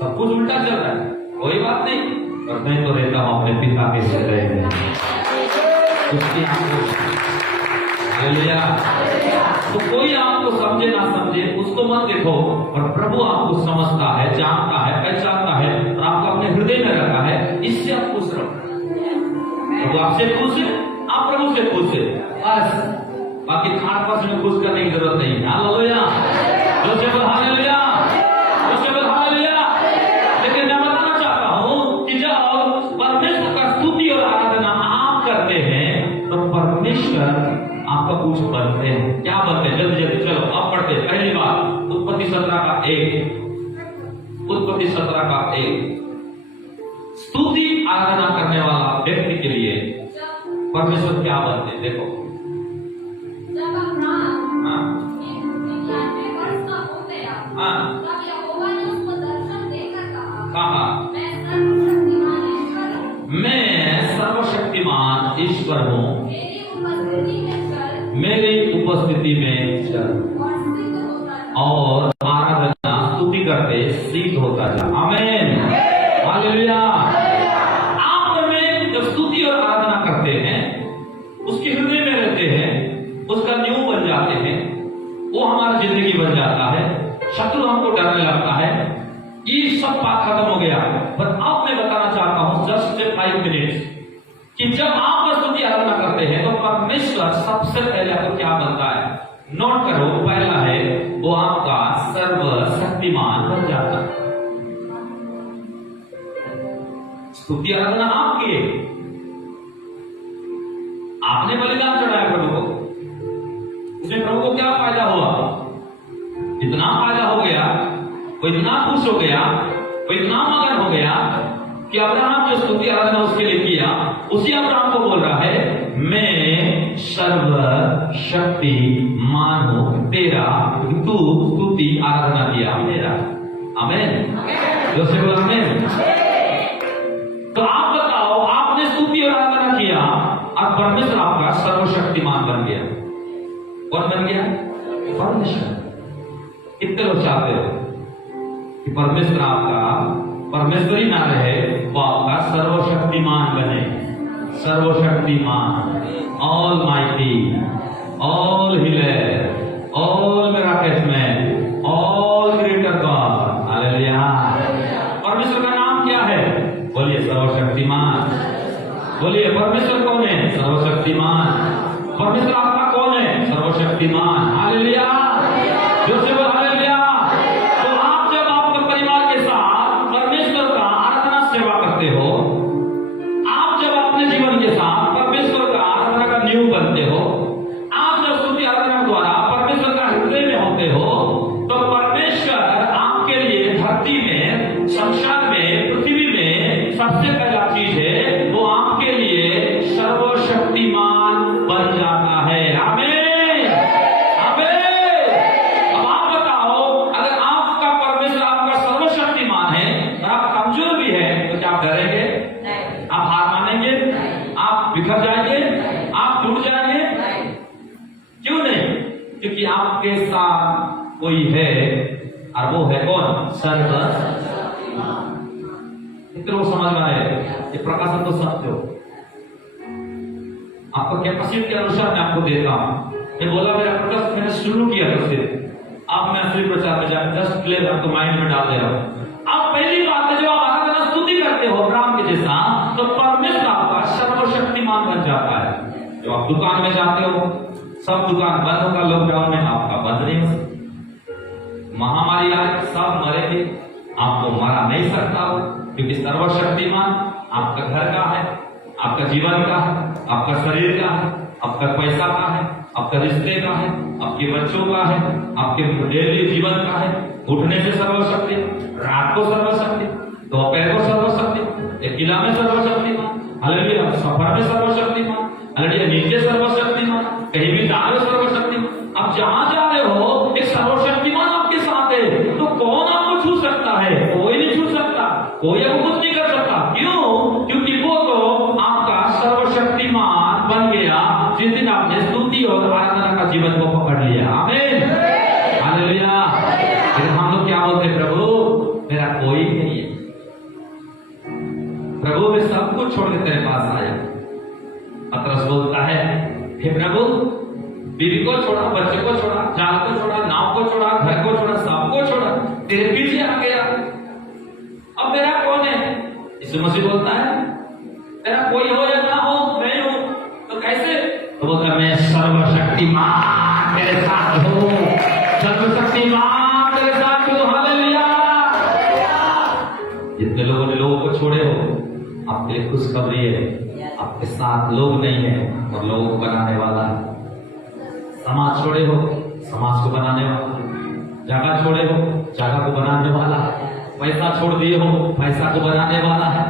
सब कुछ उल्टा चल रहा है, कोई बात नहीं, और मैं तो रहता हूं अपने पिता के हृदय में। उसकी हालेलुया। तो कोई आपको समझे ना समझे उसको मत देखो, और प्रभु आपको समझता है, जानता है, पहचानता है, और आपको अपने हृदय में रखा है। इससे आप खुश रहो। प्रभु आपसे खुश है, आप प्रभु से खुश है, बस। बाकी खान पास में खुश करने की जरूरत नहीं है। Hallelujah, hallelujah, hallelujah. लेकिन मैं बताना चाहता हूं कि जब परमेश्वर का स्तुति और आराधना आप करते हैं तो परमेश्वर आपका कुछ बनते हैं। क्या बनते हैं? जल्दी जल्दी चलो आप पढ़ते। पहली बात उत्पत्ति 17 का 1, उत्पत्ति 17 का 1। स्तुति आराधना करने वाला व्यक्ति के लिए परमेश्वर क्या बनते हैं? देखो, जब अब्राहम 99 वर्ष का हो गया, तब यहोवा ने उसको दर्शन देकर कहा, मैं सर्वशक्तिमान ईश्वर हूँ, मेरी उपस्थिति में चल और आराधना स्तुति करते सिद्ध होता जा। आमीन, हालेलुया। आप में जब स्तुति और आराधना करते हैं, उसके हृदय में रहते हैं, उसका न्यू बन जाते हैं, वो हमारी जिंदगी बन जाता है। शत्रु हमको डरने लगता है, ये सब बात खत्म हो गया। पर अब मैं बताना चाहता हूं जस्ट 5 मिनट्स कि जब आप स्तुति आराधना करते हैं तो परमेश्वर सबसे पहले आपको क्या बनता है? नोट करो, पहला है वो आपका सर्वशक्तिमान बन जाता है। स्तुति आराधना आपकी, आपने बलिदान चढ़ाया प्रभु को, उसमें प्रभु को क्या फायदा हुआ? इतना फायदा हो गया, वो इतना खुश हो गया, वो इतना मगन हो गया कि अब्राहम जो स्तुति आराधना उसके लिए किया, उसी अब्राहम को बोल रहा है मैं सर्वशक्तिमान हूं तेरा, तू स्तुति आराधना किया मेरा। आमीन, जो से बोला आमीन। तो आप बताओ, आपने स्तुति और आराधना किया और परमेश्वर आपका सर्वशक्तिमान बन गया। कौन बन गया? परमेश्वर। कितने लोग चाहते हो कि परमेश्वर आपका परमेश्वर ही ना रहे, वो आपका सर्वशक्तिमान बने? सर्वशक्तिमान, all mighty, all healer, all miracles man, all creator God. Hallelujah. परमेश्वर का नाम क्या है? बोलिए सर्वशक्तिमान। बोलिए परमेश्वर कौन है? सर्वशक्तिमान। परमेश्वर आपका कौन है? सर्वशक्तिमान। हालेलुया, जोर से हालेलुया। तो आप जब आपके परिवार के साथ परमेश्वर का आराधना सेवा करते हो, आप जब अपने जीवन के साथ परमेश्वर का आराधना का न्यू बनते हो, आप जब स्तुति आराधना द्वारा परमेश्वर का हृदय में होते हो, तो परमेश्वर आपके लिए धरती में, संसार में, पृथ्वी में सबसे पहला चीज है वो आपके लिए सर्वशक्तिमान बन जाता है। आमीन, आमीन। अब आप बताओ, अगर आपका परमेश्वर आपका सर्वशक्तिमान है और आप कमजोर भी है तो क्या आप डरेंगे? आप हार मानेंगे? आप बिखर जाएंगे? आप टूट जाएंगे? क्यों नहीं? क्योंकि आपके साथ कोई है और वो है कौन? सर्वशक्तिमान। इतने लोग समझ में आए ये प्रकाशन तो सत्य हो। आपको कैपेसिटी के अनुसार मैं आपको देता हूं। मैं बोला मेरा प्रकाश मैंने शुरू किया उससे, आप मैं असली प्रचार में जाकर जस्ट क्लियर आपको माइंड में डाल दे रहा हूं। आप पहली बात है जब आप आराधना स्तुति करते हो अब्राहम के जैसा, तो परमेश्वर आपका सर्वशक्तिमान बन जाता है। जब आप दुकान में जाते हो, सब दुकान बंद होगा लॉकडाउन में, आपका बंद नहीं हो सकता। महामारी आए सब मरेंगे, आपको मारा नहीं सकता हो, क्योंकि सर्वशक्तिमान आपका घर का है, आपका जीवन का है, आपका शरीर का है, आपका पैसा का है, आपका रिश्ते का है, आपके बच्चों का है, आपके डेली जीवन का है। उठने से सर्वशक्ति, रात को सर्वशक्ति, दोपहर को सर्वशक्ति, एक किला में सर्वशक्तिमान, हालेलुया, सफर में सर्वशक्तिमान, हालेलुया, नीचे सर्वशक्तिमान, कहीं भी जा रहे हो सर्वशक्तिमान। अब जहां जा रहे हो एक सर्वशक्तिमान आपके साथ है, तो कौन आपको छू सकता है? कोई नहीं छू सकता, कोई आपको कुछ नहीं कर सकता। क्यों? क्योंकि वो तो आपका सर्वशक्तिमान बन गया जिस दिन आपने स्तुति और आराधना का जीवन को पकड़ लिया। आमीन, हालेलुया। फिर हम लोग क्या बोलते हैं? प्रभु मेरा कोई नहीं है, प्रभु मैं सब कुछ छोड़ के तेरे पास आया। पतरस बोलता है, हे प्रभु बीवी को छोड़ा, बच्चे को छोड़ा, जाल को छोड़ा, नाव को छोड़ा, घर को छोड़ा, सबको छोड़ा, तेरे पीछे आ गया, अब मेरा कौन है? यीशु मसीह बोलता है तेरा कोई हो या ना हो, मैं हूं, तो कैसे? तो बोलता है मैं सर्वशक्तिमान तेरे साथ हूं, सर्वशक्तिमान तेरे साथ हूं। हालेलुया। जितने लोगों ने लोगों को छोड़े हो, आपके लिए खुशखबरी है, आपके साथ लोग नहीं है और लोगों को बनाने वाला है। समाज छोड़े हो, समाज को बनाने वाला है। जगह छोड़े हो, जगह को बनाने वाला है। पैसा छोड़ दिए हो, पैसा को बनाने वाला है।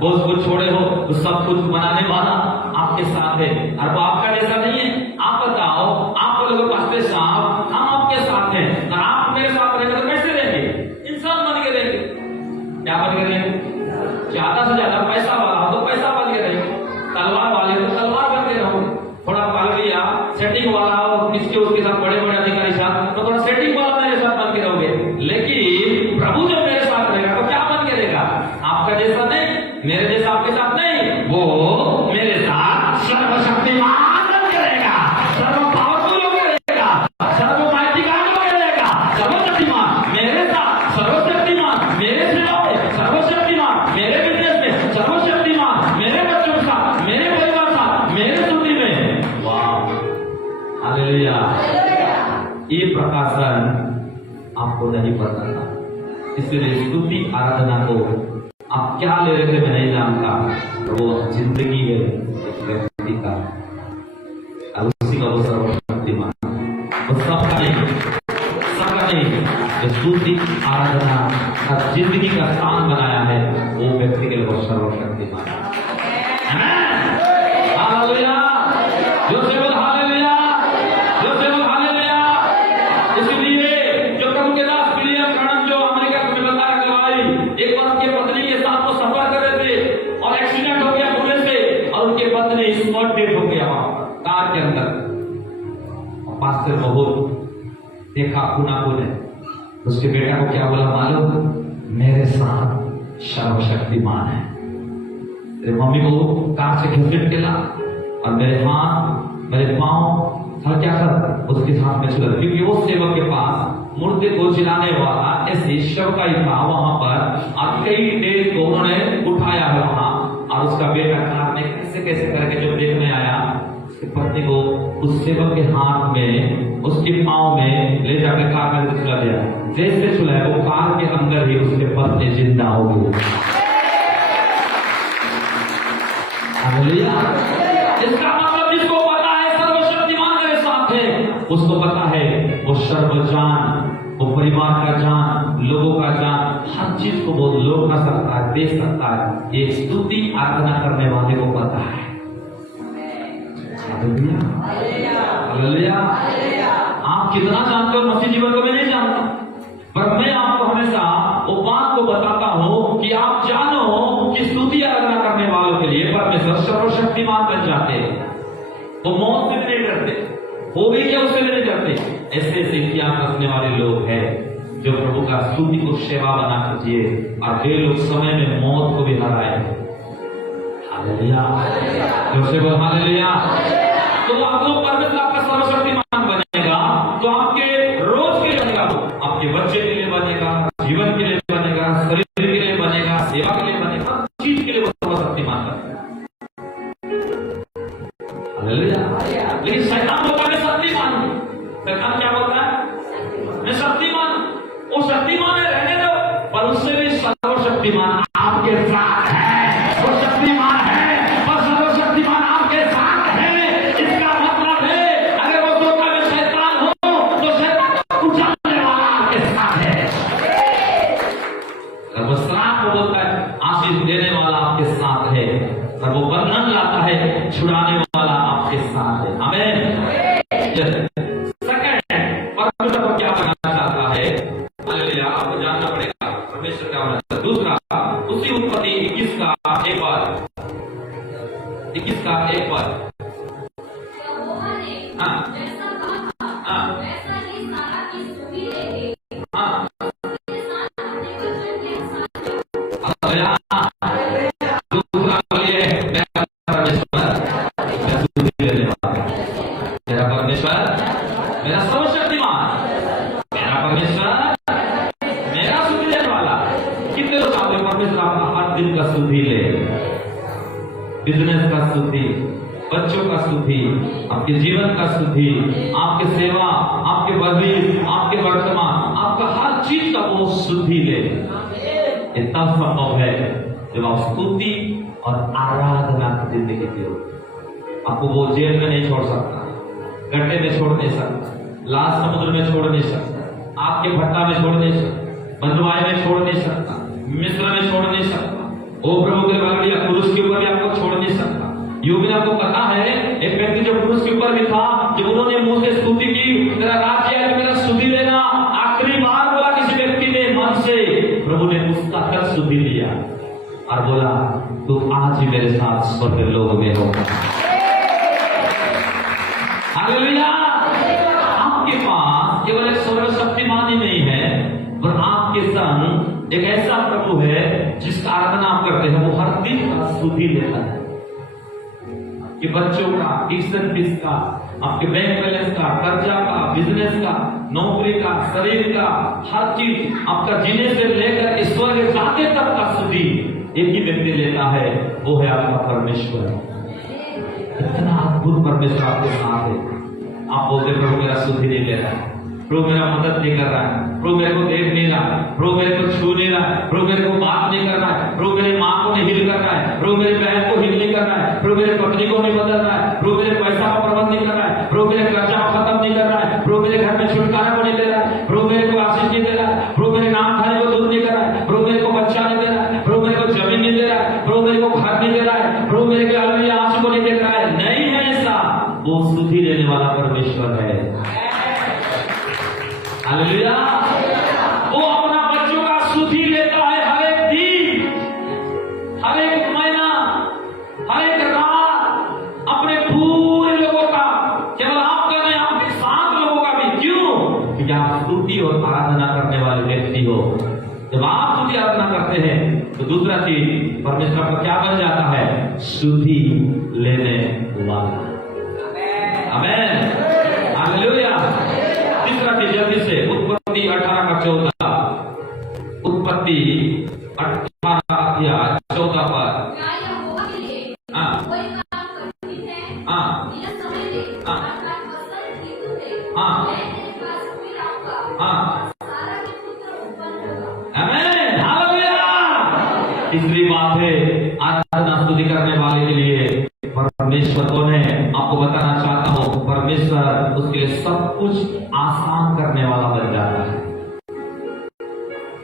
दोस्त को छोड़े हो तो सब कुछ बनाने वाला आपके साथ है। और वो आपका जैसा नहीं है। आप बताओ, आप लोग पास्टर साहब हम आपके साथ हैं, तो आप मेरे साथ रहेंगे तो कैसे रहेंगे? इंसान बन के रहेंगे। क्या बन के रहेंगे? ज्यादा से ज्यादा पैसा वाला हो तो पैसा बन के रहेंगे, तलवार वाले हो तो तलवार बन के रहोगे। थोड़ा पल गया सेटिंग वाला हो, किसके उसके साथ बड़े बड़े अधिकारी साथ, तो थोड़ा सेटिंग वाला मेरे साथ बन के रहोगे। लेकिन प्रभु जब मेरे साथ रहेगा तो क्या बन के रहेगा? आपका जैसा नहीं, मेरे जैसा आपके साथ नहीं, वो मेरे साथ सर्वशक्तिमान बन के रहेगा, सर्व पावरफुल होकर रहेगा, सर्वमाइटी गॉड होकर रहेगा। सर्वशक्तिमान मेरे साथ, सर्वशक्तिमान मेरे सेवा में, सर्वशक्तिमान मेरे बिजनेस में, सर्वशक्तिमान मेरे बच्चों के साथ, मेरे परिवार साथ, मेरे स्तुति में। वाह, हालेलुया। ये प्रकाशन आपको नहीं पता था, इसलिए स्तुति आराधना को आप क्या ले रहे थे मैं नहीं जानता। वो जिंदगी है एक व्यक्ति का, और उसी का वो सर्वशक्तिमान, वो सबका नहीं, सबका नहीं। जो स्तुति आराधना का जिंदगी का स्थान बनाया है, वो व्यक्ति के लिए वो सर्वशक्तिमान है। हालेलुया, जो केवल हालेलुया, जो केवल हालेलुया। इसलिए जो प्रभु के दास विलियम ब्रैनम जो अमेरिका में बताया गवाही, एक बार उनके पत्नी के साथ वो सफर कर रहे थे और एक्सीडेंट हो गया पुलिस से, और उनके पत्नी स्पॉट डेड हो गया वहां कार के अंदर। पास्टर बहुत देखा पुना पुने, उसके बेटा को क्या बोला मालूम? मेरे साथ सर्वशक्तिमान है। तेरे मम्मी को कार से घसीट के ला और मेरे हाथ मेरे पांव था क्या कर उसके हाथ में चला, क्योंकि वो सेवक के पास मुर्दे को जिलाने वाला ऐसे शव का ही था वहां पर, और कई डेढ़ को उन्होंने उठाया है वहां। और उसका बेटा कार में कैसे कैसे करके जब देखने आया, उसके पत्नी को उस सेवक के हाथ में, उसके पांव में ले जाकर कार में चला दिया। जैसे चुलाया वो कार के अंदर ही उसके पत्नी जिंदा हो गई। इसका मतलब जिसको पता है सर्वशक्तिमान मेरे साथ है, उसको पता है वो सर्वजान, वो परिवार का जान, लोगों का जान, हर चीज को वो लोग कर सकता है, दे सकता है। ये स्तुति आराधना करने वाले को पता है। हालेलुया। आप कितना जानते हो मसीह जीवन को मैं नहीं जानता, पर मैं आपको हमेशा वो बात को बताता हूं कि आप जानो कि स्तुति आराधना करने वालों के लिए परमेश्वर सर्वशक्तिमान बन जाते हैं। वो मौत से भी नहीं डरते, हो गई क्या उससे भी नहीं डरते। ऐसे ऐसे इतिहास रखने वाले लोग हैं जो प्रभु का स्तुति को सेवा बना कर जिए और वे लोग समय में मौत को भी हराए। हालेलुया, जोर से बोल हालेलुया। तो आप लोग परमेश्वर आपका सर्वशक्तिमान बनेगा, तो आपके रोज के लिए बनेगा, आपके बच्चे के लिए बनेगा, जीवन के लिए बनेगा, शरीर के लिए बनेगा, सेवा के लिए बनेगा, चीज के लिए वो सर्वशक्तिमान बनेगा। हालेलुया। लेकिन शैतान बोलता है शक्तिमान हूं। शैतान क्या बोलता है? मैं शक्तिमान। वो शक्तिमान है, रहने दो, पर उससे भी सर्वशक्तिमान आपके साथ है। वो शक्तिमान है पर सर्वशक्तिमान आपके साथ है। इसका मतलब है अगर वो धोखा में शैतान हो तो शैतान को उजाड़ने वाला आपके साथ है। और वो श्राप को बोलता है आशीष देने वाला आपके साथ है, और वो बंधन लाता है छुड़ाने वाला आपके साथ है। आमीन। सेकंड, परमेश्वर को क्या बनाना चाहता है? हालेलुया, आपको जानना पड़ेगा परमेश्वर क्या बनाना चाहता है। दूसरा, उसी उत्पत्ति 21 का एक बार यहोवा ने हाँ। जैसा कहा था, हाँ। वैसा ही सारा की स्तुति लेके हाँ, उसके साथ अपने वचन के साथ हालेलुया। दूसरा बोलिए, मेरा परमेश्वर मैं स्तुति देने वाला, मेरा परमेश्वर मेरा सर्वशक्तिमान, मेरा परमेश्वर मेरा स्तुति देने वाला। कितने लोग चाहते हैं परमेश्वर आपका हर दिन का स्तुति ले? बिजनेस का स्तुति, बच्चों का स्तुति, आपके जीवन का स्तुति, आपके सेवा, आपके भविष्य, आपके वर्तमान, आपका हर चीज का वो स्तुति ले। ये तब संभव है जब आप स्तुति और आराधना की जिंदगी जियो। आपको वो जेल में नहीं छोड़ सकता, गड्ढे में छोड़ नहीं सकता, लाल समुद्र में छोड़ नहीं सकता, आग के भट्टा में छोड़ नहीं सकता, बंधुआई में छोड़ नहीं सकता, मिस्र में छोड़ नहीं सकता, ओ प्रभु के बगलिया क्रूस के ऊपर भी आपको छोड़ नहीं सकता। यूं भी आपको पता है एक व्यक्ति जो क्रूस के ऊपर भी था, जब उन्होंने मुंह से स्तुति की, मेरा राज्य है मेरा स्तुति लेना, आखिरी बार बोला किसी व्यक्ति ने मन से, प्रभु ने उसका तक स्तुति लिया और बोला तू आज ही मेरे साथ स्वर्ग लोक में होगा। हालेलुया। आपके पास केवल एक सर्वशक्तिमान ही नहीं है, पर आपके संग एक ऐसा प्रभु है जिसका आराधना आप करते हैं, वो हर दिन का स्तुति लेता है। आपके बच्चों का, ट्यूशन फीस का, आपके बैंक बैलेंस का, कर्जा का, बिजनेस का, नौकरी का, शरीर का, हर चीज आपका जीने से लेकर ईश्वर के जाते तक का स्तुति एक ही व्यक्ति लेता है, वो है आपका परमेश्वर। इतना अद्भुत परमेश्वर आपके साथ है। आप बोलते प्रभु मेरा स्तुति नहीं ले रहा है, प्रभु मेरा मदद नहीं कर रहा है, प्रभु मेरे को देख नहीं रहा है, प्रभु मेरे को छू नहीं रहा है, प्रभु मेरे को बात नहीं कर रहा है, प्रभु मेरी माँ को नहीं हिल कर रहा है, प्रभु मेरी बहन को हिल नहीं कर रहा है, प्रभु मेरे पत्नी को नहीं बदल रहा है, प्रभु मेरे पैसा का प्रबंध नहीं कर रहा है, प्रभु मेरे कर्जा को खत्म नहीं कर रहा है, प्रभु मेरे घर में छुटकारा को नहीं दे रहा है, प्रभु मेरे को आशीष नहीं दे रहा है, प्रभु मेरे नाम खाने को दूर नहीं कर रहा है, प्रभु मेरे को बच्चा नहीं दे रहा है, प्रभु मेरे को जमीन नहीं दे रहा है, प्रभु मेरे को घर नहीं दे रहा है, प्रभु मेरे को अलग आंसू को नहीं देख रहा है। नहीं है ऐसा, वो स्तुति देने वाला परमेश्वर है। हालेलुया। वो अपना बच्चों का स्तुति लेता है हर एक दिन, हर एक महीना, हर एक रात, अपने पूरे लोगों का, केवल आपका नहीं आपके साथ लोगों का भी। क्यों? क्योंकि आप स्तुति और आराधना करने वाले व्यक्ति हो। जब आप स्तुति आराधना करते हैं तो दूसरा चीज परमेश्वर का क्या बन जाता है? स्तुति लेने वाला। आमीन, हालेलुया। तीसरा चीज जल्दी से, उत्पत्ति 18 का 14, उत्पत्ति 18:14 पर। क्या यहोवा के लिए हाँ। कोई काम कठिन है? हाँ। यह समझ ले, हाँ। अर्थात फसल ऋतु में हाँ। मैं तेरे पास फिर आऊंगा हाँ। और सारा के पुत्र उत्पन्न होगा। आमीन, हालेलुया। तीसरी बात है आराधना स्तुति करने वाले के लिए परमेश्वर कौन है? आपको बताना चाहता हूं, परमेश्वर उसके लिए सब कुछ आसान करने वाला बन जाता है।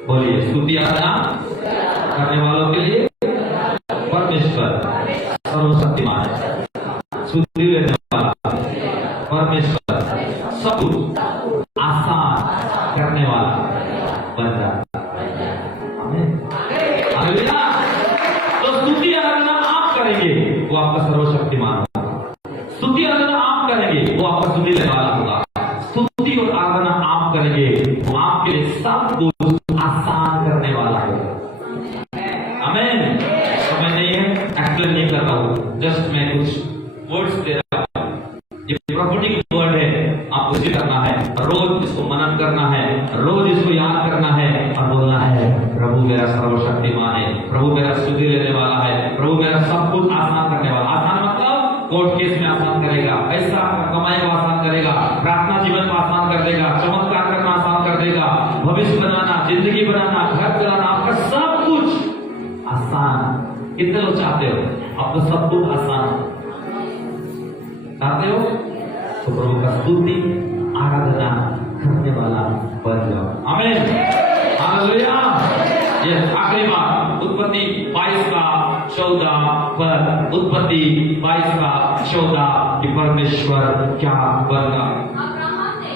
बोलिए, स्तुति आराधना करने वालों के लिए परमेश्वर सर्वशक्तिमान है, स्तुति लेने वाला परमेश्वर सब कुछ आसान करने वाला बन जाता है। आमीन, हालेलुया। तो स्तुति आराधना आप करेंगे वो आपका सर्वशक्तिमान होगा, स्तुति आराधना आप करेंगे वो आपका स्तुति लेने वाला होगा, स्तुति और आराधना आप करेंगे वो आपके लिए सब आमीन। समय नहीं है, एक्सप्लेन नहीं कर रहा हूँ, जस्ट मैं कुछ वर्ड्स दे रहा हूँ। ये प्रोफेटिक वर्ड है, आपको इसे करना है, रोज इसको मनन करना है, रोज इसको याद करना है और बोलना है, प्रभु मेरा सर्वशक्तिमान है, प्रभु मेरा स्तुति लेने वाला है, प्रभु मेरा सब कुछ आसान करने वाला। आसान मतलब कोर्ट केस में आसान करेगा, पैसा कमाई को आसान करेगा, प्रार्थना जीवन को आसान कर देगा, चमत्कार करना आसान कर देगा, भविष्य बनाना, जिंदगी बनाना, घर चलाना, आपका सब कुछ आसान। कितने लोग चाहते हो आपको सब कुछ आसान चाहते हो? तो प्रभु का स्तुति आराधना करने वाला बन जाओ। आमीन, हालेलुया। ये आखिरी बात, उत्पत्ति 22 का 14 पर, उत्पत्ति 22 का 14 कि परमेश्वर क्या बना। अब्राहम ने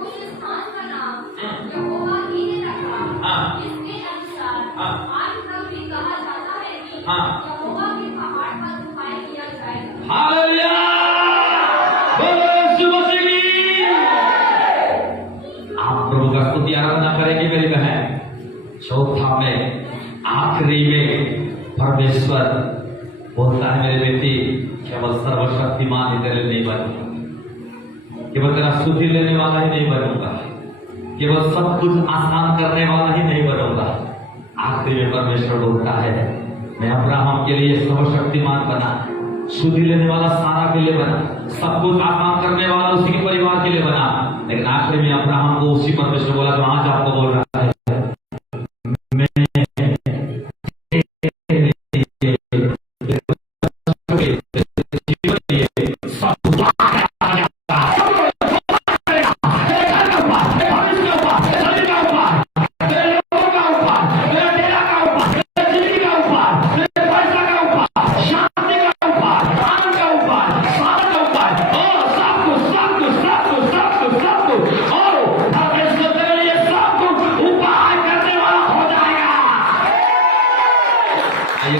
उस स्थान का नाम यहोवा ही ने रखा। इसके अनुसार आज तक भी कहा जाता है कि यहोवा के पहाड़ पर उपाय किया जाएगा। हालेलुया, बोलो यीशु मसीह की। आप प्रभु का स्तुति आराधना करेंगे मेरी बहन। चौथा में, आखिरी में परमेश्वर बोलता है, मेरे बेटी केवल सर्वशक्तिमान ही तेरे नहीं बनूंगा, केवल तेरा स्तुति लेने वाला ही नहीं बनूंगा, केवल सब कुछ आसान करने वाला ही नहीं बनूंगा। आखिरी में परमेश्वर बोलता है, मैं अब्राहम के लिए सर्वशक्तिमान बना, स्तुति लेने वाला सारा के लिए बना, सब कुछ आसान करने वाला उसी के परिवार के लिए बना। लेकिन आखिरी में अब्राहम को उसी परमेश्वर बोला जो आज आपको बोल रहा है,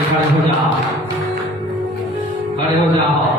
खड़े हो जाओ, खड़े हो जाओ।